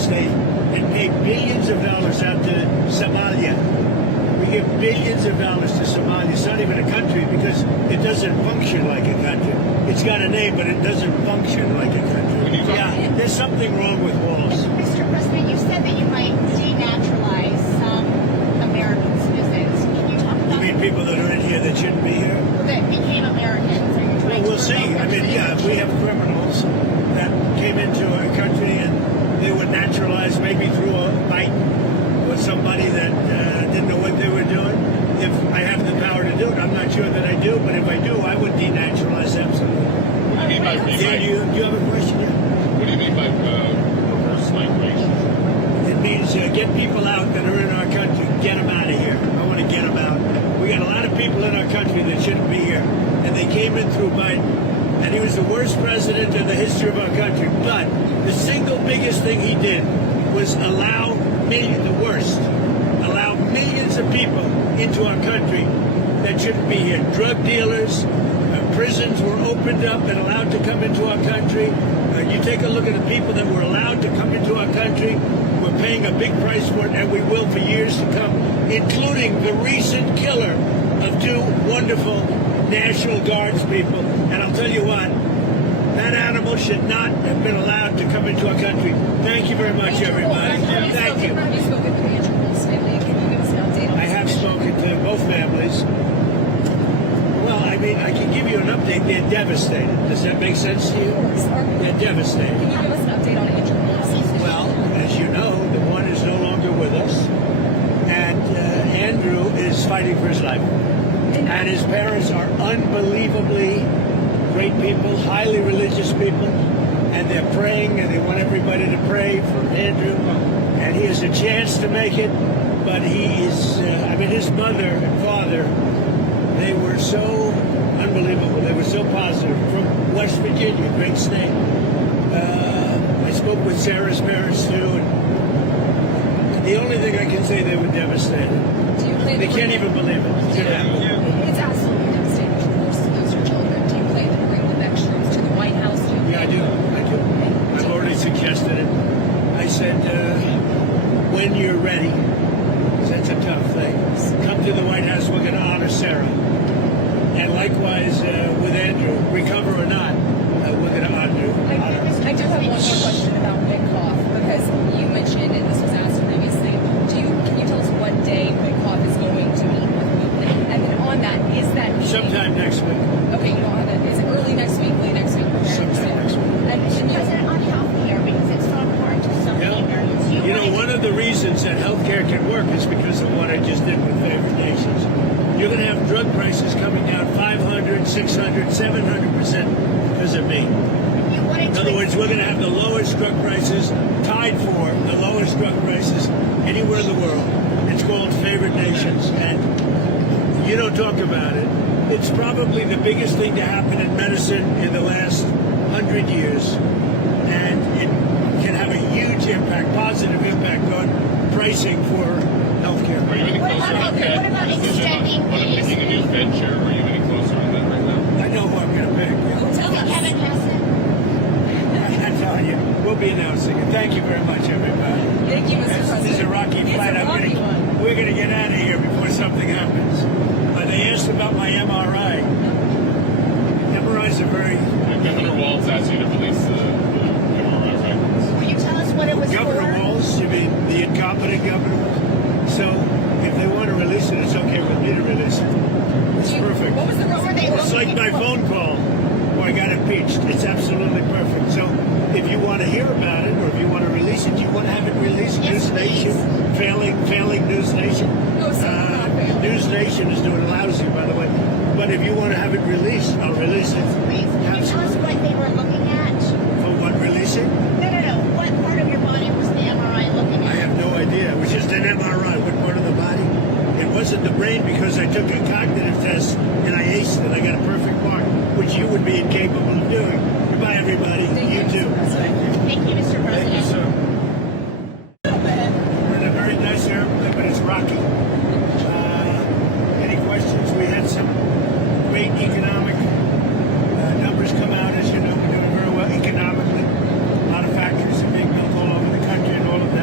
state and pay billions of dollars out to Somalia. We give billions of dollars to Somalia. It's not even a country because it doesn't function like a country. It's got a name, but it doesn't function like a country. Yeah, there's something wrong with walls. Mr. President, you said that you might denaturalize some American citizens. Can you talk You about mean people that are in here that shouldn't be here? that became Americans? Are you Well, trying we'll to see. revoke I their mean, yeah, we have criminals that came into our country and they were naturalized maybe through a fight with somebody that didn't know what they were doing. If I have the power to do it, I'm not sure that I do, but if I do, I would denaturalize absolutely. What do you mean by Yeah, do you have a question? Yeah. What do you mean by reverse migration? It means get people out that are in our country, get them out of here. I want to get them out. We got a lot of people in our country that shouldn't be here, and they came in through Biden, and he was the worst president in the history of our country. But the single biggest thing he did was allow millions of people into our country that shouldn't be here. Drug dealers, prisons were opened up and allowed to come into our country. You take a look at the people that were allowed to come into our country. We're paying a big price for it, and we will for years to come, including the recent killer of two wonderful National Guards people. And I'll tell you what, that animal should not have been allowed to come into our country. Thank you very much, everybody. Thank you. Have you spoken to the Andrew Wolf's family? Can you give us an update on I have spoken to both families. Well, I mean, I can give you an update. They're devastated. Does that make sense to you? They're devastated. Can you give us an update on Andrew Wolf's? Well, as you know, the one is no longer with us, and Andrew is fighting for his life. And his parents are unbelievably great people, highly religious people, and they're praying, and they want everybody to pray for Andrew. And he has a chance to make it, but he is, his mother and father, they were so unbelievable. They were so positive. From West Virginia, great state. I spoke with Sarah's parents too, and the only thing I can say, they were devastated. Do you plan They to can't bring even believe it. It's gonna happen. It's absolutely devastating. Of course, to lose your children. Do you plan to bring the next troops to the White House? Yeah, I do. I've already suggested it. I said, when you're ready, 'cause that's a tough thing, come to the White House. We're going to honor Sarah. And likewise with Andrew, recover or not, we're going to honor. I do have one more question about Witkoff, because you mentioned, and this was asked previously, can you tell us what day Witkoff is going to meet with Putin? And then on that, is that meeting... Sometime next week. Okay, you don't have it. Is it early next week, late next week? Okay, Sometime next week. And can you... President, on healthcare, because it's so important to so many Americans. You know, one of the reasons that healthcare can work is because of what I just did with favored nations. You're going to have drug prices coming down 500, 600, 700% because of me. In other words, we're going to have the lowest drug prices, tied for the lowest drug prices anywhere in the world. It's called favored nations, and you don't talk about it. It's probably the biggest thing to happen in medicine in the last 100 years, and it can have a huge impact, positive impact on pricing for healthcare. Are you any What closer about- on that what about decision extending on these- picking a new Fed chair? Are you any closer on that right now? I know who I'm going to pick. Tell us. Kevin Hassan. I'm telling you, we'll be announcing it. Thank you very much, everybody. Thank you, Mr. President. This is a rocky It's flight. a rocky one. We're going to get out of here before something happens. They asked about my MRI. MRIs are very... Governor Walz asked you to release the MRI records. Will you tell us what it was Governor for? Walz, you mean the incompetent governor? So if they want to release it, it's okay with me to release it. It's perfect. What was the What were they It's like my phone call where I got impeached. It's absolutely perfect. So if you want to hear about it, or if you want to release it, you want to have it released. Yes, News Nation, failing News Nation. No, sir, not failing. News Nation is doing lousy, by the way. But if you want to have it released, I'll release it. Please, can you tell us what they were looking at? For what, releasing? No. What part of your body was the MRI looking I at? have no idea. It was just an MRI. What part of the body? It wasn't the brain because I took a cognitive test and I aced it. I got a perfect mark, which you would be incapable of doing. Goodbye, everybody. You too. Thank you, Mr. Thank you, President. sir. We're in a very nice airplane, but it's rocky. Any questions? We had some great economic numbers come out. As you know, we're doing very well economically. A lot of factories are being built all over the country, and all of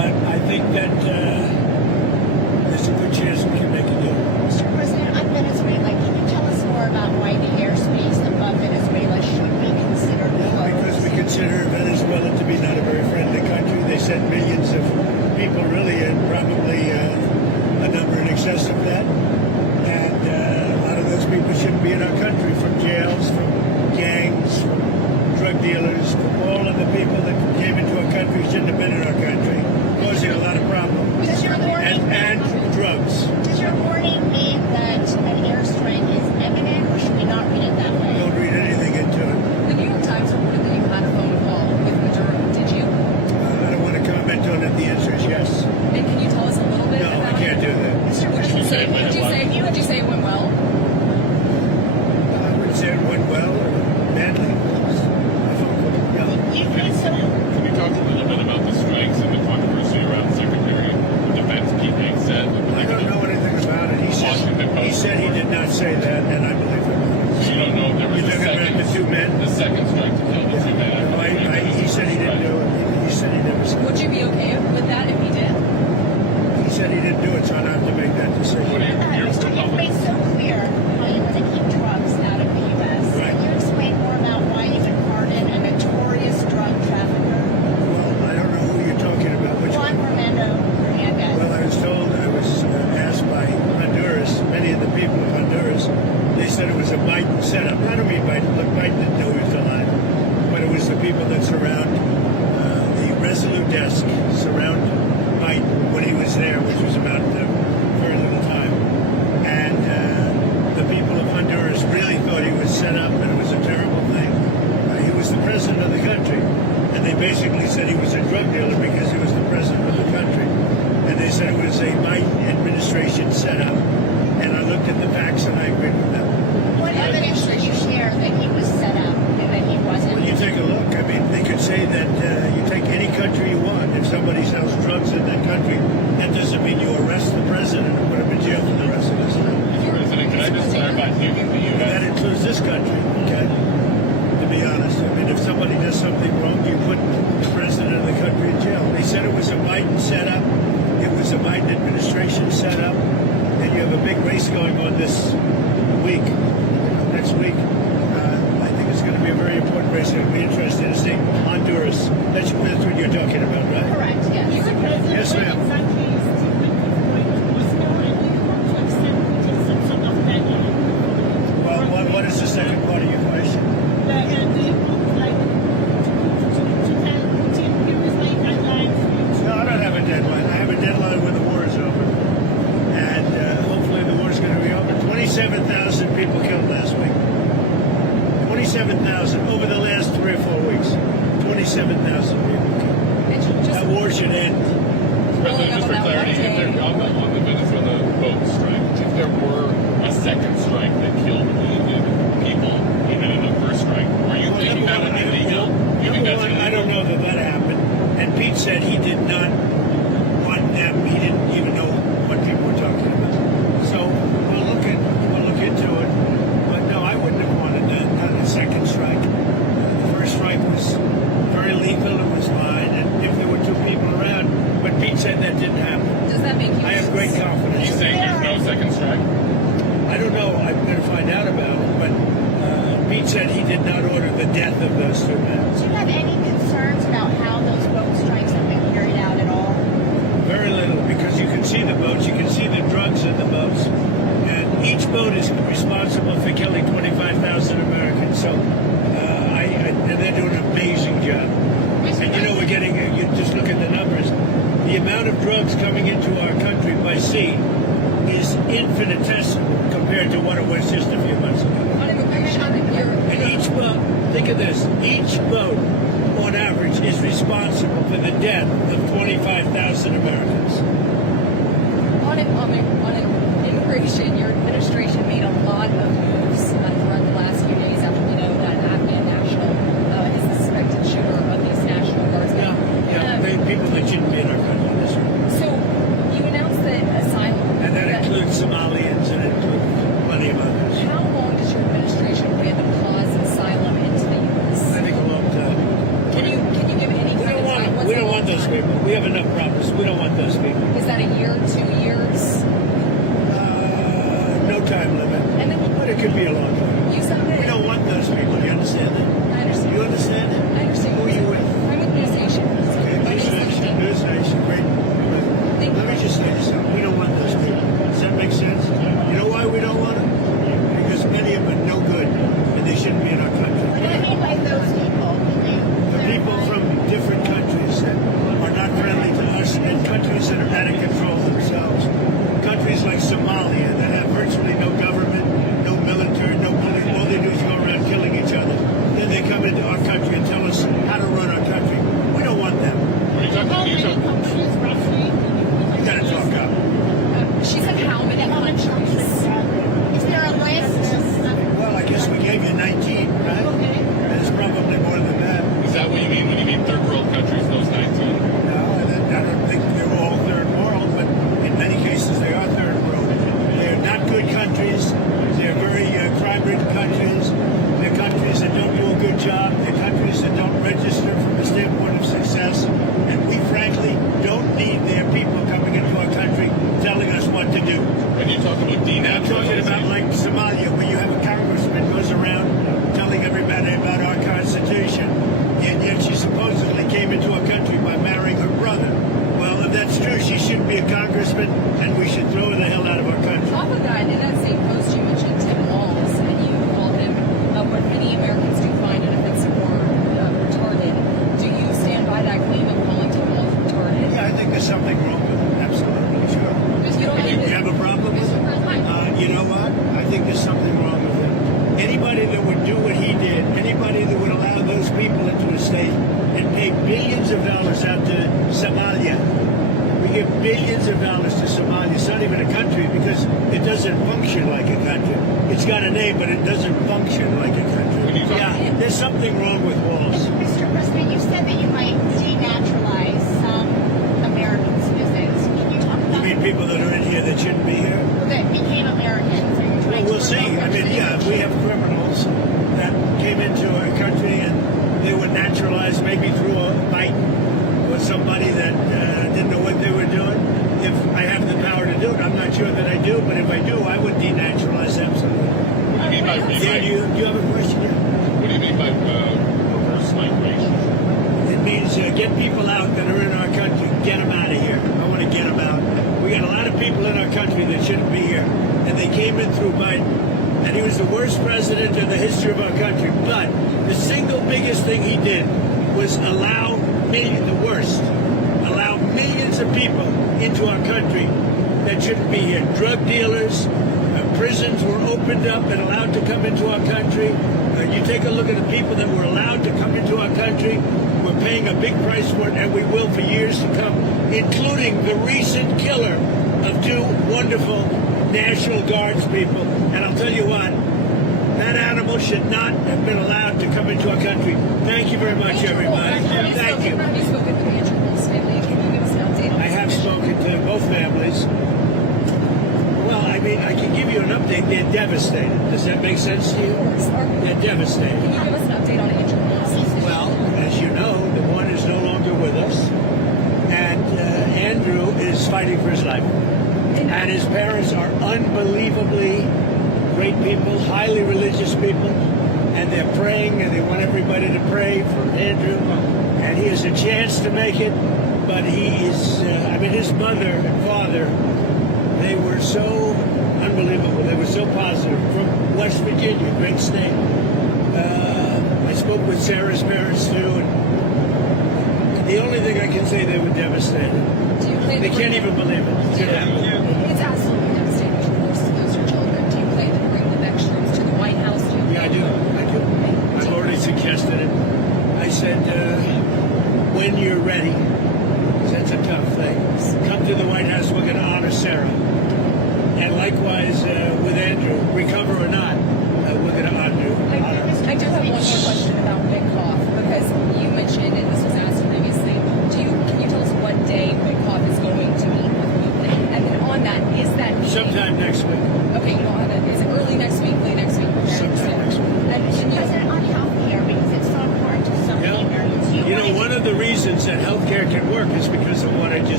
but I think that there's a good chance we can make a deal. Mr. President, on Venezuela, can you tell us more about why the airspace above Venezuela should be considered Because we closed? consider Venezuela to be not a very friendly country. They sent millions of people, really, and probably a number in excess of that. And a lot of those people shouldn't be in our country, from jails, from gangs, from drug dealers, from all of the people that came into our country shouldn't have been in our country, causing a lot of problems. Does your warning, And drugs. does your warning mean that an airstrike is imminent, or should we not read it that way? Don't read anything into it. The New York Times reported that you had a phone call with Maduro. Did you? I don't want to comment on it. The answer is yes. And can you tell us a little bit No, about I can't do that. Mr. Would you President, say it went well? I wouldn't say it went well or badly. No. you think so? Can you talk a little bit about the strikes and the controversy around Secretary of Defense Pete said? I don't know anything about it. He said he did not say that, and I believe him. So you don't know if there was You're a talking about the two men? the second strike to kill the two men. No, he said he didn't do it. He said he never said Would it. you be okay with that if he did? He said he didn't do it, so I don't have to make that What decision. do you, your Mr. You've made so clear how you want to keep drugs out of the U.S. Right. Can you explain more about why you would pardon a notorious drug trafficker, Well, I don't know who you're talking about. Which Juan one? Romando Hernandez? Well, I was told, I was asked by Honduras, many of the people of Honduras, they said it was a Biden setup. I don't mean Biden. Look, Biden didn't know he was alive. But it was the people that surround the Resolute desk, surround Biden when he was there, which was about very little time. And the people of Honduras really thought he was set up, and it was a terrible thing. He was the president of the country, and they basically said he was a drug dealer because he was the president of the country. And they said it was a Biden administration setup. And I looked at the facts, and I agreed with them. What evidence did you share that he was set up and that he wasn't? Well, you take a look. I mean, they could say that you take any country you want. If somebody sells drugs in that country, that doesn't mean you arrest the president and put him in jail for the rest of his life. President, can I just clarify? Do you think the And that U.S. includes this country, okay? To be honest. I mean, if somebody does something wrong, you put the president of the country in jail. They said it was a Biden setup. It was a Biden administration setup. And you have a big race going on this week, next week. I think it's going to be a very important race. It'll be interesting to see Honduras. That's what you're talking about, right? Correct, yes. Mr. President, Yes, when ma'am. exactly is the going to Moscow, and do you want to accept Putin some sort of venue? Well, what is the second part of your question? And do you want, like, to tell Putin, here is my deadline for you to... No, I don't have a deadline. I have a deadline when the war is over. And hopefully the war is going to be over. 27,000 people killed last week. 27,000 over the last 3 or 4 weeks. 27,000 people killed. That war should end. President, just for clarity, if there, on the Venezuela boat strike, if there were a second strike that killed wounded people, even in the first strike, are you thinking that would be legal? You think that's illegal? I don't know that happened. And Pete said he did not want them. He didn't even know what people were talking about. So we'll look into it. But no, I wouldn't have wanted that. Not a second strike. The first strike was very lethal. It was fine. And if there were two people around, but Pete said that didn't happen. Does that make you? I have great Are you confidence. saying there's no second strike? I don't know. I'm going to find out about it. But Pete said he did not order the death of those two men. Do you have any concerns about how those boat strikes have been carried out at all? Very little, because you can see the boats, you can see the drugs in the boats, and each boat is responsible for killing 25,000 Americans. So, and they're doing an amazing job. And you know, we're getting, you just look at the numbers. The amount of drugs coming into our country by sea is infinitesimal compared to what it was just a few months ago. On immigration, And each boat, think of this, each boat on average is responsible for the death of 25,000 Americans. on immigration, your administration made a lot of moves throughout the last few days after we know that Afghan national is the suspected shooter of these National Guardsmen. People that shouldn't be in our country. That's right. So you announced that asylum. And that includes Somalians and it includes plenty of others. How long does your administration plan to pause asylum into the U.S.? I think a long time. Can you give any We kind don't of time? want, What's we a don't long want those time? people. We have enough problems. We don't want those people. Is that a year, 2 years? No time limit. And then But it could be a long time. you said that. We don't want those people. You understand that? I understand. You understand that? I understand. Who are you with? I'm with News Nation. Okay, My News name's Nation. Nikki. News Nation. Great. Thank Let me you. just say this. We don't want those people. Does that make sense? You know why we don't want them? Because many of them are no good, and they shouldn't be in our country. What do you mean by those people? The people from different countries that are not friendly to us, and countries that are out of control themselves. Countries like Somalia that have virtually no government, no military, no police. All they do is go around killing each other. Then they come into our country and tell us how to run our country. We don't want them. Are you talking How about many countries roughly? You gotta talk up. She said how many countries? Is there a list? Well, I guess we gave you 19, right? Okay. There's probably more than that. Is that what you mean when you mean third world countries, those 19? No, I don't think they're all third world, but in many cases they are third world. They're not good countries. They're very crime-ridden countries. They're countries that don't do a good job. They're countries that don't register from the standpoint of success. And we frankly don't need their people coming into our country telling us what to do. When you talk about I'm talking about denaturalization, like Somalia, where you have a congressman goes around telling everybody about our Constitution, and yet she supposedly came into our country by marrying her brother. Well, if that's true, she shouldn't be a congressman, and we should throw her the hell out of our country. Off of that, in that same post, you mentioned Tim Walz, and you called him what many Americans do find inoffensive or retarded. Do you stand by that claim of calling Tim Walz retarded? Yeah, I think there's something wrong with it. Absolutely, sure. Because you don't You have a problem with it? You know what? I think there's something wrong with it. Anybody that would do what he did, anybody that would allow those people into a state and pay billions of dollars out to Somalia. We give billions of dollars to Somalia. It's not even a country because it doesn't function like a country. It's got a name, but it doesn't function like a country. When you talk- Yeah, there's something wrong with walls. Mr. President, you said that you might denaturalize some American citizens. Can you talk You about mean people that are in here that shouldn't be here? that became Americans? Are you Well, trying we'll to see. revoke I their mean, yeah, we have criminals that came into our country and they were naturalized maybe through a fight or somebody that didn't know what they were doing. If I have the power to do it, I'm not sure that I do, but if I do, I would denaturalize absolutely. what do you mean by Yeah, do you have a question? Yeah. what do you mean by reverse migration? It means get people out that are in our country. Get them out of here. I want to get them out. We got a lot of people in our country that shouldn't be here. And they came in through Biden. And he was the worst president in the history of our country. But the single biggest thing he did was allow millions of people into our country that shouldn't be here. Drug dealers, prisons were opened up and allowed to come into our country. You take a look at the people that were allowed to come into our country. We're paying a big price for it, and we will for years to come, including the recent killer of two wonderful National Guards people. And I'll tell you what, that animal should not have been allowed to come into our country. Thank you very much, everybody. Thank you. Have you spoken to the Andrew Walz family? Can you give us an update on I this have issue? spoken to both families. Well, I mean, I can give you an update. They're devastated. Does that make sense to you? Of course. They're devastated. Can you give us an update on Andrew Walz? Well, as you know, the one is no longer with us, and Andrew is fighting for his life. And his parents are unbelievably great people, highly religious people, and they're praying, and they want everybody to pray for Andrew. And he has a chance to make it, but he is, his mother and father, they were so unbelievable. They were so positive. From West Virginia, great state. I spoke with Sarah's parents, too, and the only thing I can say, they were devastated. Do you plan They to can't bring- even believe it. It happened. It's absolutely devastating. Of course, those are children. Do you plan to bring the next troops to the White House? Do you Yeah, I do. I've already suggested it. I said, when you're ready, 'cause that's a tough thing, come to the White House. We're going to honor Sarah. And likewise with Andrew, recover or not, we're going to honor you. I do have one more question about Witkoff, because you mentioned, and this was asked previously, can you tell us what day Witkoff is going to meet with Putin? And then on that, is that meeting... Sometime next week. Okay, you don't have it. Is it early next week, late next week? Okay, I Sometime understand. next week. And can you... President, on healthcare, because it's so important to so many Americans. You know, one of the reasons that healthcare can work is because of what I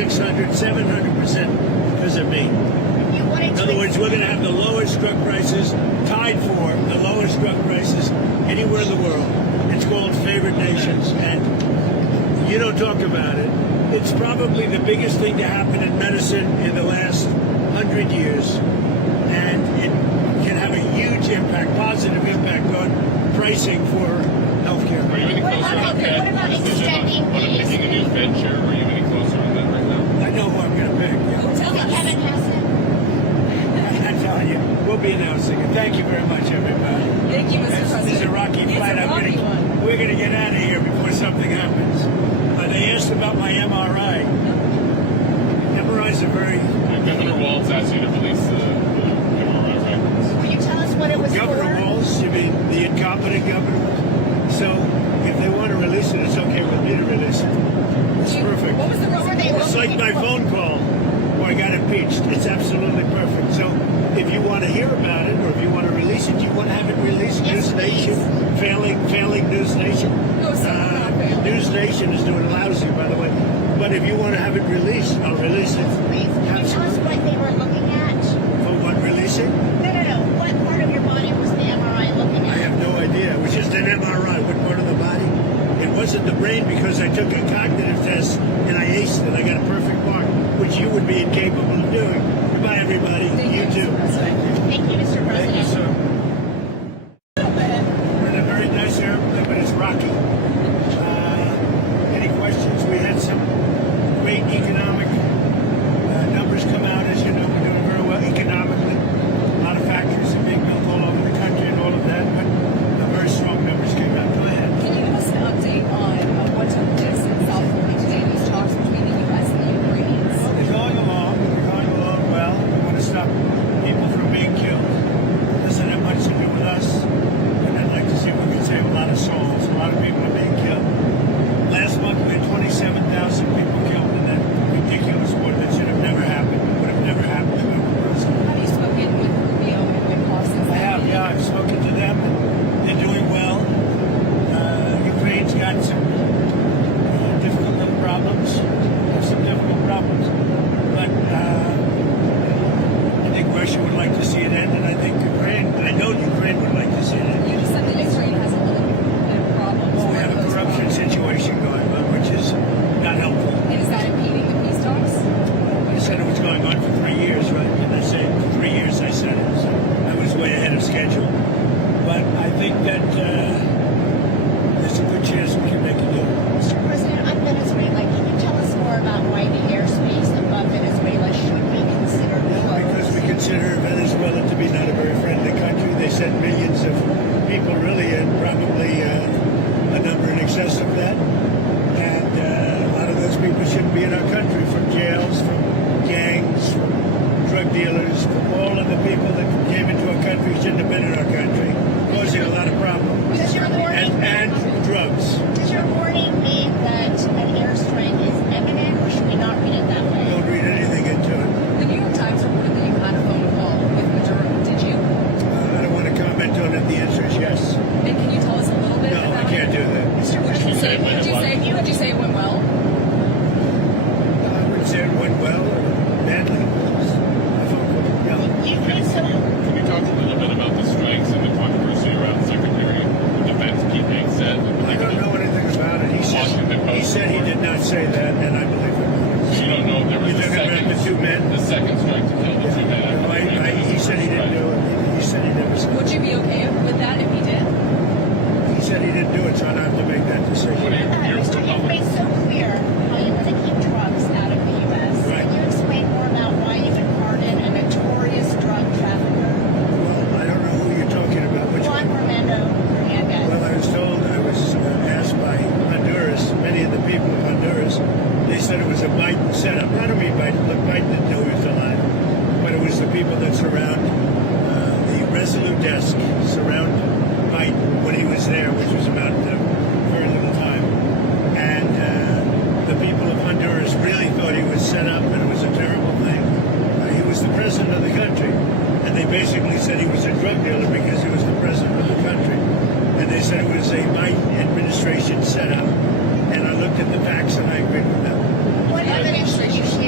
600, 700% because of me. You wanted In to other words, we're going to have the lowest drug prices, tied for the lowest drug prices anywhere in the world. It's called favored nations, and you don't talk about it. It's probably the biggest thing to happen in medicine in the last 100 years, and it can have a huge impact, positive impact on pricing for healthcare. Are you any What closer about- to that what about decision extending on these- picking a new Fed chair? Are you any closer to that right now? I know who I'm going to pick. Oh, tell us. Kevin Hassan? I'm telling you, we'll be announcing it. Thank you very much, everybody. Thank you, Mr. President. This is a rocky It's flight. a rocky one. We're going to get out of here before something happens. They asked about my MRI. MRIs are very. Governor Walz asked you to release the MRI records. Will you tell us what it was Governor for? Walz, you mean the incompetent governor? So if they want to release it, it's okay with me to release it. It's perfect. What was the What were they It's like my phone call where I got impeached. It's absolutely perfect. So if you want to hear about it or if you want to release it, you want to have it released. Yes, News Nation, failing News Nation. No, sir, not failing. News Nation is doing lousy, by the way. But if you want to have it released, I'll release it. Please, can you tell us what they were looking at? For what releasing? No. What part of your body was the MRI looking I at? have no idea. It was just an MRI. What part of the body? It wasn't the brain because I took a cognitive test and I aced it. I got a perfect mark, which you would be incapable of doing. Goodbye, everybody. Thank You you, too. Mr. President. Thank you, Mr. Thank you, President. sir. We're in a very nice airplane, but it's rocky. Any questions? We had some great economic numbers come out. As you know, we're doing very well economically. A lot of factories are being built all over the country and all of that, but the very strong numbers came out. Go ahead. Can you give us an update on what took place in South Korea today, these talks between the U.S. and the Ukrainians? They're going along. They're going along well. We want to stop people from being killed. Doesn't have much to do with us. And I'd like to see if we can save a lot of souls. A lot of people are being killed. Last month we had 27,000 people killed in that ridiculous war that should have never happened. It would have never happened if it were possible. Have you spoken with Rubio and Whitehall since I have, yeah. I've spoken to them. They're doing well. Ukraine's got some difficult little problems. They have some difficult problems. But I think Russia would like to see it end, and I think Ukraine, I know Ukraine would like to see it end. You just said that Ukraine has a little bit of problems. Well, we have a corruption situation going on, which is not helpful. And is that impeding the peace talks? I said it was going on for 3 years, right? And I said 3 years I said it, so I was way ahead of schedule. But I think that there's a good chance we can make a deal. Mr. President, on Venezuela, can you tell us more about why the airspace above Venezuela should be considered Because we closed? consider Venezuela to be not a very friendly country. They sent millions of people really in, probably a number in excess of that. And a lot of those people shouldn't be in our country, from jails, from gangs, from drug dealers, from all of the people that came into our country shouldn't have been in our country, causing a lot of problems. Does your warning, And drugs. does your warning mean that an airstrike is imminent, or should we not read it that way? Don't read anything into it. The New York Times reported that you had a phone call with Maduro. Did you? I don't want to comment on it. The answer is yes. And can you tell us a little bit No, about I can't do that. Mr. Would you President, say, would you say it went well? I would say it went well or badly. Yeah. you think so? Can you talk a little bit about the strikes and the controversy around Secretary of Defense Pete Hegseth? I don't know anything about it. He said he did not say that, and I believe him. You don't know if there was You're a talking about the two men? the second strike to kill the two men. He said he didn't do it. He said he never said Would it. you be okay with that if he did? He said he didn't do it, so I don't have to make that What do decision. you hear Mr. from You've made so clear how you want to keep drugs out of the U.S. Right. Can you explain more about why you would pardon a notorious drug trafficker, Well, I don't know who you're talking about. Which Juan one? Romando Hernandez? Well, I was told, I was asked by Honduras, many of the people of Honduras, they said it was a Biden setup. I don't mean Biden, look, Biden didn't know he was alive, but it was the people that surround the Resolute desk, surround Biden when he was there, which was about very little time. And the people of Honduras really thought he was set up and it was a terrible thing. He was the president of the country, and they basically said he was a drug dealer because he was the president of the country. And they said it was a Biden administration setup. And I looked at the facts and I agreed with them. What evidence did you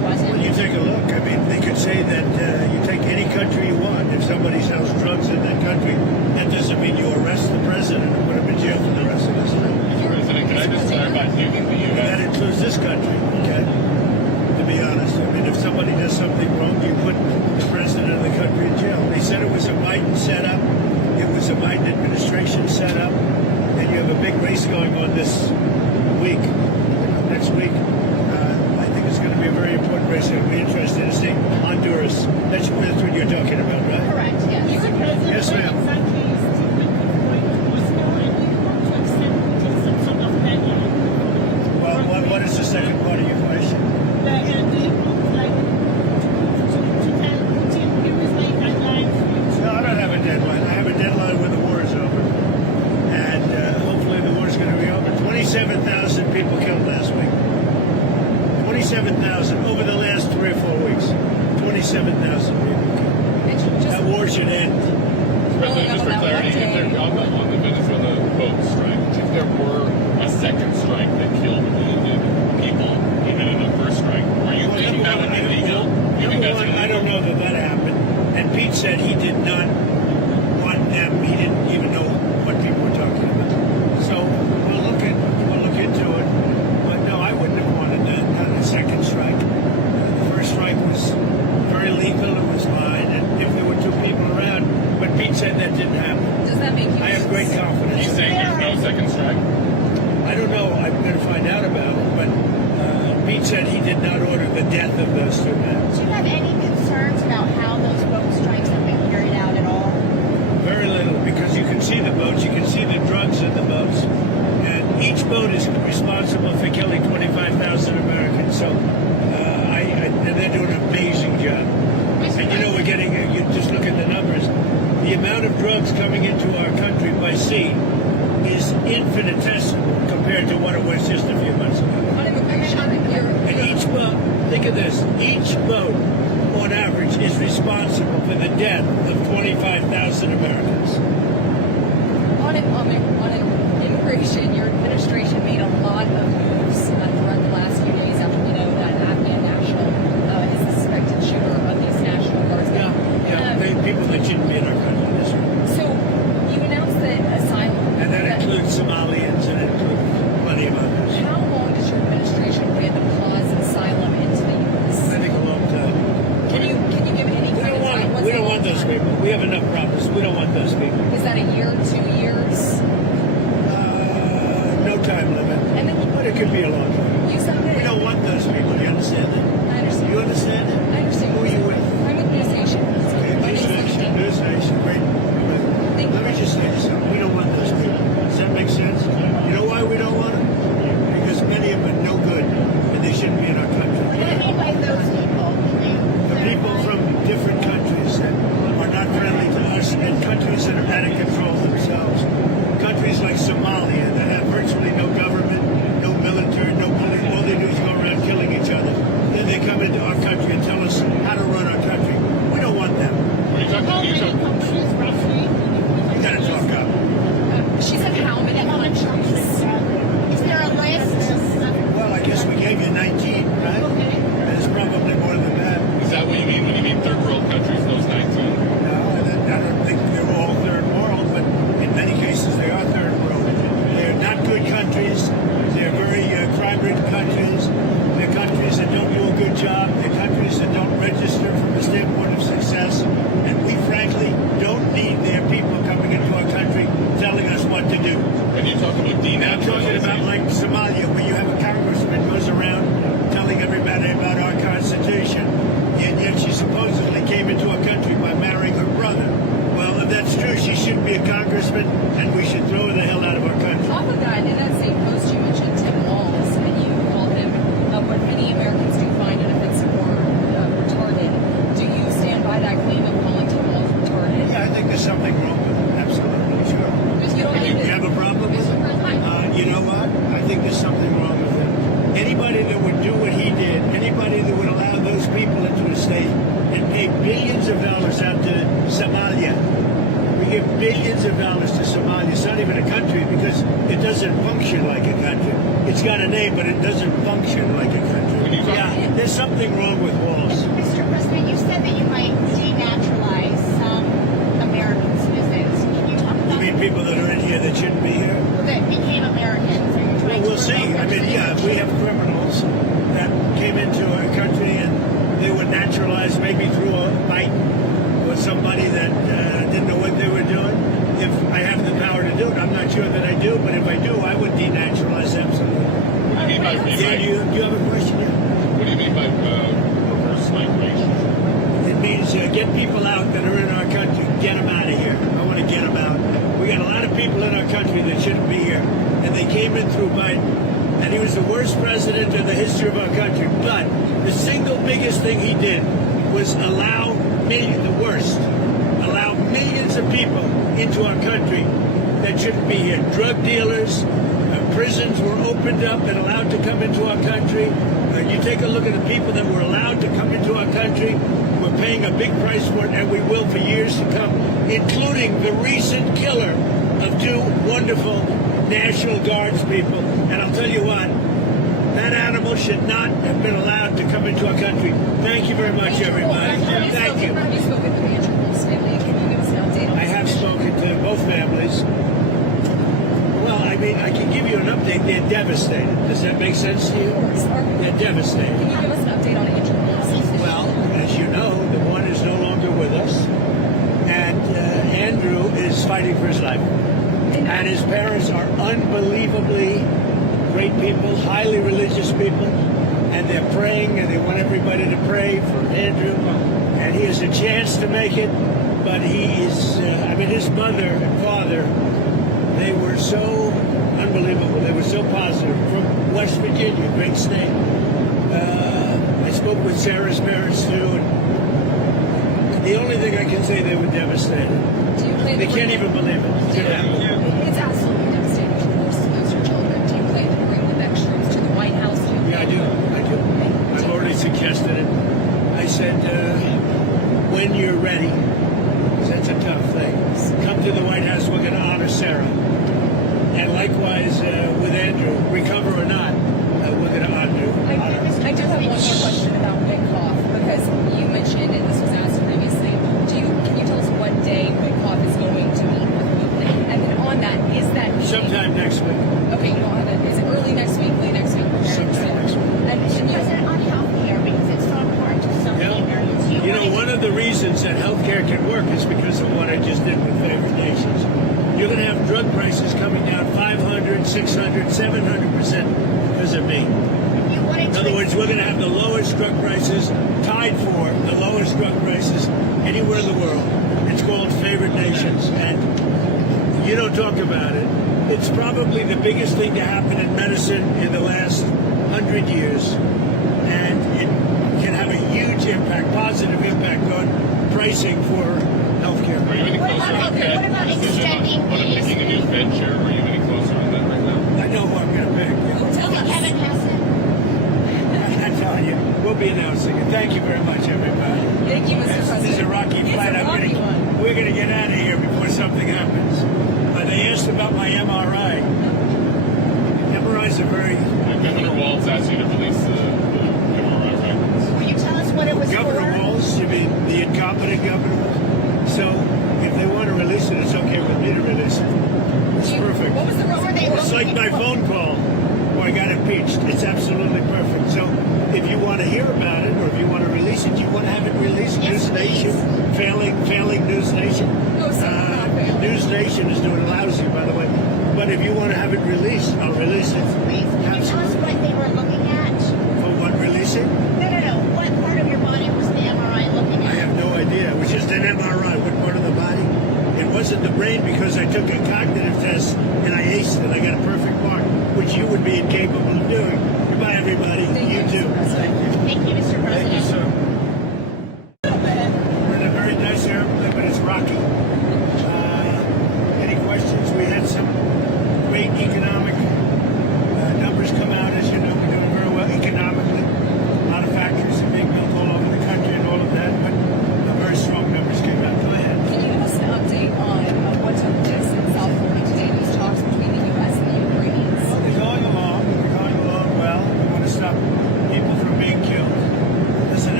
have a big race going on this week, next week. I think it's going to be a very important race. It'll be interesting to see Honduras. That's what you're talking about, right? Correct, yes. Yes, ma'am. Exactly is going to Moscow and we want to accept some sort of deadline. Well, what is the second part of your question? Like, and they want like to tell Putin, here is my deadline for you to No, I don't have a deadline. I have a deadline when the war is over. And hopefully the war is going to be over. 27,000 people killed last week. 27,000 over the last 3 or 4 weeks. 27,000 people killed. That war should end. President, just for clarity, if there, on the Venezuela boat strike, if there were a second strike that killed wounded people, even in the first strike, are you thinking that would be legal? You think Number that's one, illegal? I don't know that happened. And Pete said he did not want them. He didn't even know what people were talking about. So we'll look into it. But no, I wouldn't have wanted that. Not a second strike. The first strike was very lethal. It was fine. And if there were 2 people around, but Pete said that didn't happen. Does that make you? I have great confidence. He's saying there's no second strike? I don't know. I'm going to find out about it. But Pete said he did not order the death of those 2 men. Do you have any concerns about how those boat strikes have been carried out at all? Very little, because you can see the boats, you can see the drugs in the boats, and each boat is responsible for killing 25,000 Americans. So, and they're doing an amazing job. And you know, we're getting, you just look at the numbers, the amount of drugs coming into our country by sea is infinitesimal compared to what it was just a few months ago. On immigration, And each boat, think of this, each boat on average is responsible for the death of 25,000 Americans. on immigration, your administration made a lot of moves throughout the last few days after we know that Afghan national is the suspected shooter of these National Guardsmen. People that shouldn't be in our country. That's right. So you announced that asylum. And that includes Somalians and it includes plenty of others. How long does your administration plan to pause asylum into the U.S.? I think a long time. Can you give any We kind don't of want time? them. What's We a don't long want those time? people. We have enough problems. We don't want those people. Is that a year, 2 years? No time limit. And then But it could be a long time. you said that. We don't want those people. You understand that? I understand. You understand that? I understand. Who are you with? I'm with News Nation. Okay, News Nation. News Nation. Great. Thank Let me you. just say this. We don't want those people. Does that make sense? You know why we don't want them? Because many of them are no good and they shouldn't be in our country. What do you mean by those people? The people from different countries that are not friendly to us and countries that are out of control themselves. Countries like Somalia that have virtually no government, no military, no police. All they do is go around killing each other. Then they come into our country and tell us how to run our country. We don't want them. Are you how talking, many countries roughly? You gotta talk up. She said how many countries? Is there a list? Well, I guess we gave you 19, right? Okay. There's probably more than that. is that what you mean when you mean third world countries, those 19? No, I don't think they're all third world, but in many cases they are third world. They're not good countries. They're very crime-ridden countries. They're countries that don't do a good job. They're countries that don't register from a standpoint of success. And we frankly don't need their people coming into our country telling us what to do. When you talk about I'm talking about denaturalization, like Somalia, where you have a congressman goes around telling everybody about our Constitution, and yet she supposedly came into our country by marrying her brother. Well, if that's true, she shouldn't be a congressman, and we should throw her the hell out of our country. Off of that, in that same post, you mentioned Tim Walz, and you called him what many Americans do find an offensive or retarded. Do you stand by that claim of calling Tim Walz retarded? Yeah, I think there's something wrong with it. Absolutely, sure. Because you don't You have a problem with it? You know what? I think there's something wrong with it. Anybody that would do what he did, anybody that would allow those people into a state and pay billions of dollars out to Somalia. We give billions of dollars to Somalia. It's not even a country because it doesn't function like a country. It's got a name, but it doesn't function like a country. Yeah, there's something wrong with Walls. Mr. President, you said that you might denaturalize some American citizens. Can you talk You about mean people that are in here that shouldn't be here? that became Americans? Are you Well, trying to we'll see. revoke I their mean, yeah, we have criminals that came into our country and they were naturalized maybe through a fight or somebody that didn't know what they were doing. If I have the power to do it. I'm not sure that I do, but if I do, I would denaturalize absolutely. What do you mean by Yeah, do you have a question? Yeah. what do you mean by reverse migration? It means get people out that are in our country. Get them out of here. I want to get them out. We got a lot of people in our country that shouldn't be here, and they came in through Biden, and he was the worst president in the history of our country. But the single biggest thing he did was allow millions of people into our country that shouldn't be here. Drug dealers, prisons were opened up and allowed to come into our country. You take a look at the people that were allowed to come into our country. We're paying a big price for it, and we will for years to come, including the recent killer of two wonderful National Guards people. And I'll tell you what, that animal should not have been allowed to come into our country. Thank you very much, everybody. Thank you. Have you spoken to the Andrew Wolf's family? Can you give us an update on I have spoken to both families. Well, I mean, I can give you an update. They're devastated. Does that make sense to you? They're devastated. Can you give us an update on Andrew Wolf's situation? Well, as you know, the one is no longer with us, and Andrew is fighting for his life. And his parents are unbelievably great people, highly religious people, and they're praying, and they want everybody to pray for Andrew. And he has a chance to make it, but he is, his mother and father, they were so unbelievable. They were so positive. From West Virginia, great state. I spoke with Sarah's parents, too, and the only thing I can say, they were devastated. They can't even believe it. It's absolutely devastating. Of course, those are children. Do you plan to bring the Beck troops to the White House? Yeah, I do. I've already suggested it. I said, when you're ready, 'cause that's a tough thing, come to the White House. We're going to honor Sarah. And likewise with Andrew, recover or not, we're going to honor. I do have one more question about Wickoff, because you mentioned, and this was asked previously, can you tell us what day Wickoff is going to meet with Putin? And then on that, is that meeting, Sometime next week. Okay, you don't have it. Is it early next week, late next week? Sometime next week. And President, on healthcare, because it's so important to so many Americans. You know, one of the reasons that healthcare can work is because of what I just did with favored nations. You're going to have drug prices coming down 500, 600, 700% because of me. In other words, we're going to have the lowest drug prices, tied for the lowest drug prices anywhere in the world. It's called favored nations, and you don't talk about it. It's probably the biggest thing to happen in medicine in the last 100 years, and it can have a huge impact, positive impact on pricing for healthcare. Are you any closer on Okay, what about extending on picking a new Fed chair? Are you any closer on that right now? I know who I'm going to pick. tell us. Kevin Hassan? I'm telling you, we'll be announcing it. Thank you very much, everybody. Thank you, Mr. President. This is a rocky flight. We're going to get out of here before something happens. They asked about my MRI. MRIs are very... Governor Walz asked you to release the MRI records. Will you tell us what it was Governor for? Walz, you mean the incompetent governor? So if they want to release it, it's okay with me to release it. It's perfect. What was the What were they It's like my phone call where I got impeached. It's absolutely perfect. So if you want to hear about it, or if you want to release it, you want to have it released. Yes, News Nation, failing News Nation. Oh, sorry, not failing. News Nation is doing lousy, by the way. But if you want to have it released, I'll release it. Please, can you tell us what they were looking at? For what releasing? No. What part of your body was the MRI looking I at? have no idea. It was just an MRI. What part of the body? It wasn't the brain, because I took a cognitive test and I aced it. I got a perfect mark, which you would be incapable of doing. Goodbye, everybody. Thank you, too. Mr. President. Thank you, Mr. Thank you, President. sir. We're in a very nice airplane, but it's rocky. Any questions? We had some great economic numbers come out. As you know, we're doing very well economically. A lot of factories are being built all over the country and all of that, but very strong numbers came out. Go ahead. Can you give us an update on what took place in South Florida today, these talks between the U.S. and the Ukrainians? We're going along well. We want to stop people from being killed. Listen,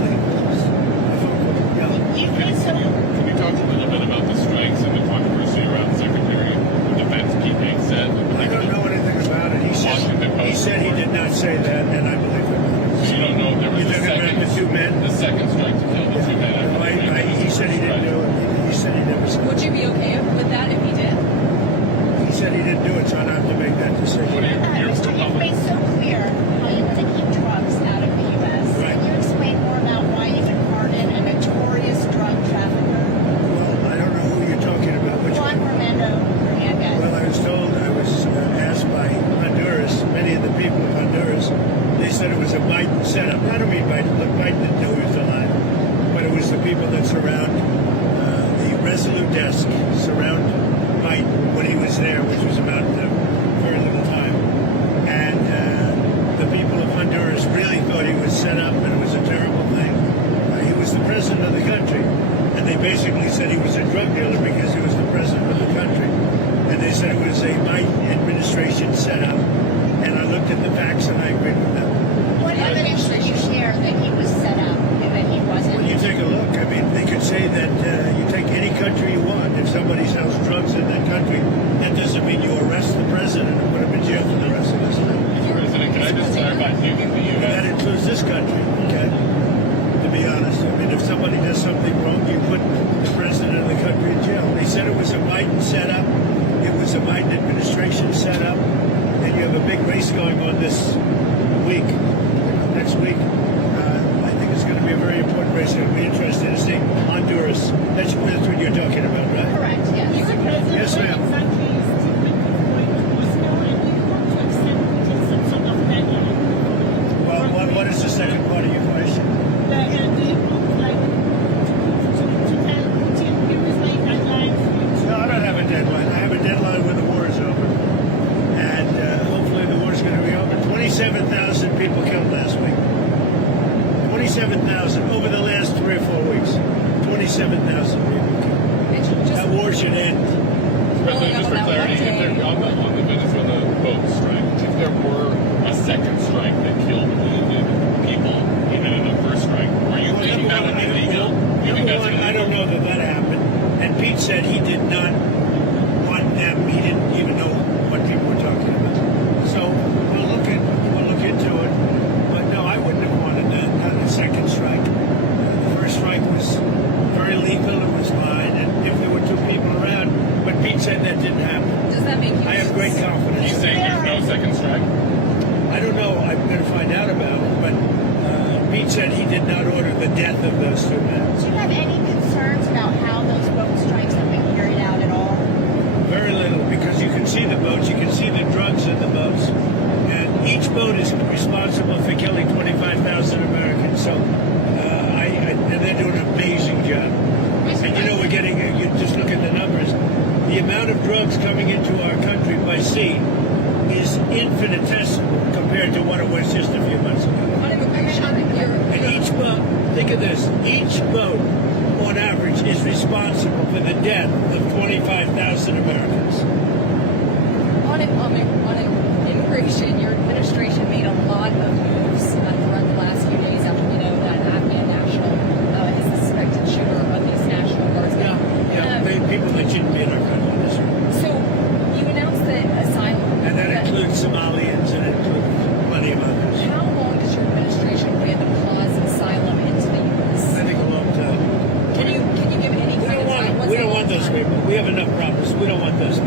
Absolutely. Yeah. You think so? Can you talk a little bit about the strikes and the controversy around Secretary of Defense Pete said? I don't know anything about it. He said he did not say that, and I believe it. So you don't know if there was You're a talking about the two men? the second strike to kill the two men. He said he didn't do it. He said he never said it. Would you be okay with that if he did? He said he didn't do it, so I don't have to make that decision. What do you- You're Mr. You've made so clear how you want to keep drugs out of the U.S. Right. Can you explain more about why you can pardon a notorious drug trafficker, Well, I don't know who you're talking about. Which Juan one? Fernando Hernandez? Well, I was told, I was asked by Honduras, many of the people of Honduras, they said it was a Biden setup. I don't mean Biden, look, Biden didn't know he was alive, but it was the people that surround the Resolute desk, surround Biden when he was there, which was about very little time. And the people of Honduras really thought he was set up and it was a terrible thing. He was the president of the country, and they basically said he was a drug dealer because he was the president of the country. And they said it was a Biden administration setup. And I looked at the facts and I agreed with them. What evidence did you share that he was set up and that he wasn't? When you take a look, I mean, they could say that you take any country you want. If somebody sells drugs in that country, that doesn't mean you arrest the president and put him in jail for the rest of his life. Mr. President, can I just clarify, do you think the And that U.S. includes this country, okay? To be honest, I mean, if somebody does something wrong, you put the president of the country in jail. They said it was a Biden setup. It was a Biden administration setup. And you have a big race going on this week, next week. I think it's going to be a very important race. It'll be interesting to see Honduras. That's what you're talking about, right? Correct, yes. Mr. President, Yes, what ma'am. exactly is the point? Was no agreement to accept some sort of deadline? Well, what is the second part of your question? Like, to tell Putin, here is my deadline for you to... No, I don't have a deadline. I have a deadline when the war is over. And hopefully the war is going to be over. 27,000 people killed last week. 27,000 over the last 3 or 4 weeks. 27,000 people killed. That war should end. President, just for clarity, if there, on the Venezuela boat strike, if there were a second strike that killed wounded people, even in the first strike, are you thinking that would be legal? You think that's I don't know that happened. And Pete said he did not want them. He didn't even know what people were talking about. So we'll look into it. But no, I wouldn't have wanted that. Not a second strike. The first strike was very lethal. It was fine. And if there were 2 people around, but Pete said that didn't happen. Does that make you? I have great confidence. He's saying there's no second strike? I don't know. I'm going to find out about it. But Pete said he did not order the death of those 2 men. Do you have any concerns about how those boat strikes have been carried out at all? Very little, because you can see the boats, you can see the drugs in the boats, and each boat is responsible for killing 25,000 Americans. So, and they're doing an amazing job. And you know, we're getting, you just look at the numbers, the amount of drugs coming into our country by sea is infinitesimal compared to what it was just a few months ago. On immigration, And each boat, think of this, each boat on average is responsible for the death of 25,000 Americans. on immigration, your administration made a lot of moves throughout the last few days after we know that Afghan national is the suspected shooter of these National Guardsmen. People that shouldn't be in our country. That's right. So you announced that asylum. And that includes Somalians and it includes plenty of others. How long does your administration plan to pause asylum into the U.S.? I think a long time. Can you give any kind of time? We don't want those people. We have enough problems. We don't want those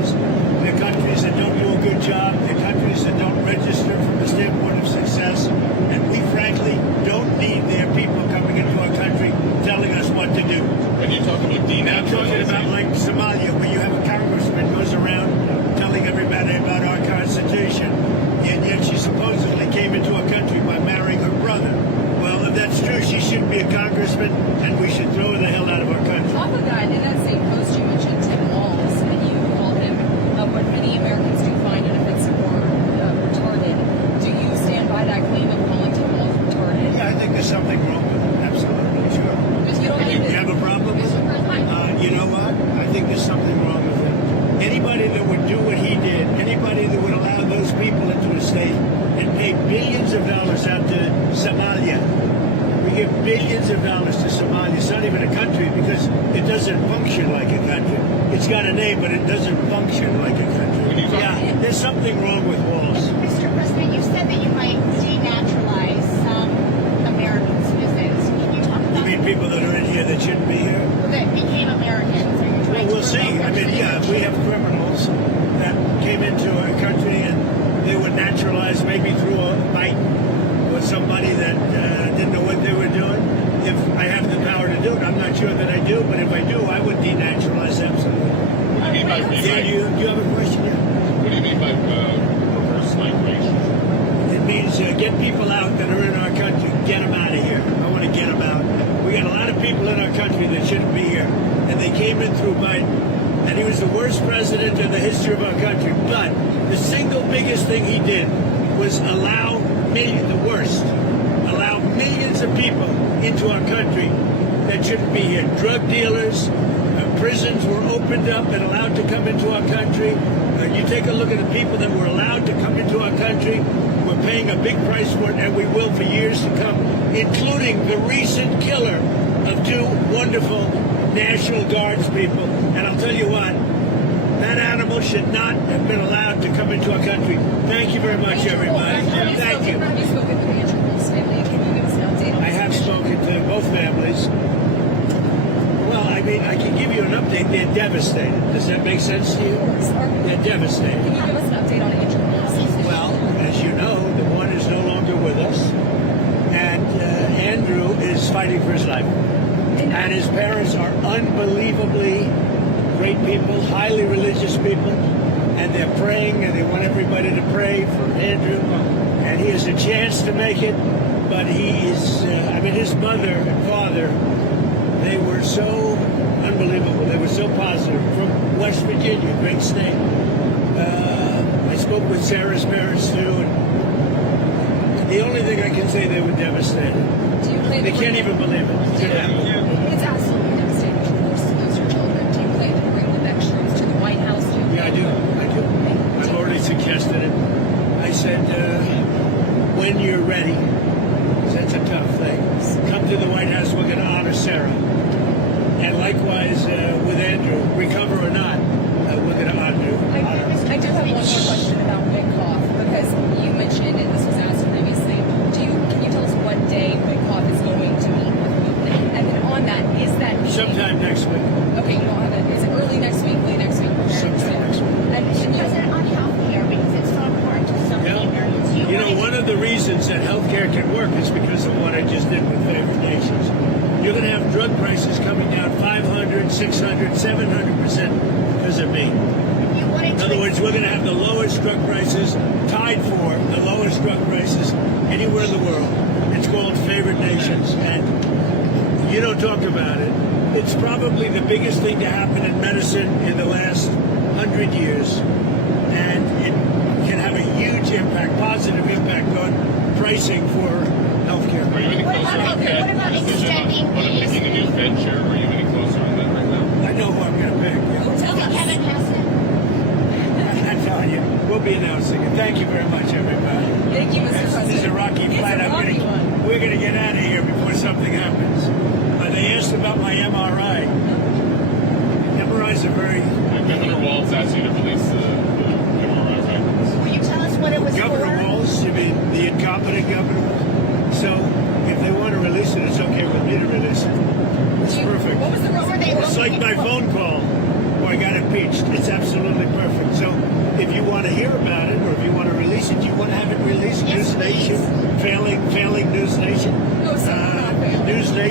countries. They're countries that don't do a good job. They're countries that don't register from the standpoint of success. And we frankly don't need their people coming into our country telling us what to do. When you talk about And I'm talking about denaturalization, like Somalia, where you have a congressman goes around telling everybody about our Constitution, and yet she supposedly came into our country by marrying her brother. Well, if that's true, she shouldn't be a congressman, and we should throw her the hell out of our country. Off of that, in that same post, you mentioned Tim Walz, and you called him what many Americans do find inoffensive or retarded. Do you stand by that claim of calling Tim Walz retarded? Yeah, I think there's something wrong with it. Absolutely, sure. Because you don't You have a problem with it? You know what? I think there's something wrong with it. Anybody that would do what he did, anybody that would allow those people into a state and pay billions of dollars out to Somalia. We give billions of dollars to Somalia. It's not even a country because it doesn't function like a country. It's got a name, but it doesn't function like a country. Yeah, there's something wrong with Walls. Mr. President, you said that you might denaturalize some American citizens. Can you talk You about mean people that are in here that shouldn't be here? that became Americans? Are you trying Well, we'll to see. revoke I their mean, yeah, if we have criminals that came into our country and they were naturalized maybe through a fight with somebody that didn't know what they were doing, if I have the power to do it, I'm not sure that I do, but if I do, I would denaturalize absolutely. what do you mean by Do you have a question yet? what do you mean by reverse migration? It means get people out that are in our country, get them out of here. I want to get them out. We got a lot of people in our country that shouldn't be here, and they came in through Biden, and he was the worst president in the history of our country. But the single biggest thing he did was allow millions of people into our country that shouldn't be here. Drug dealers, prisons were opened up and allowed to come into our country. You take a look at the people that were allowed to come into our country. We're paying a big price for it, and we will for years to come, including the recent killer of two wonderful National Guards people. And I'll tell you what, that animal should not have been allowed to come into our country. Thank you very much, everybody. Thank you. Have you spoken with Andrew Wolf's family? Can you give us an update on I have spoken to both families. Well, I mean, I can give you an update. They're devastated. Does that make sense to you? They're devastated. Can you give us an update on Andrew Wolf's? Well, as you know, the one is no longer with us, and Andrew is fighting for his life. And his parents are unbelievably great people, highly religious people, and they're praying, and they want everybody to pray for Andrew. And he has a chance to make it, but he is, his mother and father, they were so unbelievable. They were so positive. From West Virginia, great state. I spoke with Sarah's parents, too, and the only thing I can say, they were devastated. Do you plan They to can't bring even believe it. It's absolutely devastating to lose your children. Do you plan to bring the Beck troops to the White House? Yeah, I do. I've already suggested it. I said, when you're ready, 'cause that's a tough thing, come to the White House. We're going to honor Sarah. And likewise with Andrew, recover or not, we're going to honor you. I do have one more question about Wickoff, because you mentioned, and this was asked previously, can you tell us what day Wickoff is going to meet with Putin? And then on that, is that meeting... Sometime next week. Okay, you don't have it. Is it early next week, late next week? Sometime next week. And Mr. President, on health care, because it's so important to so many Americans. You know, one of the reasons that healthcare can work is because of what I just did with favored nations. You're going to have drug prices coming down 500, 600, 700% because of me. In other words, we're going to have the lowest drug prices, tied for the lowest drug prices anywhere in the world. It's called favored nations, and you don't talk about it. It's probably the biggest thing to happen in medicine in the last 100 years, and it can have a huge impact, positive impact on pricing for healthcare. Are you any closer on what about extending on picking a new Fed chair? Are you any closer on that right now? I know who I'm going to pick. Tell me Kevin Hassett. I'm telling you, we'll be announcing it. Thank you very much, everybody. Thank you, Mr. President. This is a rocky It's flight. a rocky one. We're going to get out of here before something happens. They asked about my MRI. MRIs are very... Governor Walz asked you to release the MRI records. Will you tell us what it was Governor for? Walz, you mean the incompetent governor? So if they want to release it, it's okay with me to release it. It's perfect. What was the What were they It's like looking my for? phone call where I got impeached. It's absolutely perfect.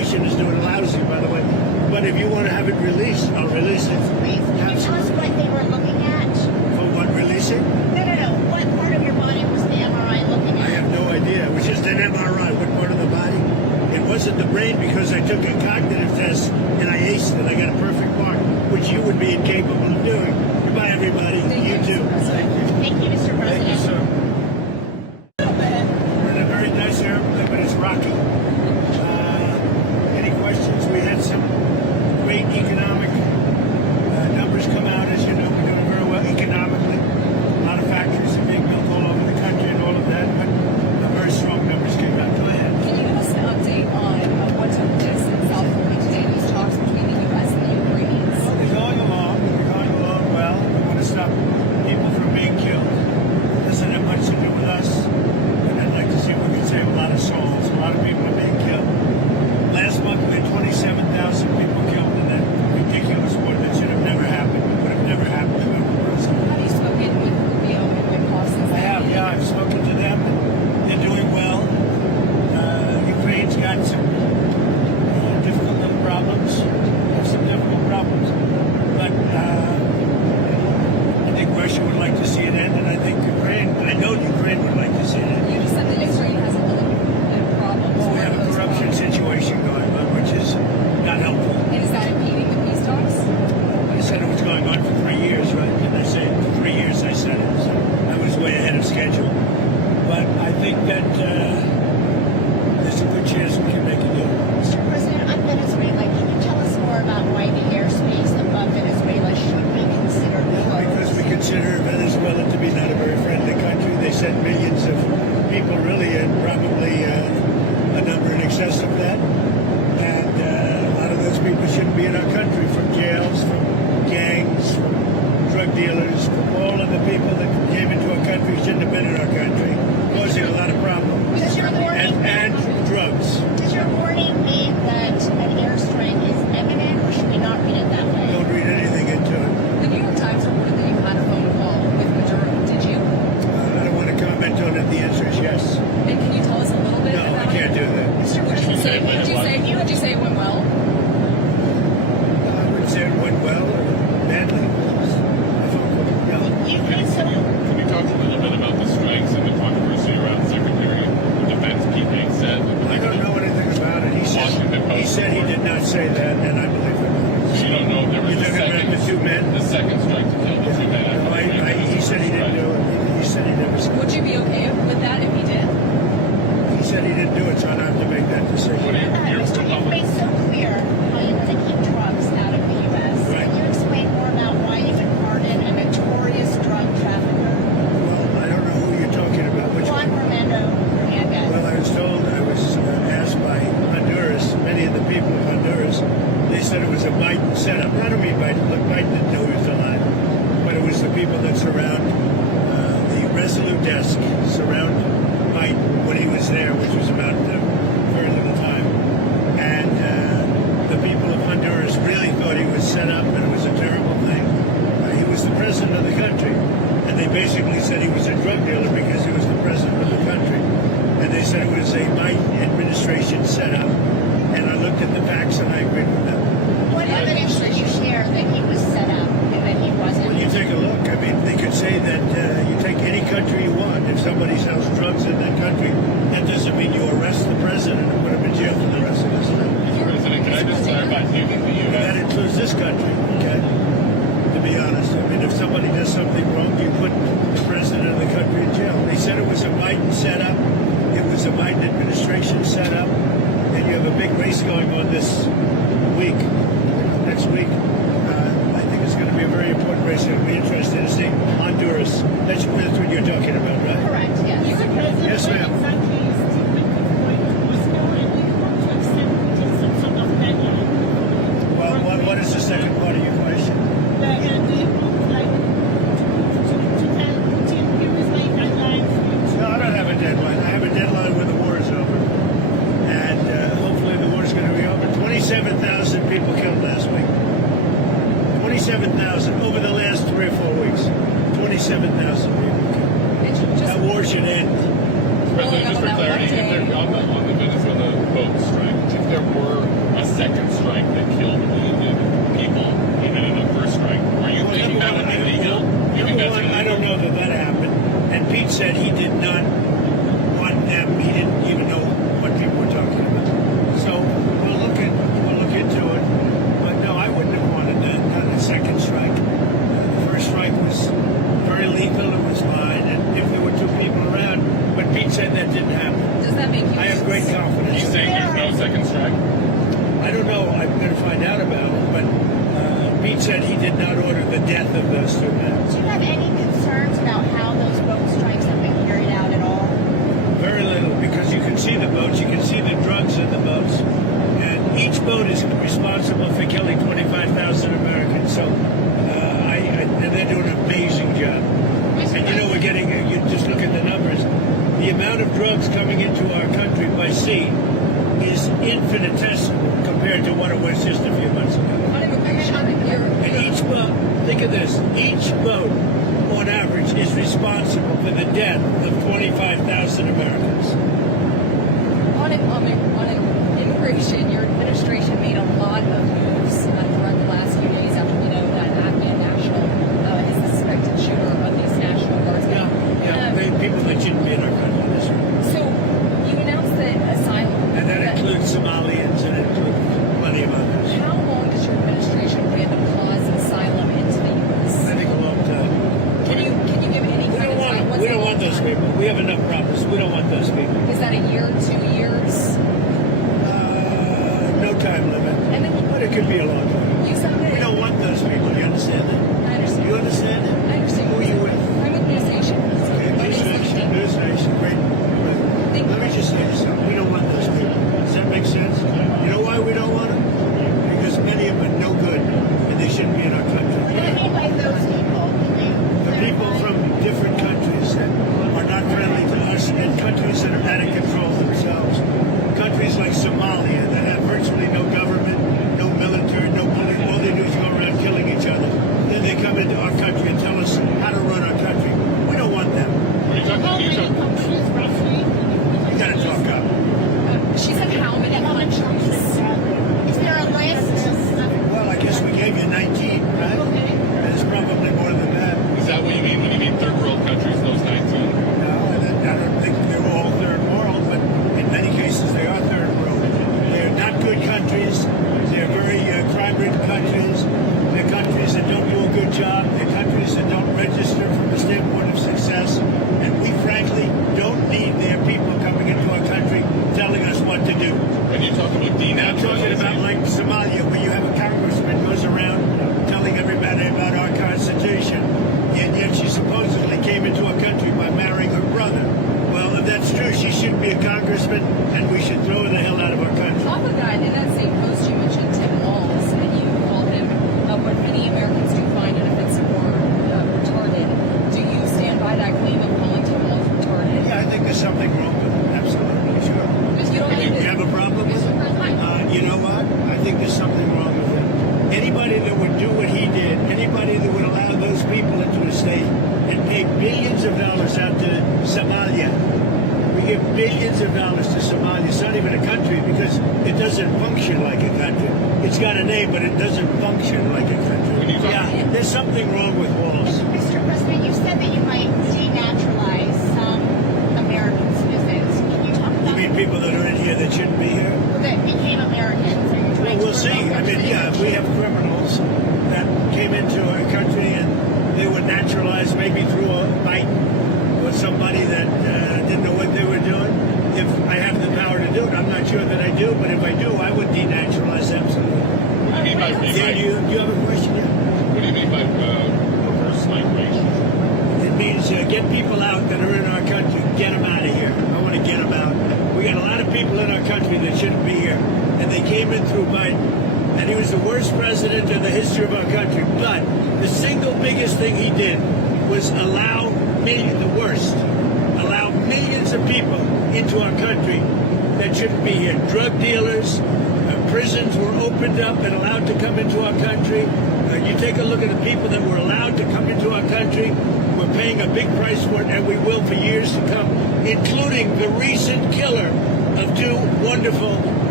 administration is doing lousy, by the way. But if you want to have it released, I'll release it. Please, can you tell us what they were looking at? For what, releasing? No. What part of your body was the MRI looking I at? have no idea. It was just an MRI. What part of the body? It wasn't the brain because I took a cognitive test and I aced it. I got a perfect mark, which you would be incapable of doing. Goodbye, everybody. Thank You too. Mr. President. Thank you, Mr. Thank you, President. sir. We're in a very nice airplane, but it's rocky. Any questions? We had some great economic numbers come out. As you know, we're doing very well economically. A lot of factories are being built all over the country and all of that, but very strong numbers came out. Go ahead. Can you give us an update on what took place in South Korea today, these talks between the U.S. and the Ukrainians? Well, they're going along. They're going along well. We want to stop people from being killed. It doesn't have much to do with us. And I'd like to see if we can save a lot of souls. A lot of people are being killed. Last month we had 27,000 people killed in that ridiculous war that should have never happened. It would have never happened if I were president. Have you spoken with Rubio and Witkoff since I have, yeah. I've spoken to them. They're doing well. Ukraine's got some difficult little problems. Have some difficult problems. But I think Russia would like to see it end, and I think I know Ukraine would like to see it end. You just said that Israel has a little bit of problems. We have a corruption situation going on, which is not helpful. And is that impeding the peace talks? I said it was going on for 3 years, right? Didn't I say 3 years? I said it. So I was way ahead of schedule. But I think that there's a good chance we can make a deal. Mr. President, on Venezuela, can you tell us more about why the airspace above Venezuela should be considered closed? Because we consider Venezuela to be not a very friendly country. They sent millions of people, really, and probably a number in excess of that. And a lot of those people shouldn't be in our country, from jails, from gangs, from drug dealers, from all of the people that came into our country shouldn't have been in our country, causing a lot of problems. Does your warning And drugs. Does your warning mean that an airstrike is imminent, or should we not read it that way? Don't read anything into it. The New York Times reported that you had a phone call with Maduro. Did you? I don't want to comment on it. The answer is yes. And can you tell us a little bit No, about I can't do that. Mr. Would you President, say would you say it went well? I wouldn't say it went well or badly. No. you think so? Can you talk a little bit about the strikes and the controversy around Secretary of Defense Pete Hegseth? I don't know anything about it. He said he did not say that, and I believe it. So you don't know if there was You're talking about the two men? the second strike to kill the two men. He said he didn't do it. He said he never said it. Would you be okay with that if he did? He said he didn't do it, so I don't have to make that What decision. do you, Mr. You've made so clear how you want to keep drugs out of the U.S. Right. Can you explain more about why you would pardon a notorious drug trafficker, Well, I don't know who you're talking about. Which Juan one? Romando Hernandez? Well, I was told, I was asked by Honduras, many of the people of Honduras, they said it was a Biden setup. I don't mean Biden. Look, Biden didn't know he was alive. But it was the people that surround the Resolute desk, surround Biden when he was there, which was about very little time. And the people of Honduras really thought he was set up and it was a terrible thing. He was the president of the country. And they basically said he was a drug dealer because he was the president of the country. And they said it was a Biden administration setup. And I looked at the facts and I agreed with them. What evidence did you share that he was set up and that he wasn't? Well, you take a look. I mean, they could say that you take any country you want. If somebody sells drugs in that country, that doesn't mean you arrest the president and put him in jail for the rest of his life. Mr. President, can I just clarify, do you think the And that U.S. includes this country, okay? To be honest. I mean, if somebody does something wrong, you put the president of the country in jail. They said it was a Biden setup. It was a Biden administration setup. And you have a big race going on this week, next week. I think it's going to be a very important race. It'll be interesting to see Honduras. That's what you're talking about, right? Correct, yes. Mr. President, Yes, what ma'am. exactly is the point of Moscow, and do you want to accept some sort of deadline? Well, what is the second part of your question? Do you want, like, to tell Putin, here is my deadline for you to... No, I don't have a deadline. I have a deadline when the war is over. And hopefully the war is going to be over. 27,000 people killed last week. 27,000 over the last 3 or 4 weeks. 27,000 people killed. And just That war should end. President, just for clarity, if they're on the Venezuela boat strike, which is there were a second strike that killed wounded people, even in the first strike, are you thinking that would be legal? Do you think that's illegal? I don't know that happened. And Pete said he did not want them. He didn't even know what people were talking about. So we'll look into it. But no, I wouldn't have wanted that. Not a second strike. The first strike was very lethal. It was fine. And if there were two people around, but Pete said that didn't happen. Does that make you? I have great confidence. He's saying there's no second strike? I don't know. I'm going to find out about it. But Pete said he did not order the death of those two men. Do you have any concerns about how those boat strikes have been carried out at all? Very little, because you can see the boats, you can see the drugs in the boats, and each boat is responsible for killing 25,000 Americans. So, and they're doing an amazing job. And you know, we're getting, you just look at the numbers, the amount of drugs coming into our country by sea is infinitesimal compared to what it was just a few months ago. And each boat, think of this, each boat on average is responsible for the death of 25,000 Americans. On immigration, your administration made a lot of moves throughout the last few days after we know that Afghan national is the suspected shooter of these National Guardsmen. People that shouldn't be in our country. That's right. So you announced that asylum. And that includes Somalians and it includes plenty of others. How long does your administration plan to pause asylum into the U.S.? I think a long time. Can you give any We kind don't of time? want, we don't want those people. We have enough problems. We don't want those people. Is that a year, 2 years? No time limit. And then But it could be a long time. you said that. We don't want those people. You understand that? I understand. You understand that? I understand. Who are you with? I'm with News Nation. Okay, My News name's Nation, News Nation, great. Let me just say this something. We don't want those people. Does that make sense? You know why we don't want them? Because many of them are no good and they shouldn't be in our country. What do you mean by those people? The people from different countries that are not friendly to us and countries that are out of control themselves. Countries like Somalia that have virtually no government, no military, no police. All they do is go around killing each other. Then they come into our country and tell us how to run our country. We don't want them. Are you talking How many countries roughly? You gotta talk up. She said how many countries? Is there a list? Well, I guess we gave you 19, right? Okay. There's probably more than that. Is that what you mean when you mean third world countries, those 19? No, I don't think they're all third world, but in many cases they are third world. They're not good countries. They're very crime-ridden countries. They're countries that don't do a good job. They're countries that don't register from the standpoint of success. And we frankly don't need their people coming into our country telling us what to do. When you talk about I'm talking about denaturalization, like Somalia, where you have a congressman goes around telling everybody about our Constitution, and yet she supposedly came into our country by marrying her brother. Well, if that's true, she shouldn't be a congressman, and we should throw her the hell out of our country. Off of that, in that same post, you mentioned Tim Walz, and you called him what many Americans do find an offensive or retarded. Do you stand by that claim of calling Tim Walz retarded? Yeah, I think there's something wrong with it. Absolutely, sure. Because you don't You have a problem with it? You know what? I think there's something wrong with it. Anybody that would do what he did, anybody that would allow those people into a state and pay billions of dollars out to Somalia. We give billions of dollars to Somalia. It's not even a country because it doesn't function like a country. It's got a name, but it doesn't function like a country. Yeah, there's something wrong with Walls. Mr. President, you said that you might denaturalize some American citizens. Can you talk You about mean people that are in here that shouldn't be here? that became Americans? Are you Well, trying to we'll see. revoke I their mean, yeah, if we have criminals that came into our country and they were naturalized maybe through a fight or somebody that didn't know what they were doing. If I have the power to do it, I'm not sure that I do, but if I do, I would denaturalize absolutely. what do you mean by Do you have a question? Yeah? what do you mean by reverse migration? It means get people out that are in our country. Get them out of here. I want to get them out. We got a lot of people in our country that shouldn't be here, and they came in through Biden, and he was the worst president in the history of our country. But the single biggest thing he did was allow millions of people into our country that shouldn't be here. Drug dealers, prisons were opened up and allowed to come into our country. You take a look at the people that were allowed to come into our country. We're paying a big price for it, and we will for years to come, including the recent killer of two wonderful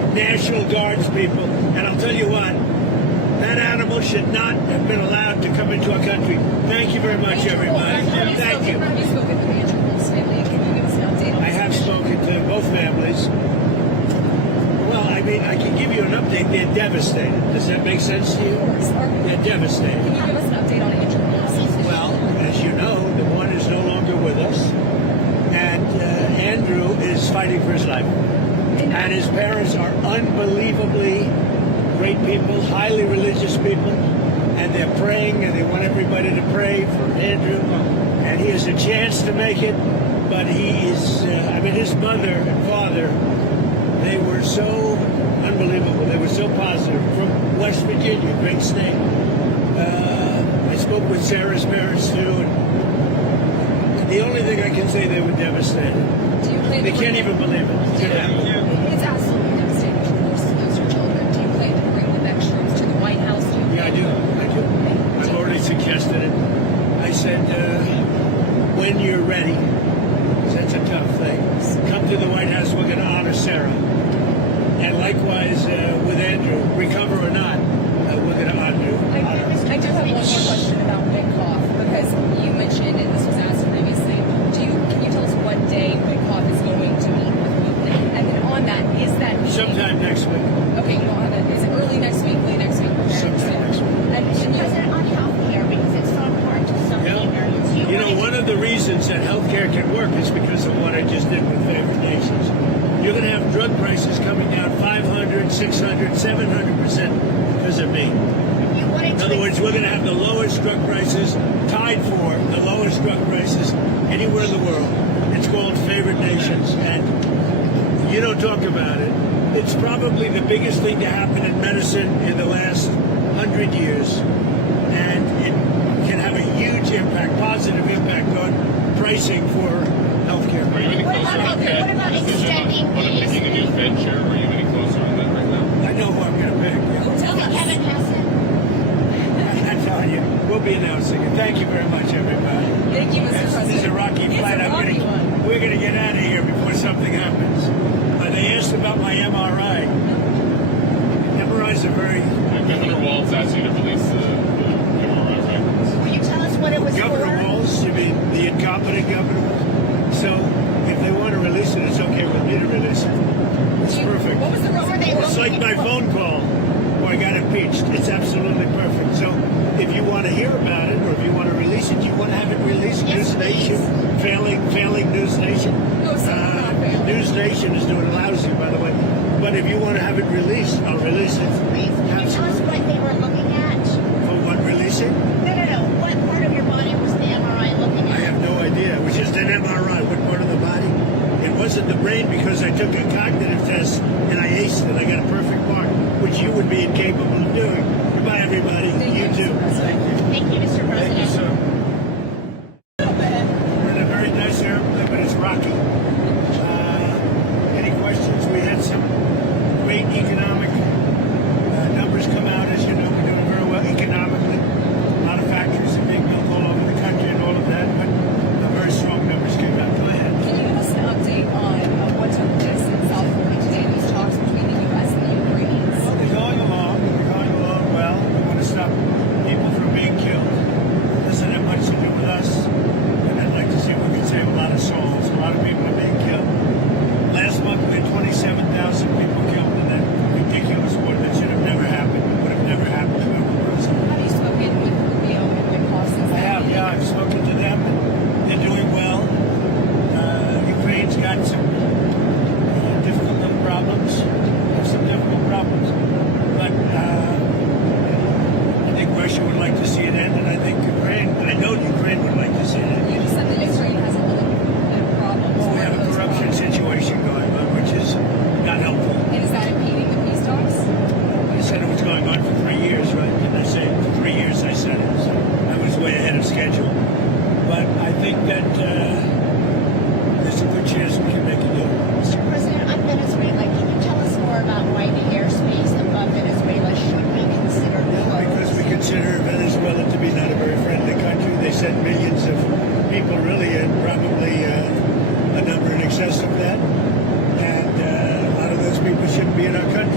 National Guards people. And I'll tell you what, that animal should not have been allowed to come into our country. Thank you very much, everybody. Thank you. Have you spoken with Andrew Wolf's family? Can you give us an update on I have spoken to both families. Well, I mean, I can give you an update. They're devastated. Does that make sense to you? They're devastated. Can you give us an update on Andrew Wolf's situation? Well, as you know, the one is no longer with us. And Andrew is fighting for his life. And his parents are unbelievably great people, highly religious people. And they're praying, and they want everybody to pray for Andrew. And he has a chance to make it. But he is, his mother and father, they were so unbelievable. They were so positive. From West Virginia, great state. I spoke with Sarah's parents, too. And the only thing I can say, they were devastated. Do you plan They to can't bring- even believe it. It's absolutely devastating to lose your children. Do you plan to bring the next troops to the White House? Yeah, I do. I've already suggested it. I said, when you're ready, 'cause that's a tough thing, come to the White House. We're going to honor Sarah. And likewise with Andrew, recover or not, we're going to honor you. I do have one more question about Witkoff, because you mentioned, and this was asked previously, can you tell us what day Witkoff is going to meet with Putin? And then on that, is that meeting... Sometime next week. Okay, you don't have it. Is it early next week, late next week? Sometime next week. And Mr. President, on health care, because it's so important to so many Americans. You know, one of the reasons that healthcare can work is because of what I just did with favored nations. You're going to have drug prices coming down 500, 600, 700% because of me. In other words, we're going to have the lowest drug prices, tied for the lowest drug prices anywhere in the world. It's called favored nations, and you don't talk about it. It's probably the biggest thing to happen in medicine in the last 100 years, and it can have a huge impact, positive impact on pricing for healthcare. Are you any What closer about- on that what about decision extending on picking a new Fed chair? Are you any closer on that right now? I know who I'm going to pick. Tell us. Kevin Hassan. I'm telling you, we'll be announcing it. Thank you very much, everybody. Thank you, Mr. President. This is a rocky It's flight. a rocky one. We're going to get out of here before something happens. They asked about my MRI. MRIs are very... Governor Walz asked you to release the MRI records. Will you tell us what it was Governor for? Walz, you mean the incompetent governor? So if they want to release it, it's okay with me to release it. It's perfect. What was the What were they It's like my phone call where I got impeached. It's absolutely perfect. So if you want to hear about it, or if you want to release it, you want to have it released. Yes, News Nation, failing News Nation. No, sir, not failing. News Nation is doing lousy, by the way. But if you want to have it released, I'll release it. Please, can you tell us what they were looking at? For what, releasing? No. What part of your body was the MRI looking I at? have no idea. It was just an MRI. What part of the body? It wasn't the brain, because I took a cognitive test and I aced it. I got a perfect mark, which you would be incapable of doing. Goodbye, everybody. Thank you, too. Mr. President. Thank you, Mr. Thank you, President. sir. We're in a very nice airplane, but it's rocky. Any questions? We had some great economic numbers come out. As you know, we're doing very well economically. A lot of factories are being built all over the country and all of that, but very strong numbers came out. Go ahead. Can you give us an update on what took place in South Florida today, these talks between the U.S. and the Ukrainians? Well, they're going along. They're going along well. We want to stop people from being killed. It doesn't have much to do with us. And I'd like to see if we can save a lot of souls. A lot of people are being killed. Last month, we had 27,000 people killed in that ridiculous war that should have never happened. It would have never happened if it were Russia. Have you spoken with Rubio and Witkoff since I that have, meeting? yeah. I've spoken to them. They're doing well. Ukraine's got some difficult little problems. Some difficult problems. But I think Russia would like to see it end, and I think I know Ukraine would like to see it end. You just said that Ukraine has a little bit of problems. Well, we What have are a those corruption problems? situation going on, which is not helpful. And is that impeding the peace talks? I said it was going on for 3 years, right? Didn't I say for 3 years I said it? So I was way ahead of schedule. But I think that there's a good chance we can make a deal. Mr. President, on Venezuela, can you tell us more about why the airspace above Venezuela should be considered Because we closed? consider Venezuela to be not a very friendly country. They sent millions of people, really, and probably a number in excess of that. And a lot of those people shouldn't be in our country.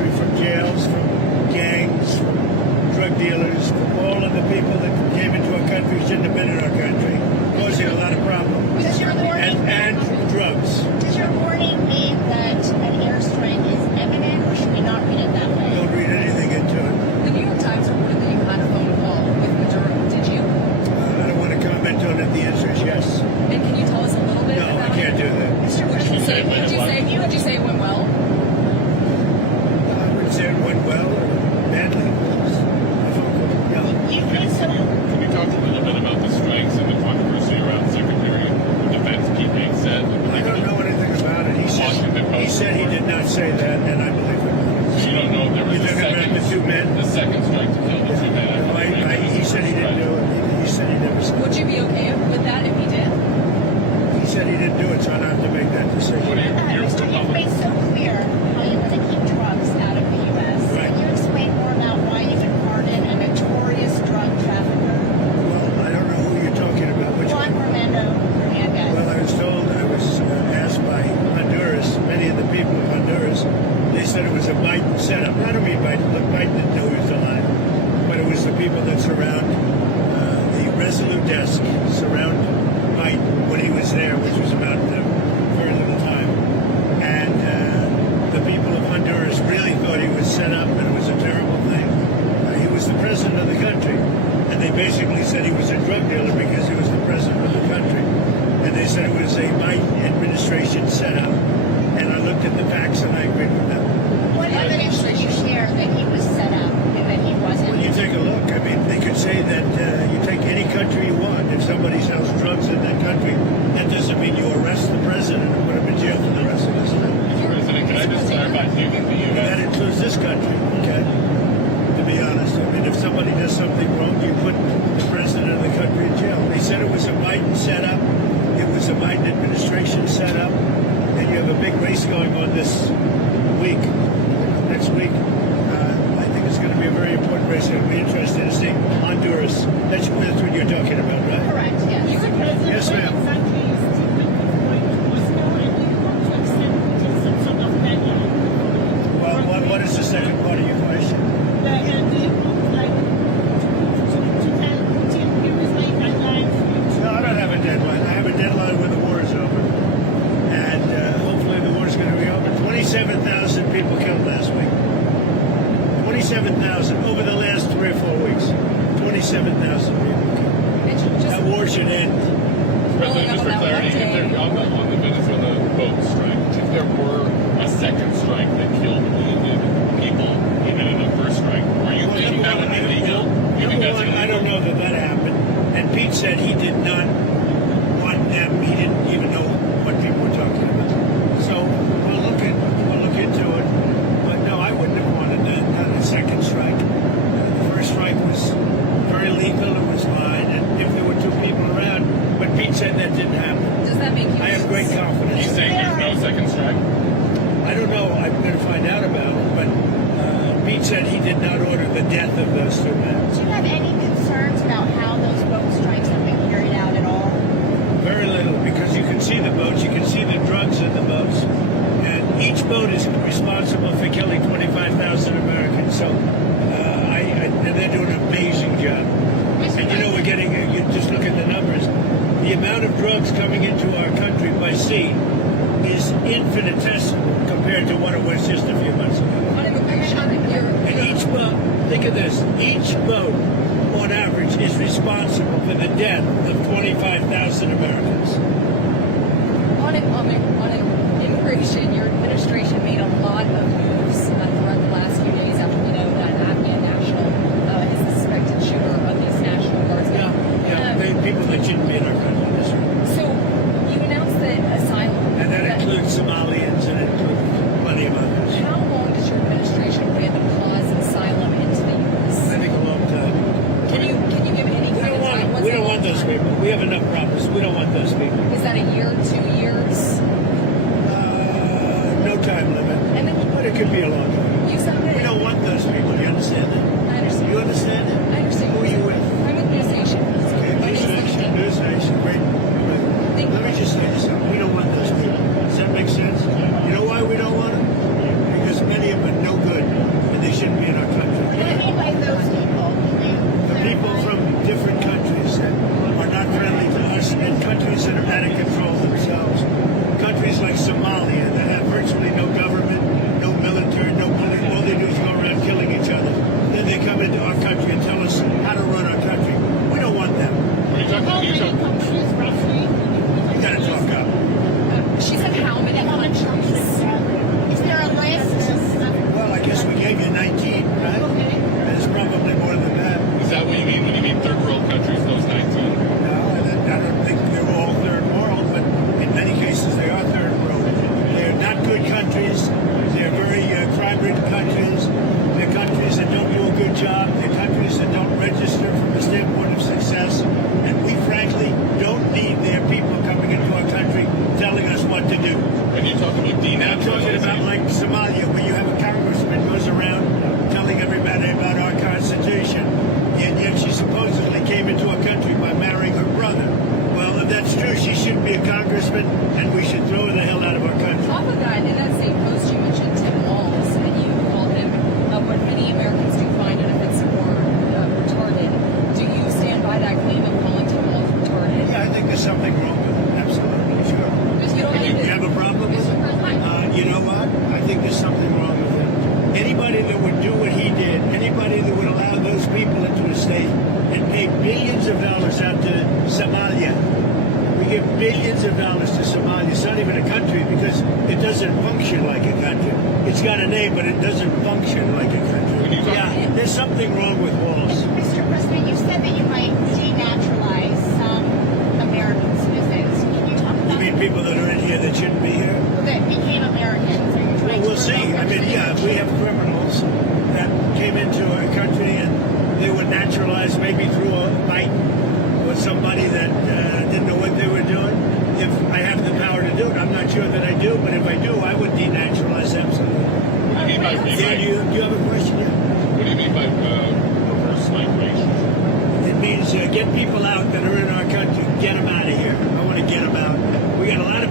was a Biden setup. It was a Biden administration setup. And you have a big race going on this week, next week. I think it's going to be a very important race. It'll be interesting to see Honduras. That's what you're talking about, right? Correct, yes. Mr. President, Yes, when ma'am. exactly is the point to Moscow and do you want to accept Putin some sort of deadline? Well, what is the second part of your question? Do you want, like, to tell Putin, here is my deadline for you to... No, I don't have a deadline. I have a deadline when the war is over. And hopefully the war is going to be over. 27,000 people killed last week. 27,000 over the last 3 or 4 weeks. 27,000 people killed. And just That war should end. President, just for clarity, if there, on the Venezuela boat strike, if there were a second strike that killed wounded people, even in the first strike, are you thinking that would be legal? You think that's illegal? I don't know that happened. And Pete said he did not want them. He didn't even know what people were talking about. So we'll look into it. But no, I wouldn't have wanted a second strike. The first strike was very lethal. It was fine. And if there were 2 people around, but Pete said that didn't happen. does that make you... I have great confidence. He's saying there's no second strike? I don't know. I'm going to find out about it. But Pete said he did not order the death of those 2 men. Do you have any concerns about how those boat strikes have been carried out at all? Very little, because you can see the boats, you can see the drugs in the boats, and each boat is responsible for killing 25,000 Americans. So, and they're doing an amazing job. And you know, we're getting, you just look at the numbers, the amount of drugs coming into our country by sea is infinitesimal compared to what it was just a few months ago. On immigration, And each boat, think of this, each boat on average is responsible for the death of 25,000 Americans. on immigration, your administration made a lot of moves throughout the last few days after we know that an Afghan national is the suspected shooter of these National Guardsmen. People that shouldn't be in our country. That's right. So you announced that asylum... And that includes Somalians and it includes plenty of others. How long does your administration plan to pause asylum into the U.S.? I think a long time. Can you give any kind of time? We don't want those people. We have enough problems. We don't want those people. Is that a year, 2 years? No time limit. And then But it could be a long time. you said that... We don't want those people. You understand that? I understand. You understand that? I understand. Who are you with? I'm with News Nation. Okay, My News name's Nation. Lindsay. News Nation. Great. Thank you. Let me just say this. We don't want those people. Does that make sense? You know why we don't want them? Because many of them are no good and they shouldn't be in our country. What do you mean by those people? Can you The people clarify? from different countries that are not friendly to us and countries that are out of control themselves. Countries like Somalia that have virtually no government, no military, no police. All they do is go around killing each other. Then they come into our country and tell us how to run our country. We don't want them. Are you How talking, many countries roughly? You gotta talk up. She said how many countries? Is there a list? Well, I guess we gave you 19, right? Okay. There's probably more than that. is that what you mean when you mean third world countries, those 19? No, I don't think they're all third world, but in many cases they are third world. They're not good countries. They're very crime-ridden countries. They're countries that don't do a good job. They're countries that don't register from the standpoint of success. And we frankly don't need their people coming into our country telling us what to do. And you talk about And I'm talking about denaturalizing. like Somalia, where you have a congressman goes around telling everybody about our Constitution. And yet she supposedly came into our country by marrying her brother. Well, if that's true, she shouldn't be a congressman, and we should throw her the hell out of our country. Off of that, in that same post, you mentioned Tim Walz, and you called him what many Americans do find an offensive word, retarded. Do you stand by that claim of calling Tim Walz retarded? Yeah, I think there's something wrong with it. Absolutely, sure. Because you don't You have a problem with it? You know what? I think there's something wrong with it. Anybody that would do what he did, anybody that would allow those people into a state and pay billions of dollars out to Somalia. We give billions of dollars to Somalia. It's not even a country because it doesn't function like a country. It's got a name, but it doesn't function like a country. Yeah, there's something wrong with Walls. Mr. President, you said that you might denaturalize some American citizens. Can you talk You about mean people that are in here that shouldn't be here? that became Americans? Are you Well, trying to we'll see. revoke I their mean, yeah, if we have criminals that came into our country and they were naturalized maybe through a Biden or somebody that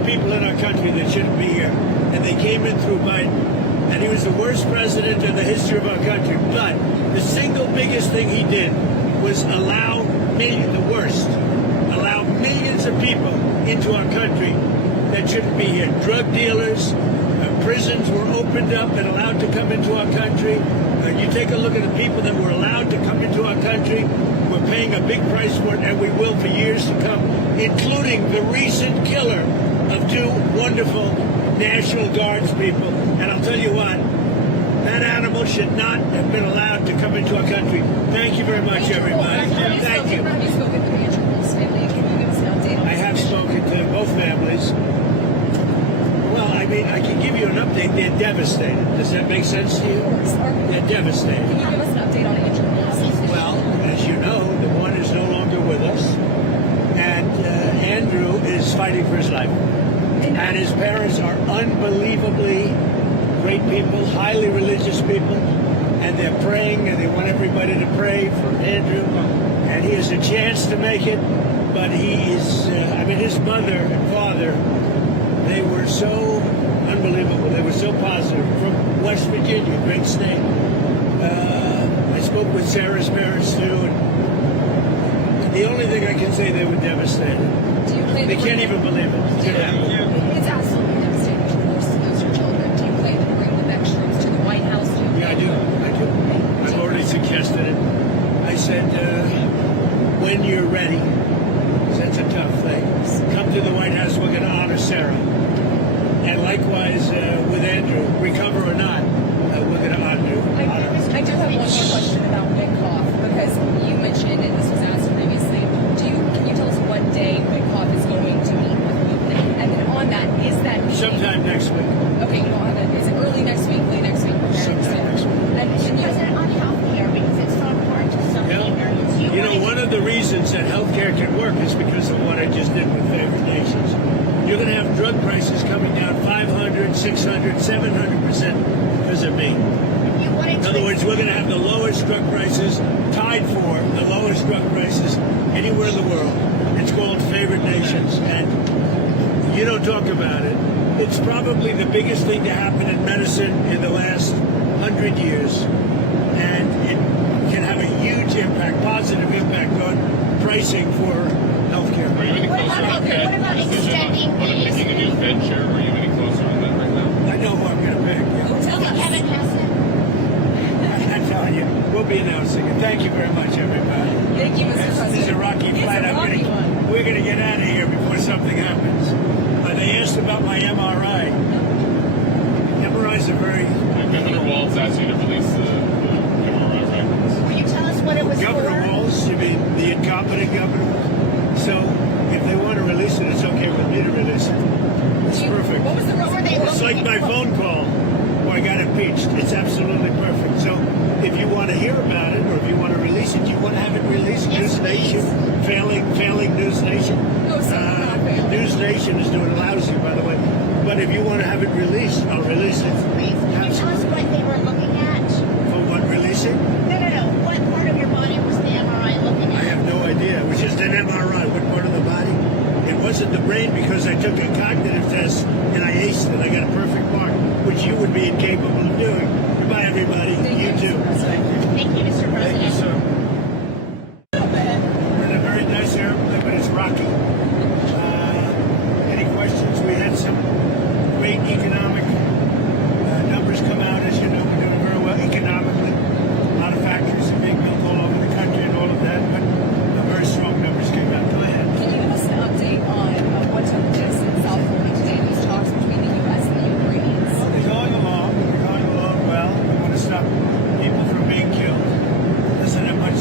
people in our country that shouldn't be here, and they came in through Biden. And he was the worst president in the history of our country. But the single biggest thing he did was allow millions of people into our country that shouldn't be here. Drug dealers, prisons were opened up and allowed to come into our country. You take a look at the people that were allowed to come into our country. We're paying a big price for it, and we will for years to come, including the recent killer of two wonderful National Guards people. And I'll tell you what, that animal should not have been allowed to come into our country. Thank you very much, everybody. Thank you. Have you spoken to the Andrew Wolf's family? Can you give us an update on I have spoken to both families. Well, I mean, I can give you an update. They're devastated. Does that make sense to you? They're devastated. Can you give us an update on Andrew Wolf's? Well, as you know, the one is no longer with us, and Andrew is fighting for his life. And his parents are unbelievably great people, highly religious people, and they're praying, and they want everybody to pray for Andrew. And he has a chance to make it, but he is, his mother and father, they were so unbelievable. They were so positive. From West Virginia, great state. I spoke with Sarah's parents, too, and the only thing I can say, they were devastated. Do you plan They to can't bring even believe it. It's absolutely devastating to lose your children. Do you plan to bring the next troops to the White House? Yeah, I do. I've already suggested it. I said, when you're ready, 'cause that's a tough thing, come to the White House, we're going to honor Sarah. And likewise with Andrew, recover or not, we're going to honor you. I do have one more question about Witkoff, because you mentioned, and this was asked previously, can you tell us what day Witkoff is going to meet with Putin? And then on that, is that meeting... Sometime next week. Okay, you don't have it. Is it early next week, late next week? Sometime next week. And President, on health care, because it's so important to so many Americans. You know, one of the reasons that healthcare can work is because of what I just did with favored nations. You're going to have drug prices coming down 500, 600, 700% because of me. In other words, we're going to have the lowest drug prices, tied for the lowest drug prices anywhere in the world. It's called favored nations, and you don't talk about it. It's probably the biggest thing to happen in medicine in the last 100 years, and it can have a huge impact, positive impact on pricing for healthcare. Are you any What closer about on Fed extending decision on picking a new Fed chair? Are you any closer on that right now? I know who I'm going to pick. Kevin Hassan. I'm telling you, we'll be announcing it. Thank you very much, everybody. Thank you, Mr. President. This is a rocky flight. We're going to get out of here before something happens. They asked about my MRI. MRIs are very... Governor Walz asked you to release the MRI records. Will you tell us what it was Governor for? Walz, you mean the incompetent governor? So if they want to release it, it's okay with me to release it. It's perfect. What was the reason? It's like my phone call where I got impeached. It's absolutely perfect. So if you want to hear about it, or if you want to release it, you want to have it released. Yes, News Nation, failing News Nation. No, sir, not failing. News Nation is doing lousy, by the way. But if you want to have it released, I'll release it. Please, can you tell us what they were looking at? For what, releasing? No. What part of your body was the MRI looking I at? have no idea. It was just an MRI. What part of the body? It wasn't the brain, because I took a cognitive test and I aced it. I got a perfect mark, which you would be incapable of doing. Goodbye, everybody. You too. Thank you, Mr. Thank you, President. sir. We're in a very nice airplane, but it's rocky. Any questions? We had some great economic numbers come out. As you know, we're doing very well economically. A lot of factories are being built all over the country and all of that, but very strong numbers came out. Go ahead. Can you give us an update on what took place in South Florida today, these talks between the U.S. and the Ukrainians? Well, they're going along well. We want to stop people from being killed. Doesn't have much